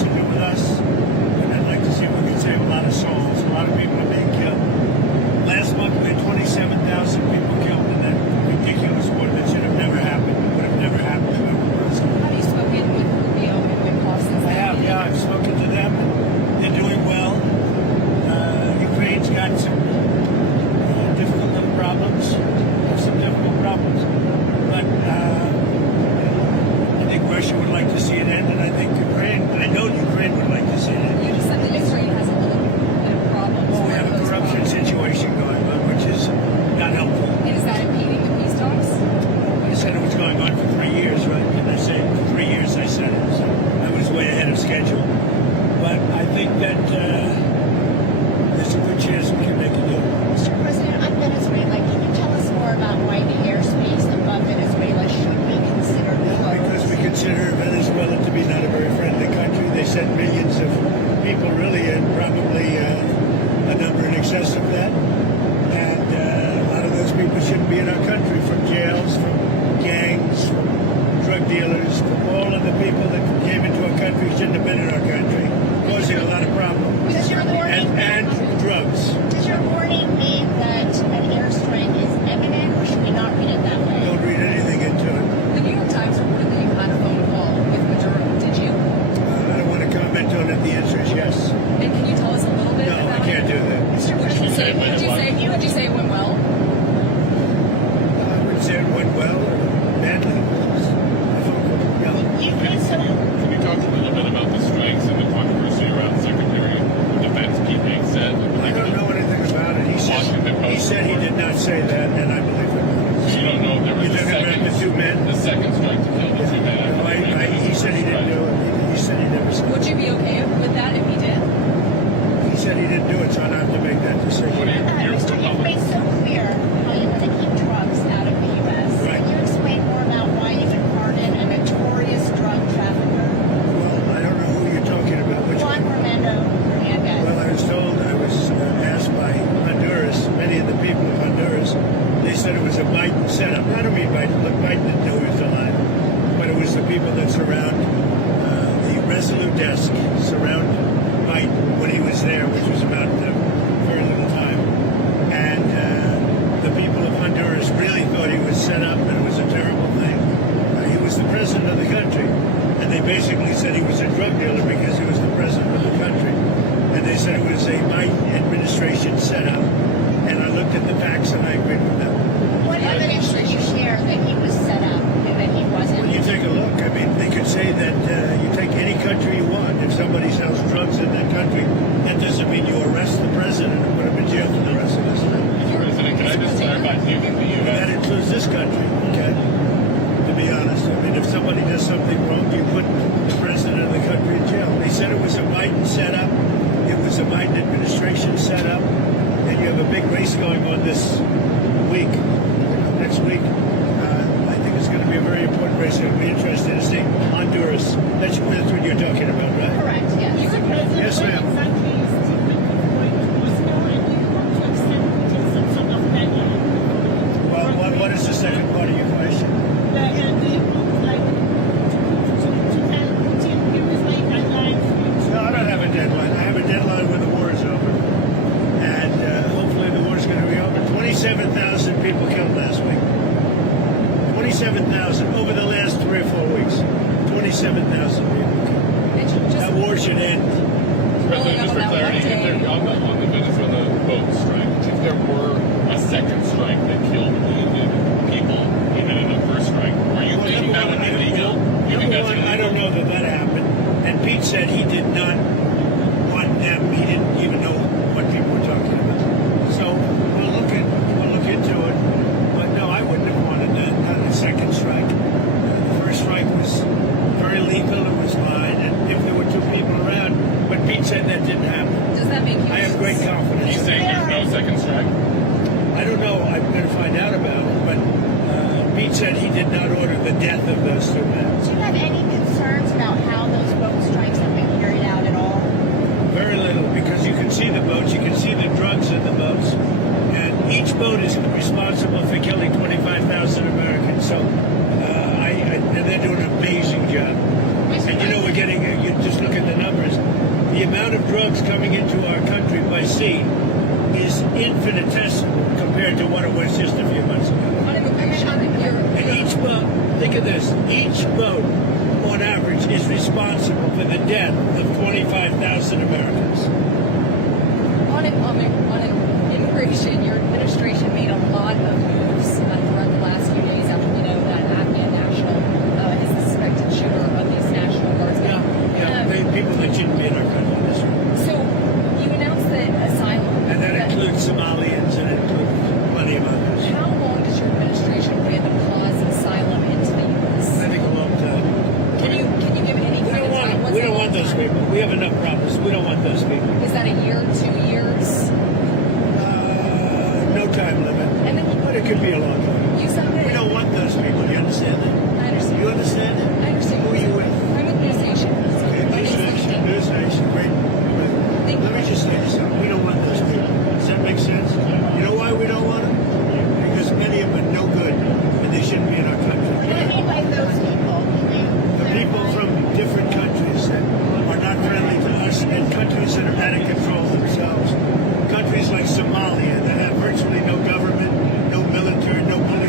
say it went well? Would you say it went well? I wouldn't say it went well or badly. You think so? Can you talk a little bit about the strikes and the controversy around Secretary of Defense Pete said? I don't know anything about it. He said he did not say that, and I believe it. So you don't know if there was You're a talking about second, the two men? the second strike to kill the two men. He said he didn't do it. He said he never said Would you be okay with that if he did? He said he didn't do it, so I don't have to make that decision. What do you, you're Mr. You've Republican? made so clear how you want to keep drugs out of the U.S. Right. Can you explain more about why you would pardon a notorious drug trafficker, Well, I don't know who you're talking about. Which Juan one? Hernandez? Well, I was told, I was asked by Honduras, many of the people of Honduras, they said it was a Biden setup. I don't mean Biden, look, Biden didn't know he was alive, but it was the people that surround the Resolute desk, surround Biden when he was there, which was about very little time. And the people of Honduras really thought he was set up and it was a terrible thing. He was the president of the country, and they basically said he was a drug dealer because he was the president of the country. And they said it was a Biden administration setup. And I looked at the facts and I agreed with them. What evidence did you share that he was set up and that he wasn't? Well, you take a look. I mean, they could say that you take any country you want. If somebody sells drugs in that country, that doesn't mean you arrest the president and put him in jail for the rest of his life. Mr. President, can I just clarify, do you think the That U.S. includes this country, okay? To be honest, I mean, if somebody does something wrong, you put the president of the country in jail. They said it was a Biden setup. It was a Biden administration setup. And you have a big race going on this week, next week. I think it's going to be a very important race. It'll be interesting to see Honduras. That's what you're talking about, right? Correct, yes. Mr. President, Yes, what ma'am. exactly is the point of Moscow and you want to accept some sort of deadline? Well, what is the second part of your question? Like, do you want, like, to tell Putin, here is my deadline for you to... No, I don't have a deadline. I have a deadline when the war is over. And hopefully the war is going to be over. 27,000 people killed last week. 27,000 over the last 3 or 4 weeks. 27,000 people killed. And just That war should end. President, just for clarity, if there, on the Venezuela boat strike, if there were a second strike that killed wounded people, even in the first strike, are you thinking that would be legal? You think that's illegal? I don't know that happened. And Pete said he did not want them. He didn't even know what people were talking about. So we'll look into it. But no, I wouldn't have wanted that. Not a second strike. The first strike was very lethal. It was fine. And if there were two people around, but Pete said that didn't happen. does that make you? I have great confidence. He's saying there's no second strike? I don't know. I'm going to find out about it. But Pete said he did not order the death of those two men. Do you have any concerns about how those boat strikes have been carried out at all? Very little, because you can see the boats, you can see the drugs in the boats, and each boat is responsible for killing 25,000 Americans. So, and they're doing an amazing job. And you know, we're getting, you just look at the numbers, the amount of drugs coming into our country by sea is infinitesimal compared to what it was just a few months ago. On immigration, And each boat, think of this, each boat on average is responsible for the death of 25,000 Americans. on immigration, your administration made a lot of moves throughout the last few days after we know that an Afghan national is the suspected shooter of these National Guardsmen. People that shouldn't be in our country. That's right. So you announced that asylum. And that includes Somalians and it includes plenty of others. How long does your administration plan to pause asylum into the U.S.? I think a long time. Can you give any We kind don't of time? want, What's we a don't long want those time? people. We have enough problems. We don't want those people. Is that a year, 2 years? No time limit. And then But it could be a long time. you said that. We don't want those people. You understand that? I understand. You understand that? I understand. Who are you with? I'm with News Nation. Okay, My News name's Nation. Lindsay. News Nation. Great. Thank Let you. me just say this. We don't want those people. Does that make sense? You know why we don't want them? Because many of them are no good and they shouldn't be in our country. What do you mean by those people? The people from different countries that are not friendly to us and countries that are out of control themselves. Countries like Somalia that have virtually no government, no military, no police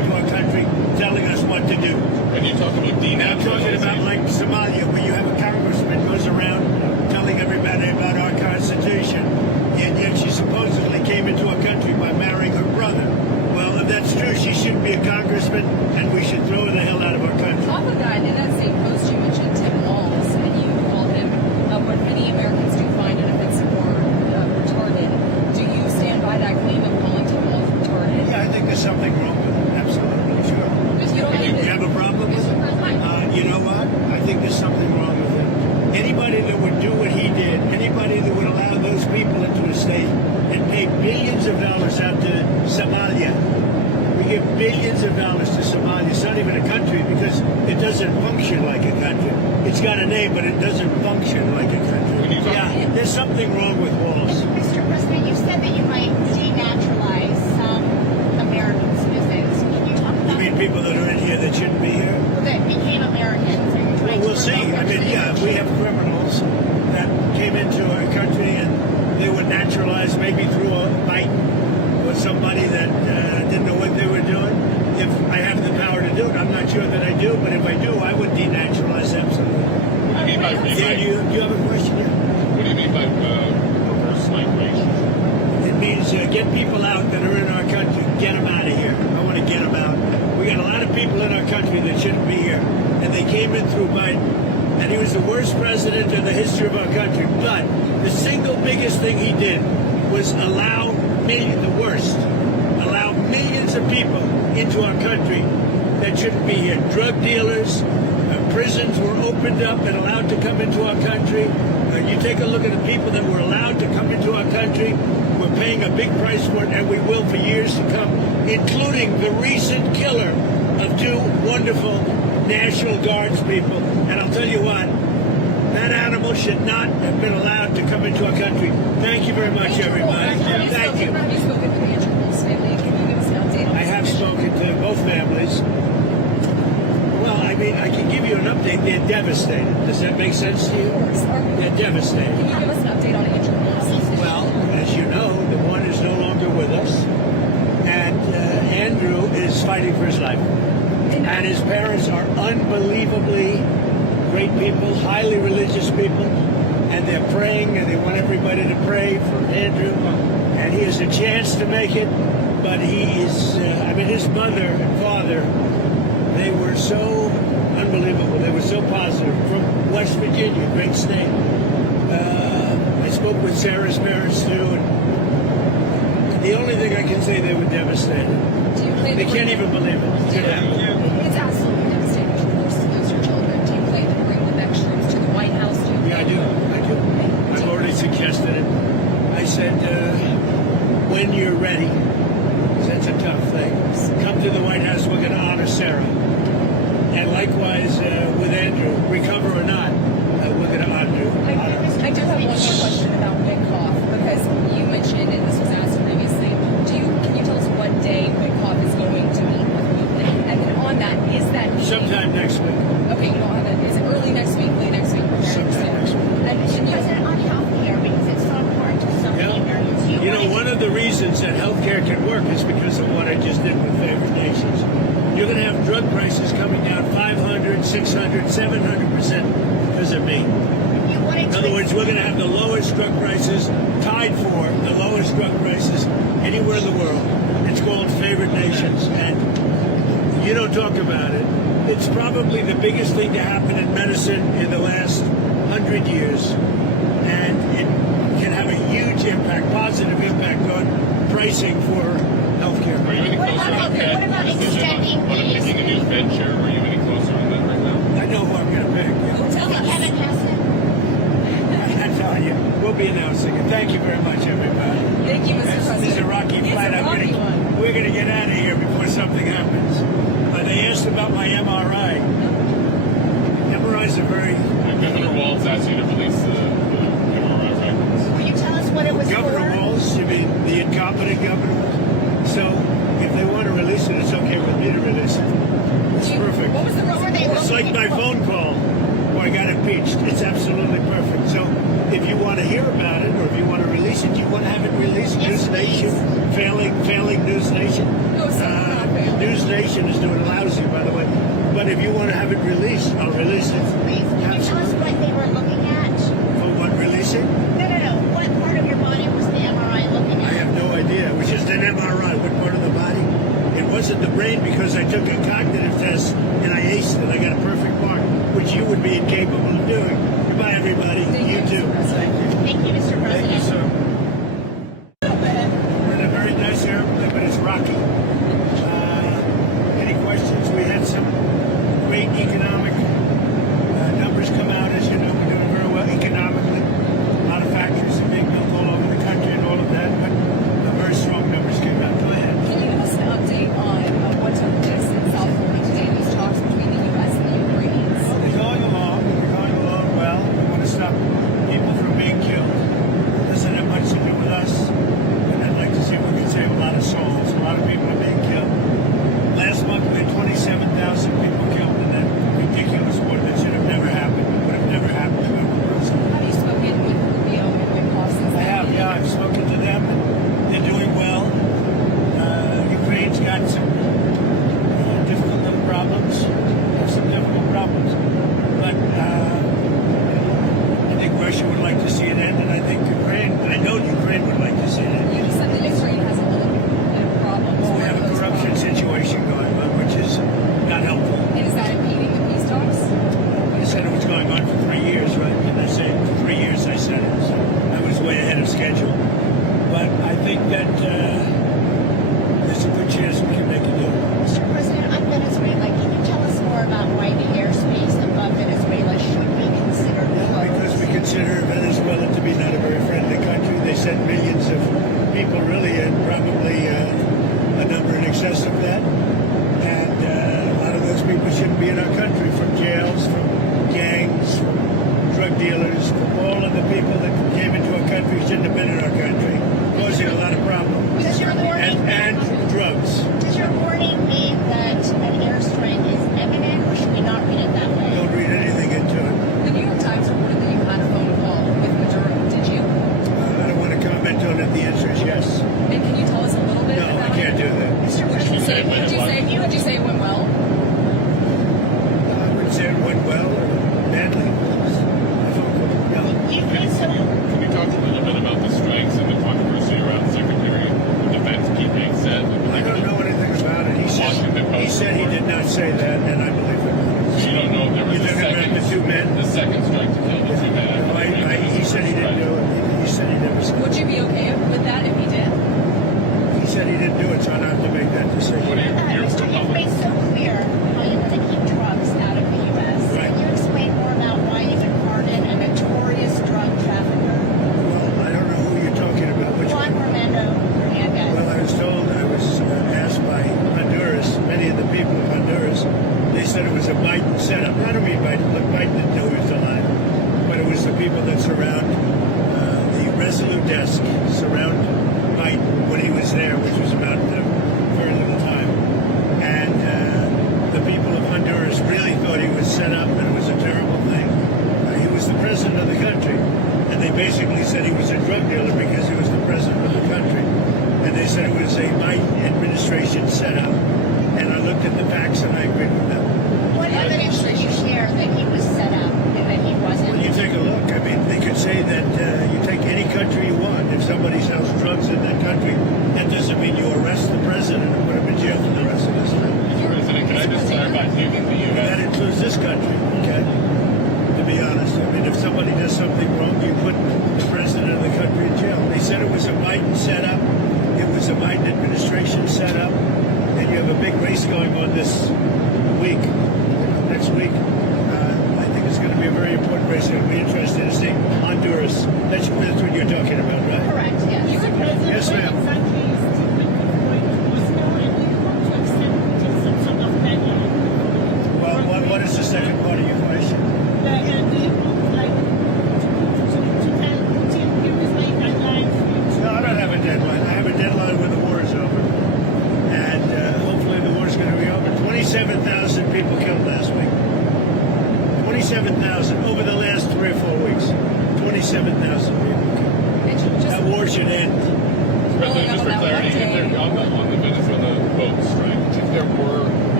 talking about like Somalia, where you have a congressman goes around telling everybody about our Constitution, and yet she supposedly came into our country by marrying her brother. Well, if that's true, she shouldn't be a congressman, and we should throw her the hell out of our country. Off of that, in that same post, you mentioned Tim Walz, and you call him what many Americans do find an offensive or retarded. Do you stand by that claim of calling Tim Walz retarded? Yeah, I think there's something wrong with it. Absolutely, sure. Because you don't You have a problem with it? You know what? I think there's something wrong with it. Anybody that would do what he did, anybody that would allow those people into a state and pay billions of dollars out to Somalia. We give billions of dollars to Somalia. It's not even a country because it doesn't function like a country. It's got a name, but it doesn't function like a country. Yeah, there's something wrong with Walls. Mr. President, you said that you might denaturalize some American citizens. Can you talk You about mean people that are in here that shouldn't be here? that became Americans? Are you Well, trying to we'll see. revoke I their mean, yeah, if we have criminals that came into our country and they were naturalized maybe through a fight or somebody that didn't know what they were doing. If I have the power to do it, I'm not sure that I do, but if I do, I would denaturalize absolutely. What do you mean by Yeah, you have a question? Yeah. What do you mean by reverse migration? It means get people out that are in our country, get them out of here. I want to get them out. We got a lot of people in our country that shouldn't be here, and they came in through Biden, and he was the worst president in the history of our country. But the single biggest thing he did was allow millions of people into our country that shouldn't be here. Drug dealers, prisons were opened up and allowed to come into our country. You take a look at the people that were allowed to come into our country. We're paying a big price for it, and we will for years to come, including the recent killer of two wonderful National Guards people. And I'll tell you what, that animal should not have been allowed to come into our country. Thank you very much, everybody. Thank you. Have you spoken to the Andrew Wolf's family? Can you give us an update on I have spoken to both families. Well, I mean, I can give you an update. They're devastated. Does that make sense to you? They're devastated. Can you give us an update on Andrew Wolf's? Well, as you know, the one is no longer with us, and Andrew is fighting for his life. And his parents are unbelievably great people, highly religious people, and they're praying, and they want everybody to pray for Andrew. And he has a chance to make it, but he is, his mother and father, they were so unbelievable. They were so positive. From West Virginia, great state. I spoke with Sarah's parents, too, and the only thing I can say, they were devastated. Do you plan They to can't bring- even believe it. It's absolutely devastating to force to lose your children. Do you plan to bring the next troops to the White House? Yeah, I do. I've already suggested it. I said, when you're ready, 'cause that's a tough thing, come to the White House. We're going to honor Sarah. And likewise with Andrew, recover or not, we're going to honor you. I do have one more question about Witkoff, because you mentioned, and this was asked previously, can you tell us what day Witkoff is going to meet with Putin? And then on that, is that meeting... Sometime next week. Okay, you don't have it. Is it early next week, late next week? Sometime next week. And Mr. President, on health care, because it's so important to so many Americans. You know, one of the reasons that healthcare can work is because of what I just did with favored nations. You're going to have drug prices coming down 500, 600, 700% because of me. In other words, we're going to have the lowest drug prices, tied for the lowest drug prices anywhere in the world. It's called favored nations, and you don't talk about it. It's probably the biggest thing to happen in medicine in the last 100 years, and it can have a huge impact, positive impact on pricing for healthcare. Are you any What closer about- on that what about decision extending on these- picking a new Fed chair? Are you any closer on that right now? I know who I'm going to pick. Tell us. Kevin Hassan. I'm telling you, we'll be announcing it. Thank you very much, everybody. Thank you, Mr. President. This is a rocky It's flight. a rocky one. We're going to get out of here before something happens. They asked about my MRI. MRIs are very... Governor Walz asked you to release the MRI records. Will you tell us what it was Governor for? Walz, you mean the incompetent governor? So if they want to release it, it's okay with me to release it. It's perfect. What was the reason they It's like my phone call where I got impeached. It's absolutely perfect. So if you want to hear about it or if you want to release it, you want to have it released. Yes, News Nation, failing News Nation. No, sir, not failing. News Nation is doing lousy, by the way. but if you want to have it released, I'll release it. Please, can you tell us what they were looking at? For what, releasing? No. What part of your body was the MRI looking I at? have no idea. It was just an MRI. What part of the body? It wasn't the brain because I took a cognitive test and I aced it. I got a perfect mark, which you would be incapable of doing. Goodbye, everybody. You too. Thank you, Mr. Thank you, President. sir. We're in a very nice airplane, but it's rocky. Any questions? We had some great economic numbers come out. As you know, we're doing very well economically. A lot of factories are being built all over the country and all of that, but very strong numbers came out. Go ahead. Can you give us an update on what took place in South Florida today, these talks between the U.S. and the Ukrainians? Well, they're going along. They're going along well. We want to stop people from being killed. It doesn't have much to do with us. And I'd like to see if we can save a lot of souls. A lot of people are being killed. Last month we had 27,000 people killed in that ridiculous war that should have never happened. It would have never happened if it were person. Have you spoken with Rubio and Whitehall since I have, yeah. I've spoken to them. They're doing well. Ukraine's got some difficult little problems. Some difficult problems. But I think Russia would like to see it end, and I think Ukraine, I know Ukraine would like to see it end. You just said that Ukraine has a little bit of problems. Well, we have a corruption situation going on, which is not helpful. And is that impeding the peace talks? I said it was going on for 3 years, right? And I say 3 years I said it, so I was way ahead of schedule. But I think that there's a good chance we can make a deal. Mr. President, on Venezuela, can you tell us more about why the airspace above Venezuela should be considered closed? Because we consider Venezuela to be not a very friendly country. They send millions of people, really, and probably a number in excess of that. And a lot of those people shouldn't be in our country, from jails, from gangs, from drug dealers, from all of the people that came into our country shouldn't have been in our country, causing a lot of problems. Does your warning, And drugs. does your warning mean that an airstrike is imminent, or should we not read it that way? Don't read anything into it. The New York Times reported that you had a phone call with Maduro. Did you? I don't want to comment on it. The answer is yes. And can you tell us a little bit No, about I can't do that. Mr. Would you President, say, would you say it went well? I wouldn't say it went well or badly. No. you think so? Can you talk a little bit about the strikes and the controversy around Secretary of Defense Pete Hegseth? I don't know anything about it. He said he did not say that, and I believe it. So you don't know if there was You're a talking about second, the two men? the second strike to kill the two men. He said he didn't do it. He said he never said Would you be okay with that if he did? He said he didn't do it, so I don't have to make that decision. What are your Mr. You've Republican? made so clear how you want to keep drugs out of the U.S. Right. Can you explain more about why you would pardon a notorious drug trafficker, Well, I don't know who you're talking about. Which Juan one? Romando Hernandez? Well, I was told, I was asked by Honduras, many of the people of Honduras, they said it was a Biden setup. I don't mean Biden. Look, Biden didn't know he was alive. But it was the people that surround the Resolute desk, surround Biden when he was there, which was about very little time. And the people of Honduras really thought he was set up and it was a terrible thing. He was the president of the country. And they basically said he was a drug dealer because he was the president of the country. And they said it was a Biden administration setup. And I looked at the facts and I agreed with them. What evidence did you share that he was set up and that he wasn't? Well, you take a look. I mean, they could say that you take any country you want. If somebody sells drugs in that country, that doesn't mean you arrest the president and put him in jail for the rest of his life. Mr. President, can I just clarify, do you think the That U.S. includes this country, okay? To be honest, I mean, if somebody does something wrong, you put the president of the country in jail. They said it was a Biden setup. It was a Biden administration setup. And you have a big race going on this week, next week. I think it's going to be a very important race. It'll be interesting to see Honduras. That's what you're talking about, right? Correct, yes. Mr. President, Yes, what ma'am. exactly is the point? Was there any hope to accept some sort of deadline? Well, what is the second part of your question? Like, do you hope, like, to tell Putin, here is my deadline for you to... No, I don't have a deadline. I have a deadline when the war is over. And hopefully the war is going to be over. 27,000 people killed last week. 27,000 over the last 3 or 4 weeks. 27,000 people killed. And That war should end. President, just for clarity, if there, on the Venezuela boat strike, if there were a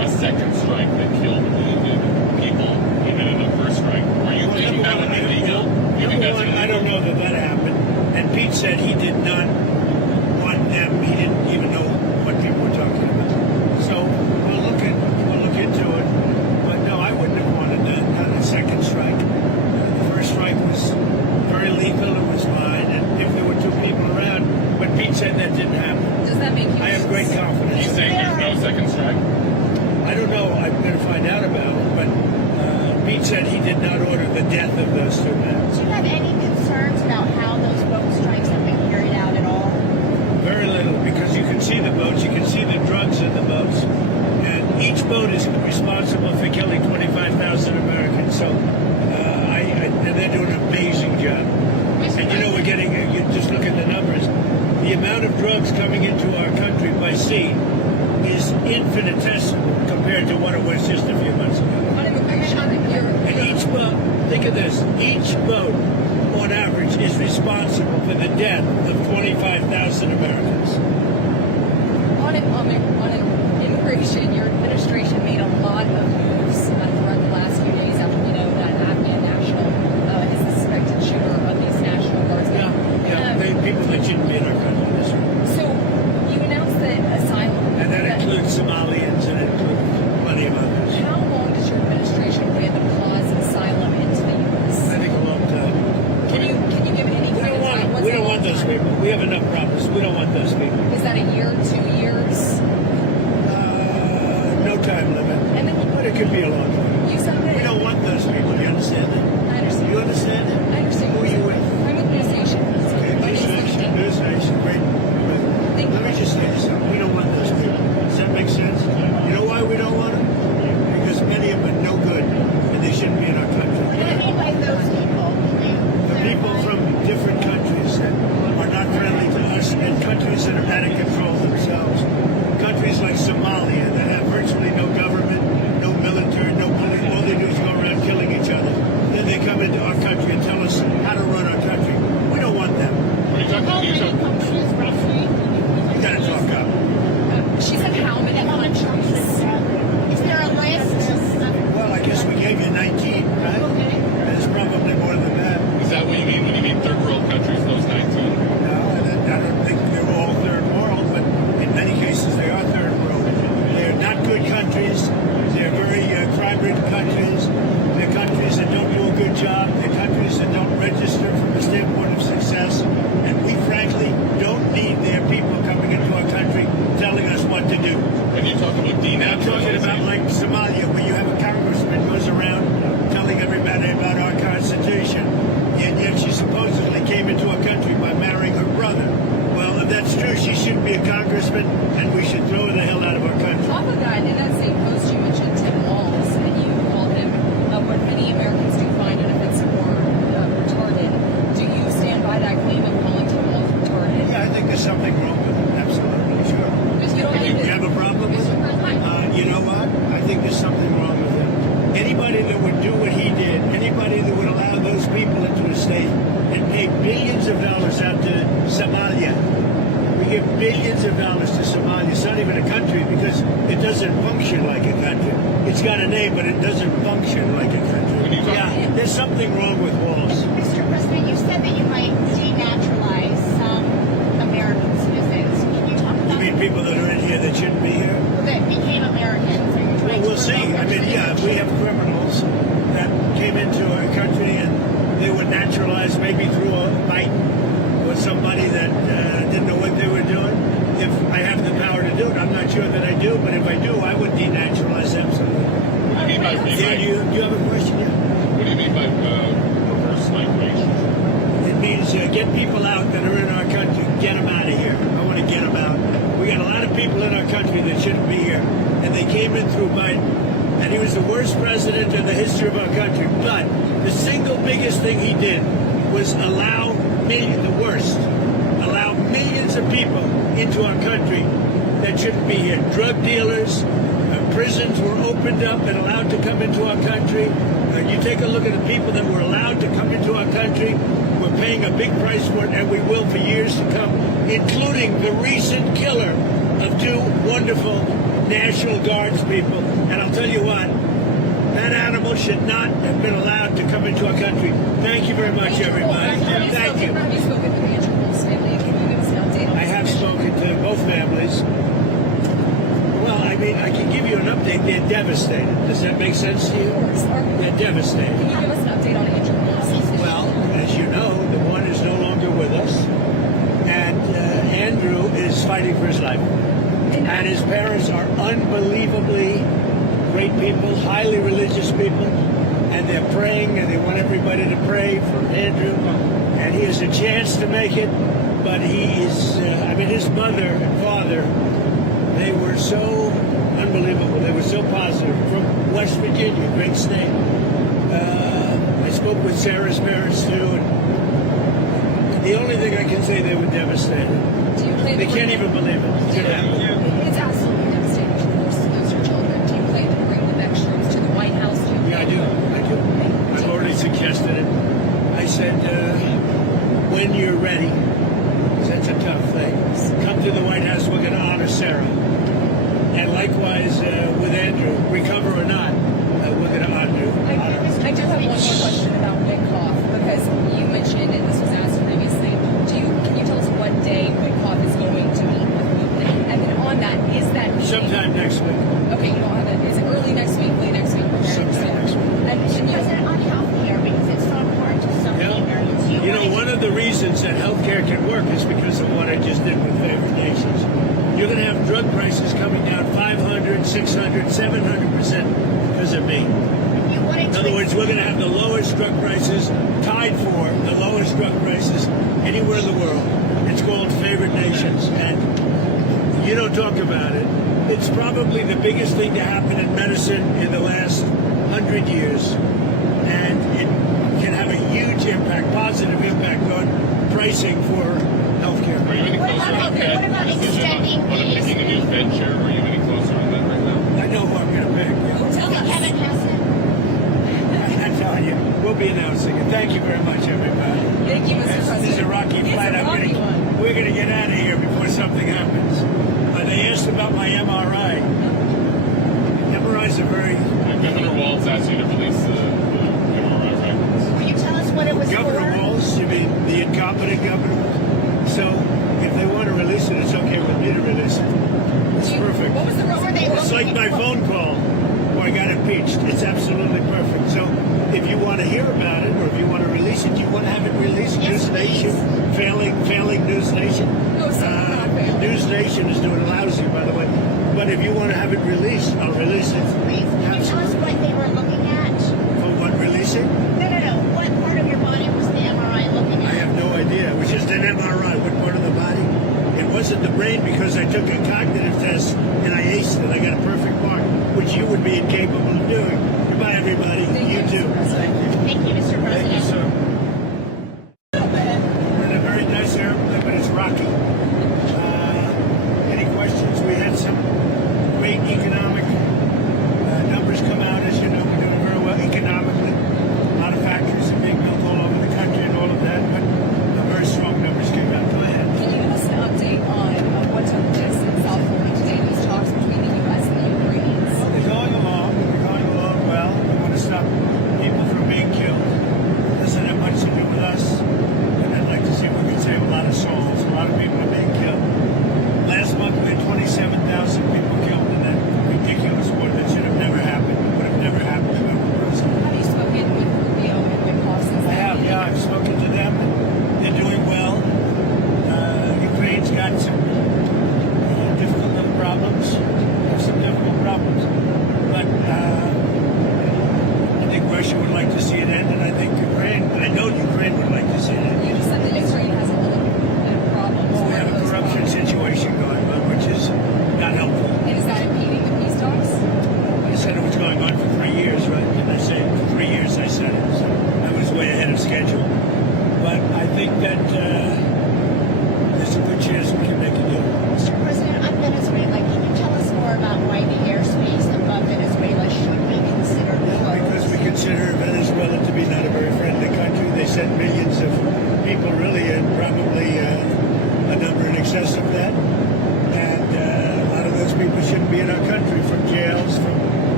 a second strike that killed wounded people, even in the first strike, are you thinking that would be legal? You think that's illegal? I don't know that happened. And Pete said he did not want them. He didn't even know what people were talking about. So we'll look into it. But no, I wouldn't have wanted a second strike. The first strike was very lethal. It was fine. And if there were two people around, but Pete said that didn't happen. Does that make you? I have great confidence. He's saying there's no second strike? I don't know. I'm going to find out about it. But Pete said he did not order the death of those two men. Do you have any concerns about how those boat strikes have been carried out at all? Very little, because you can see the boats, you can see the drugs in the boats, and each boat is responsible for killing 25,000 Americans. So, and they're doing an amazing job. And you know, we're getting, you just look at the numbers, the amount of drugs coming into our country by sea is infinitesimal compared to what it was just a few months ago. On immigration, And each boat, think of this, each boat on average is responsible for the death of 25,000 Americans. on immigration, your administration made a lot of moves throughout the last few days after we know that an Afghan national is the suspected shooter of these National Guardsmen. People that shouldn't be in our country. That's right. So you announced that asylum. And that includes Somalians and it includes plenty of others. How long does your administration plan to pause asylum into the U.S.? I think a long time. Can you give any We kind don't of time? want, we don't want those people. We have enough problems. We don't want those people. Is that a year, 2 years? No time limit. And then But it could be a long time. you said that. We don't want those people. Do you understand that? I understand. You understand that? I understand. Who are you with? I'm with News Nation. Okay, News Nation. News Nation. Great. Let me just say this. We don't want those people. Does that make sense? You know why we don't want them? Because many of them are no good and they shouldn't be in our country. What do you mean by those people? The people from different countries that are not friendly to us and countries that are out of control themselves. Countries like Somalia that have virtually no government, no military, no police. All they do is go around killing each other. Then they come into our country and tell us how to run our country. We don't want them. Are you talking? How many countries roughly? You gotta talk up. She said how many countries? Is there a list? Well, I guess we gave you 19, right? Okay. There's probably more than that. Is that what you mean when you mean third world countries, those 19? No, I don't think they're all third world, but in many cases they are third world. They're not good countries. They're very crime-ridden countries. They're countries that don't do a good job. They're countries that don't register from the standpoint of success. And we frankly don't need their people coming into our country telling us what to do. When you talk about I'm talking about denaturalizing, like Somalia, where you have a congressman goes around telling everybody about our Constitution, and yet she supposedly came into our country by marrying her brother. Well, if that's true, she shouldn't be a congressman, and we should throw her the hell out of our country. Off of that, in that same post, you mentioned Tim Walz, and you called him what many Americans do find inoffensive or retarded. Do you stand by that claim of calling Tim Walz retarded? Yeah, I think there's something wrong with it. Absolutely, sure. Because you don't You have a problem with it? You know what? I think there's something wrong with it. Anybody that would do what he did, anybody that would allow those people into a state and pay billions of dollars out to Somalia. We give billions of dollars to Somalia. It's not even a country because it doesn't function like a country. It's got a name, but it doesn't function like a country. Yeah, there's something wrong with Walls. Mr. President, you said that you might denaturalize some American citizens. Can you talk You about mean people that are in here that shouldn't be here? that became Americans? Are you Well, trying we'll to see. revoke I their mean, yeah, if we have criminals that came into our country and they were naturalized maybe through a fight or somebody that didn't know what they were doing. If I have the power to do it, I'm not sure that I do, but if I do, I would denaturalize absolutely. what do you mean by Yeah, do you have a question? Yeah. what do you mean by reverse migration? It means get people out that are in our country. Get them out of here. I want to get them out. We got a lot of people in our country that shouldn't be here, and they came in through Biden, and he was the worst president in the history of our country. But the single biggest thing he did was allow millions of people into our country that shouldn't be here. Drug dealers, prisons were opened up and allowed to come into our country. You take a look at the people that were allowed to come into our country. We're paying a big price for it, and we will for years to come, including the recent killer of two wonderful National Guards people And I'll tell you what, that animal should not have been allowed to come into our country. Thank you very much, everybody. Thank you. Have you spoken to Andrew Wolf's family? Can you give us an update on I have spoken to both families. Well, I mean, I can give you an update. They're devastated. Does that make sense to you? Of course. They're devastated. Can you give us an update on Andrew Wolf's? Well, as you know, the one is no longer with us, and Andrew is fighting for his life. And his parents are unbelievably great people, highly religious people, and they're praying, and they want everybody to pray for Andrew. And he has a chance to make it, but he is, his mother and father, they were so unbelievable. They were so positive. From West Virginia, great state. I spoke with Sarah's parents too, and the only thing I can say, they were devastated. Do you plan They to can't bring even believe it. It's gonna happen. It's absolutely devastating to force to lose your children. Do you plan to bring the next troops to the White House? Yeah, I do. I've already suggested it. I said, when you're ready, 'cause that's a tough thing, come to the White House, we're going to honor Sarah. And likewise with Andrew, recover or not, we're going to honor you. I do have one more question about Witkoff, because you mentioned, and this was asked previously, can you tell us what day Witkoff is going to meet with Putin? And then on that, is that meeting... Sometime next week. Okay, you don't have it. Is it early next week, late next week? Okay, Sometime next week. And you... President, on healthcare, because it's so important to so many Americans. You know, one of the reasons that healthcare can work is because of what I just did with favored nations. You're going to have drug prices coming down 500, 600, 700% because of me. In other words, we're going to have the lowest drug prices, tied for the lowest drug prices anywhere in the world. It's called favored nations, and you don't talk about it. It's probably the biggest thing to happen in medicine in the last 100 years, and it can have a huge impact, positive impact on pricing for healthcare. Are you any closer on that? What about extending on picking a new Fed chair? Are you any closer on that right now? I know who I'm going to pick. Tell us. Kevin Hassan. I'm telling you, we'll be announcing it. Thank you very much, everybody. Thank you, Mr. President. This is a rocky It's flight. a rocky one. We're going to get out of here before something happens. They asked about my MRI. MRIs are very... Governor Walz asked you to release the MRI records. Will you tell us what it was Governor for? Walz, you mean the incompetent governor? So if they want to release it, it's okay with me to release it. It's perfect. What was the What were they It's like my phone call where I got impeached. It's absolutely perfect. So if you want to hear about it, or if you want to release it, you want to have it released. Yes, News Nation, failing News Nation. No, sir, not failing. News Nation is doing lousy, by the way. But if you want to have it released, I'll release it. Please, can you tell us what they were looking at? For what, releasing? No. What part of your body was the MRI looking I at? have no idea. It was just an MRI. What part of the body? It wasn't the brain, because I took a cognitive test and I aced it. I got a perfect mark, which you would be incapable of doing. Goodbye, everybody. You too. Thank you, Mr. Thank you, President. sir. We're in a very nice airplane, but it's rocky. Any questions? We had some great economic numbers come out. As you know, we're doing very well economically. A lot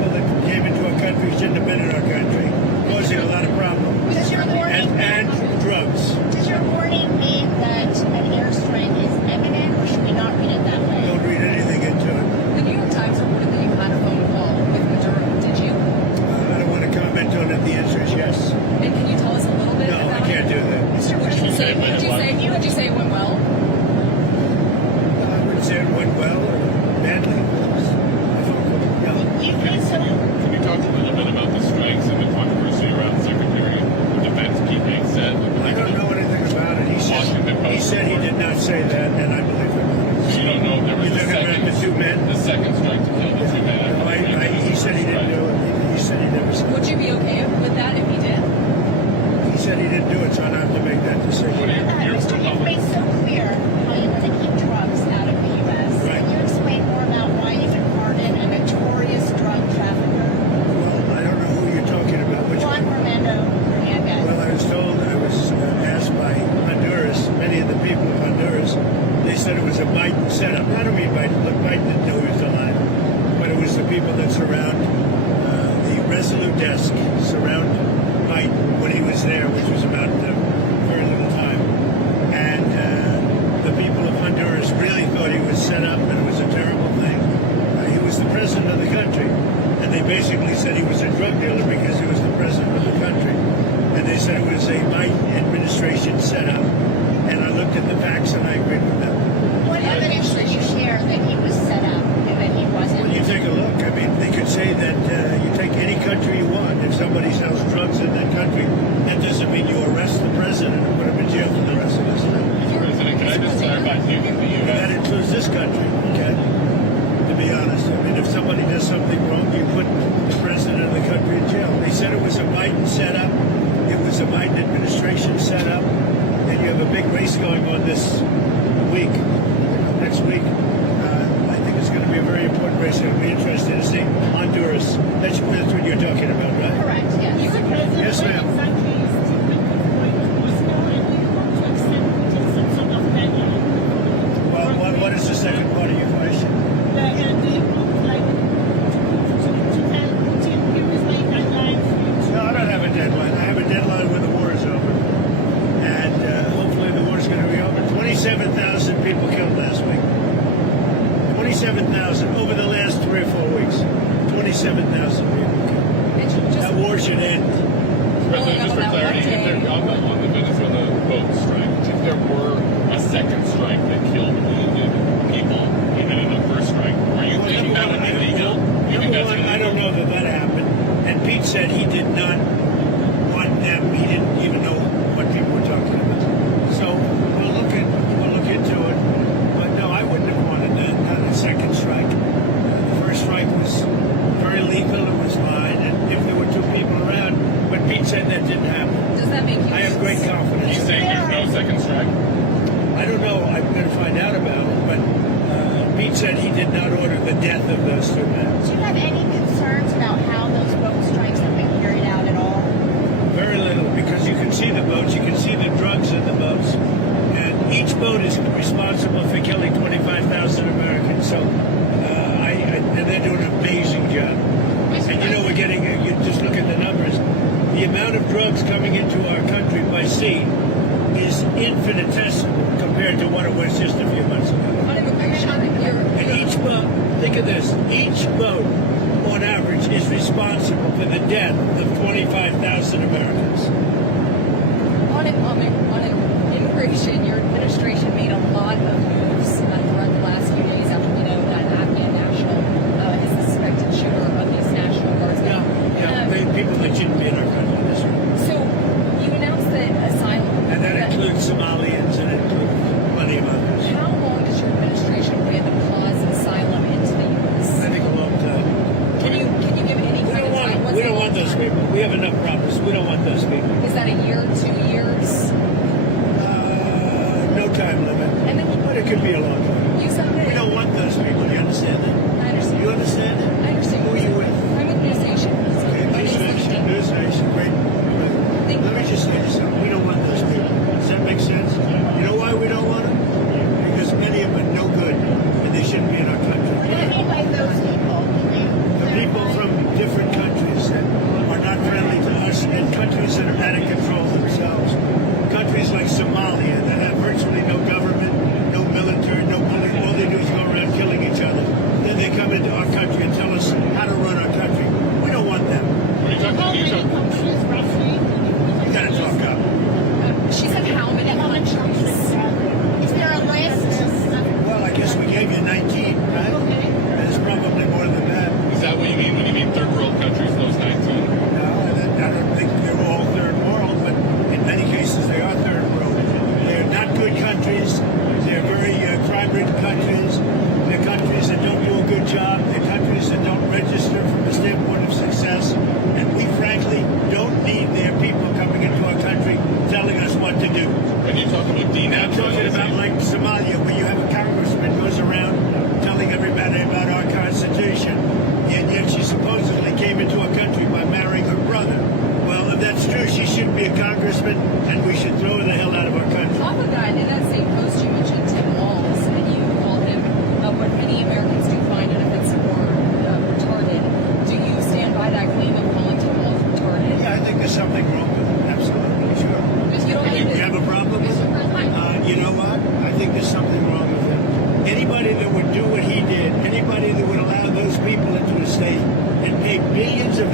people that came into our country shouldn't have been in our country, causing a lot of problems. Does your warning And drugs. Does your warning mean that an airstrike is imminent, or should we not read it that way? Don't read anything into it. The New York Times reported that you had a phone call with Maduro. Did you? I don't want to comment on it. The answer is yes. And can you tell us a little bit No, about I can't do that. Mr. Would you say? President, Would you say it went well? I wouldn't say it went well or badly. No. you think so? Can you talk a little bit about the strikes and the controversy around Secretary of Defense Pete said? I don't know anything about it. He said he did not say that, and I believe him. So you don't know if there was You're a talking about the two men? the second strike to kill the two men. He said he didn't do it. He said he never said Would you be okay with that if he did? He said he didn't do it, so I don't have to make that decision. What do you hear Mr. from You've public? made so clear how you want to keep drugs out of the U.S. Right. Can you explain more about why you would pardon a notorious drug trafficker, Well, I don't know who you're talking about. Which Juan one? Romando Hernandez? Well, I was told, I was asked by Honduras, many of the people of Honduras, they said it was a Biden setup. I don't mean Biden. Look, Biden didn't know he was alive. But it was the people that surround the Resolute desk, surround Biden when he was there, which was about very little time. And the people of Honduras really thought he was set up and it was a terrible thing. He was the president of the country. And they basically said he was a drug dealer because he was the president of the country. And they said it was a Biden administration setup. And I looked at the facts and I agreed with them. What evidence did you share that he was set up and that he wasn't? Well, you take a look. I mean, they could say that you take any country you want. If somebody sells drugs in that country, that doesn't mean you arrest the president and put him in jail for the rest of his life. President, can I just clarify? Do you think the And that U.S. includes this country, okay? To be honest. I mean, if somebody does something wrong, you put the president of the country in jail. They said it was a Biden setup. It was a Biden administration setup. And you have a big race going on this week, next week. I think it's going to be a very important race. It'll be interesting to see Honduras. That's what you're talking about, right? Correct, yes. Mr. President, Yes, ma'am. what exactly is the going to Moscow, and do you want to accept some sort of venue? Well, what is the second part of your question? Do you want, like, to tell Putin, here is my guideline for you to... No, I don't have a deadline. I have a deadline when the war is over. And hopefully the war is going to be over. 27,000 people killed last week. 27,000 over the last 3 or 4 weeks. 27,000 people killed. That war should end. President, just for clarity, if there, on the Venezuela boat strike, if there were a second strike that killed wounded people, even in the first strike, are you thinking that would be legal? You think that's illegal? I don't know that happened. And Pete said he did not want them. He didn't even know what people were talking about. So we'll look into it. But no, I wouldn't have wanted that. Not a second strike. The first strike was very lethal. It was fine. And if there were 2 people around, but Pete said that didn't happen. Does that make you? I have great confidence. He's saying there's no second strike? I don't know. I'm going to find out about it. But Pete said he did not order the death of those 2 men. Do you have any concerns about how those boat strikes have been carried out at all? Very little, because you can see the boats, you can see the drugs in the boats, and each boat is responsible for killing 25,000 Americans. So, and they're doing an amazing job. And you know, we're getting, you just look at the numbers. The amount of drugs coming into our country by sea is infinitesimal compared to what it was just a few months ago. On immigration, And each boat, think of this, each boat on average is responsible for the death of 25,000 Americans. on immigration, your administration made a lot of moves throughout the last few days after we know that an Afghan national is the suspected shooter of these National Guardsmen. People that shouldn't be in our country. That's right. So you announced that asylum. And that includes Somalians and it includes plenty of others. How long does your administration plan to pause asylum into the U.S.? I think a long time. Can you give any kind of time? What's We the don't long want those time? people. We have enough problems. We don't want those people. Is that a year, 2 years? No time limit. And then But it could be a long time. you said that. We don't want those people. You understand that? I understand. You understand that? I understand. Who are you with? I'm with News Nation. Okay, My News name's Nation. Lindsay. News Nation. Great. Let me just say this. We don't want those people. Does that make sense? You know why we don't want them? Because many of them are no good and they shouldn't be in our country. What do you mean by those people? Can you The people clarify? from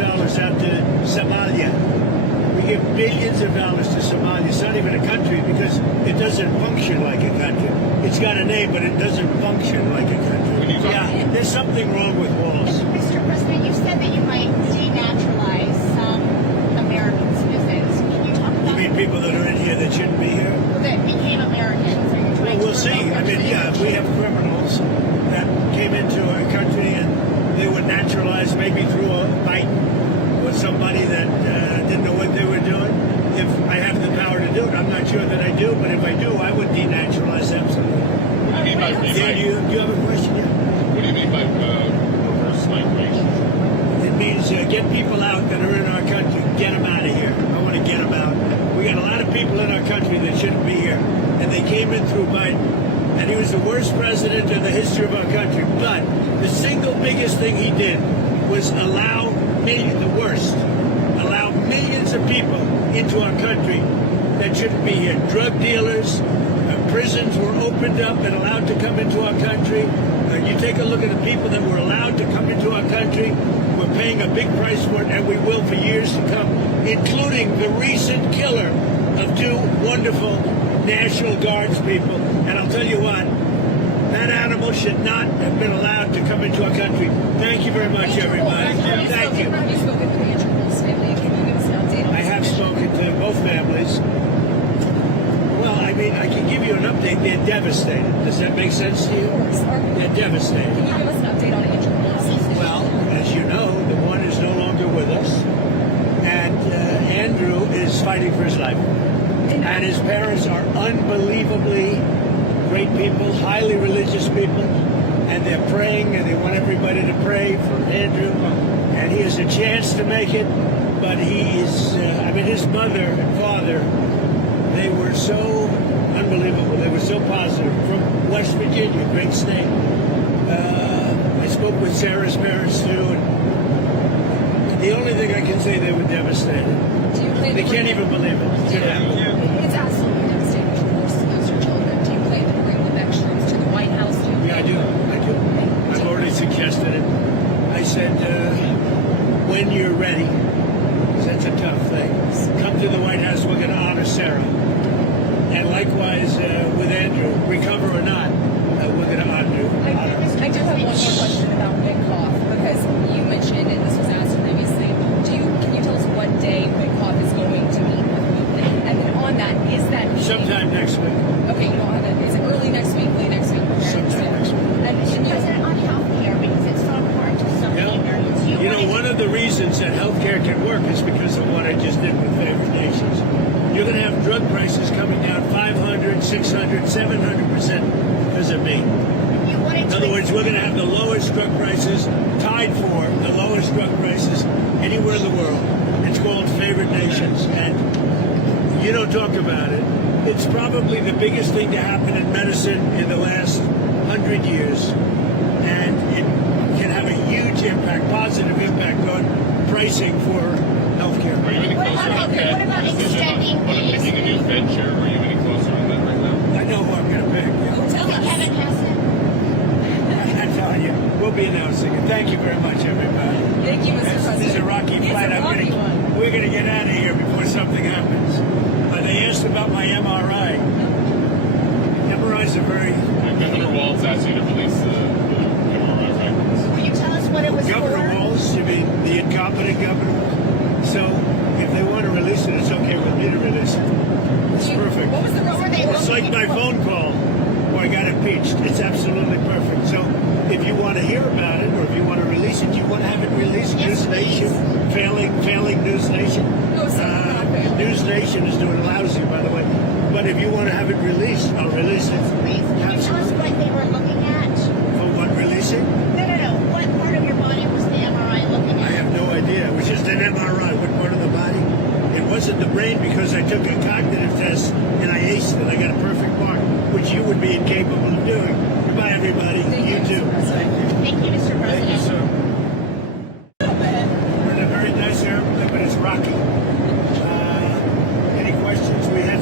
dollars out to Somalia. We give billions of dollars to Somalia. It's not even a country because it doesn't function like a country. It's got a name, but it doesn't function like a country. Yeah, there's something wrong with walls. Mr. President, you said that you might denaturalize some American citizens. Can you talk You about mean people that are in here that shouldn't be here? that became Americans? Are you Well, trying we'll to see. revoke I their mean, yeah, we have criminals that came into our country and they were naturalized maybe through a fight with somebody that didn't know what they were doing. If I have the power to do it, I'm not sure that I do, but if I do, I would denaturalize absolutely. What do you mean by Yeah, do you have a question? Yeah. What do you mean by reverse migration? It means get people out that are in our country. Get them out of here. I want to get them out. We got a lot of people in our country that shouldn't be here, and they came in through Biden, and he was the worst president in the history of our country. But the single biggest thing he did was allow millions of people into our country that shouldn't be here. Drug dealers, prisons were opened up and allowed to come into our country. You take a look at the people that were allowed to come into our country. We're paying a big price for it, and we will for years to come, including the recent killer of two wonderful National Guards people. And I'll tell you what, that animal should not have been allowed to come into our country. Thank you very much, everybody. Thank you. Have you spoken with the Andrew Wolf's family? Can you give us an update on I have spoken to both families. Well, I mean, I can give you an update. They're devastated. Does that make sense to you? They're devastated. Can you give us an update on Andrew Wolf's? Well, as you know, the one is no longer with us, and Andrew is fighting for his life. And his parents are unbelievably great people, highly religious people, and they're praying, and they want everybody to pray for Andrew. And he has a chance to make it, but he is, his mother and father, they were so unbelievable. They were so positive. From West Virginia, great state. I spoke with Sarah's parents too, and the only thing I can say, they were devastated. Do you plan They to can't bring- even believe it. It's gonna happen. It's absolutely devastating to force to lose your children. Do you plan to bring the next troops to the White House? Do you Yeah, I do. I've already suggested it. I said, when you're ready, 'cause that's a tough thing, come to the White House. We're going to honor Sarah. And likewise with Andrew, recover or not, we're going to honor him. I do have one more question about Witkoff, because you mentioned, and this was asked previously, can you tell us what day Witkoff is going to meet with Putin? And then on that, is that meeting... Sometime next week. Okay, you don't have it. Is it early next week, late next week? Okay, I Sometime understand. next week. And can you... President, on health care, because it's so important to so many Americans. You know, one of the reasons that healthcare can work is because of what I just did with favored nations. You're going to have drug prices coming down 500, 600, 700% because of me. In other words, we're going to have the lowest drug prices, tied for the lowest drug prices anywhere in the world. It's called favored nations, and you don't talk about it. It's probably the biggest thing to happen in medicine in the last 100 years, and it can have a huge impact, positive impact on pricing for healthcare. Are you any What closer about- on okay, that what about decision extending on these- picking a new Fed chair? Are you any closer on that right now? I know who I'm going to pick. Tell us. Kevin Hassan. I'm telling you, we'll be announcing it. Thank you very much, everybody. Thank you, Mr. President. This is a rocky It's flight. a rocky one. We're going to get out of here before something happens. They asked about my MRI. MRIs are very... Governor Walz asked you to release the MRI records. Will you tell us what it was Governor for? Walz, you mean the incompetent governor? So if they want to release it, it's okay with me to release it. It's perfect. What was the What were they It's like my phone call where I got impeached. It's absolutely perfect. So if you want to hear about it or if you want to release it, you want to have it released. Yes, News Nation, failing News Nation. No, sir, not failing. News Nation is doing lousy, by the way. But if you want to have it released, I'll release it. Please, can you tell us what they were looking at? For what, releasing? No. What part of your body was the MRI looking I at? have no idea. It was just an MRI. What part of the body? It wasn't the brain because I took a cognitive test and I aced it. I got a perfect mark, which you would be incapable of doing. Goodbye, everybody. Thank you, too. Mr. President. Thank you, Mr. Thank you, President. sir. We're in a very nice airplane, but it's rocky. Any questions we have?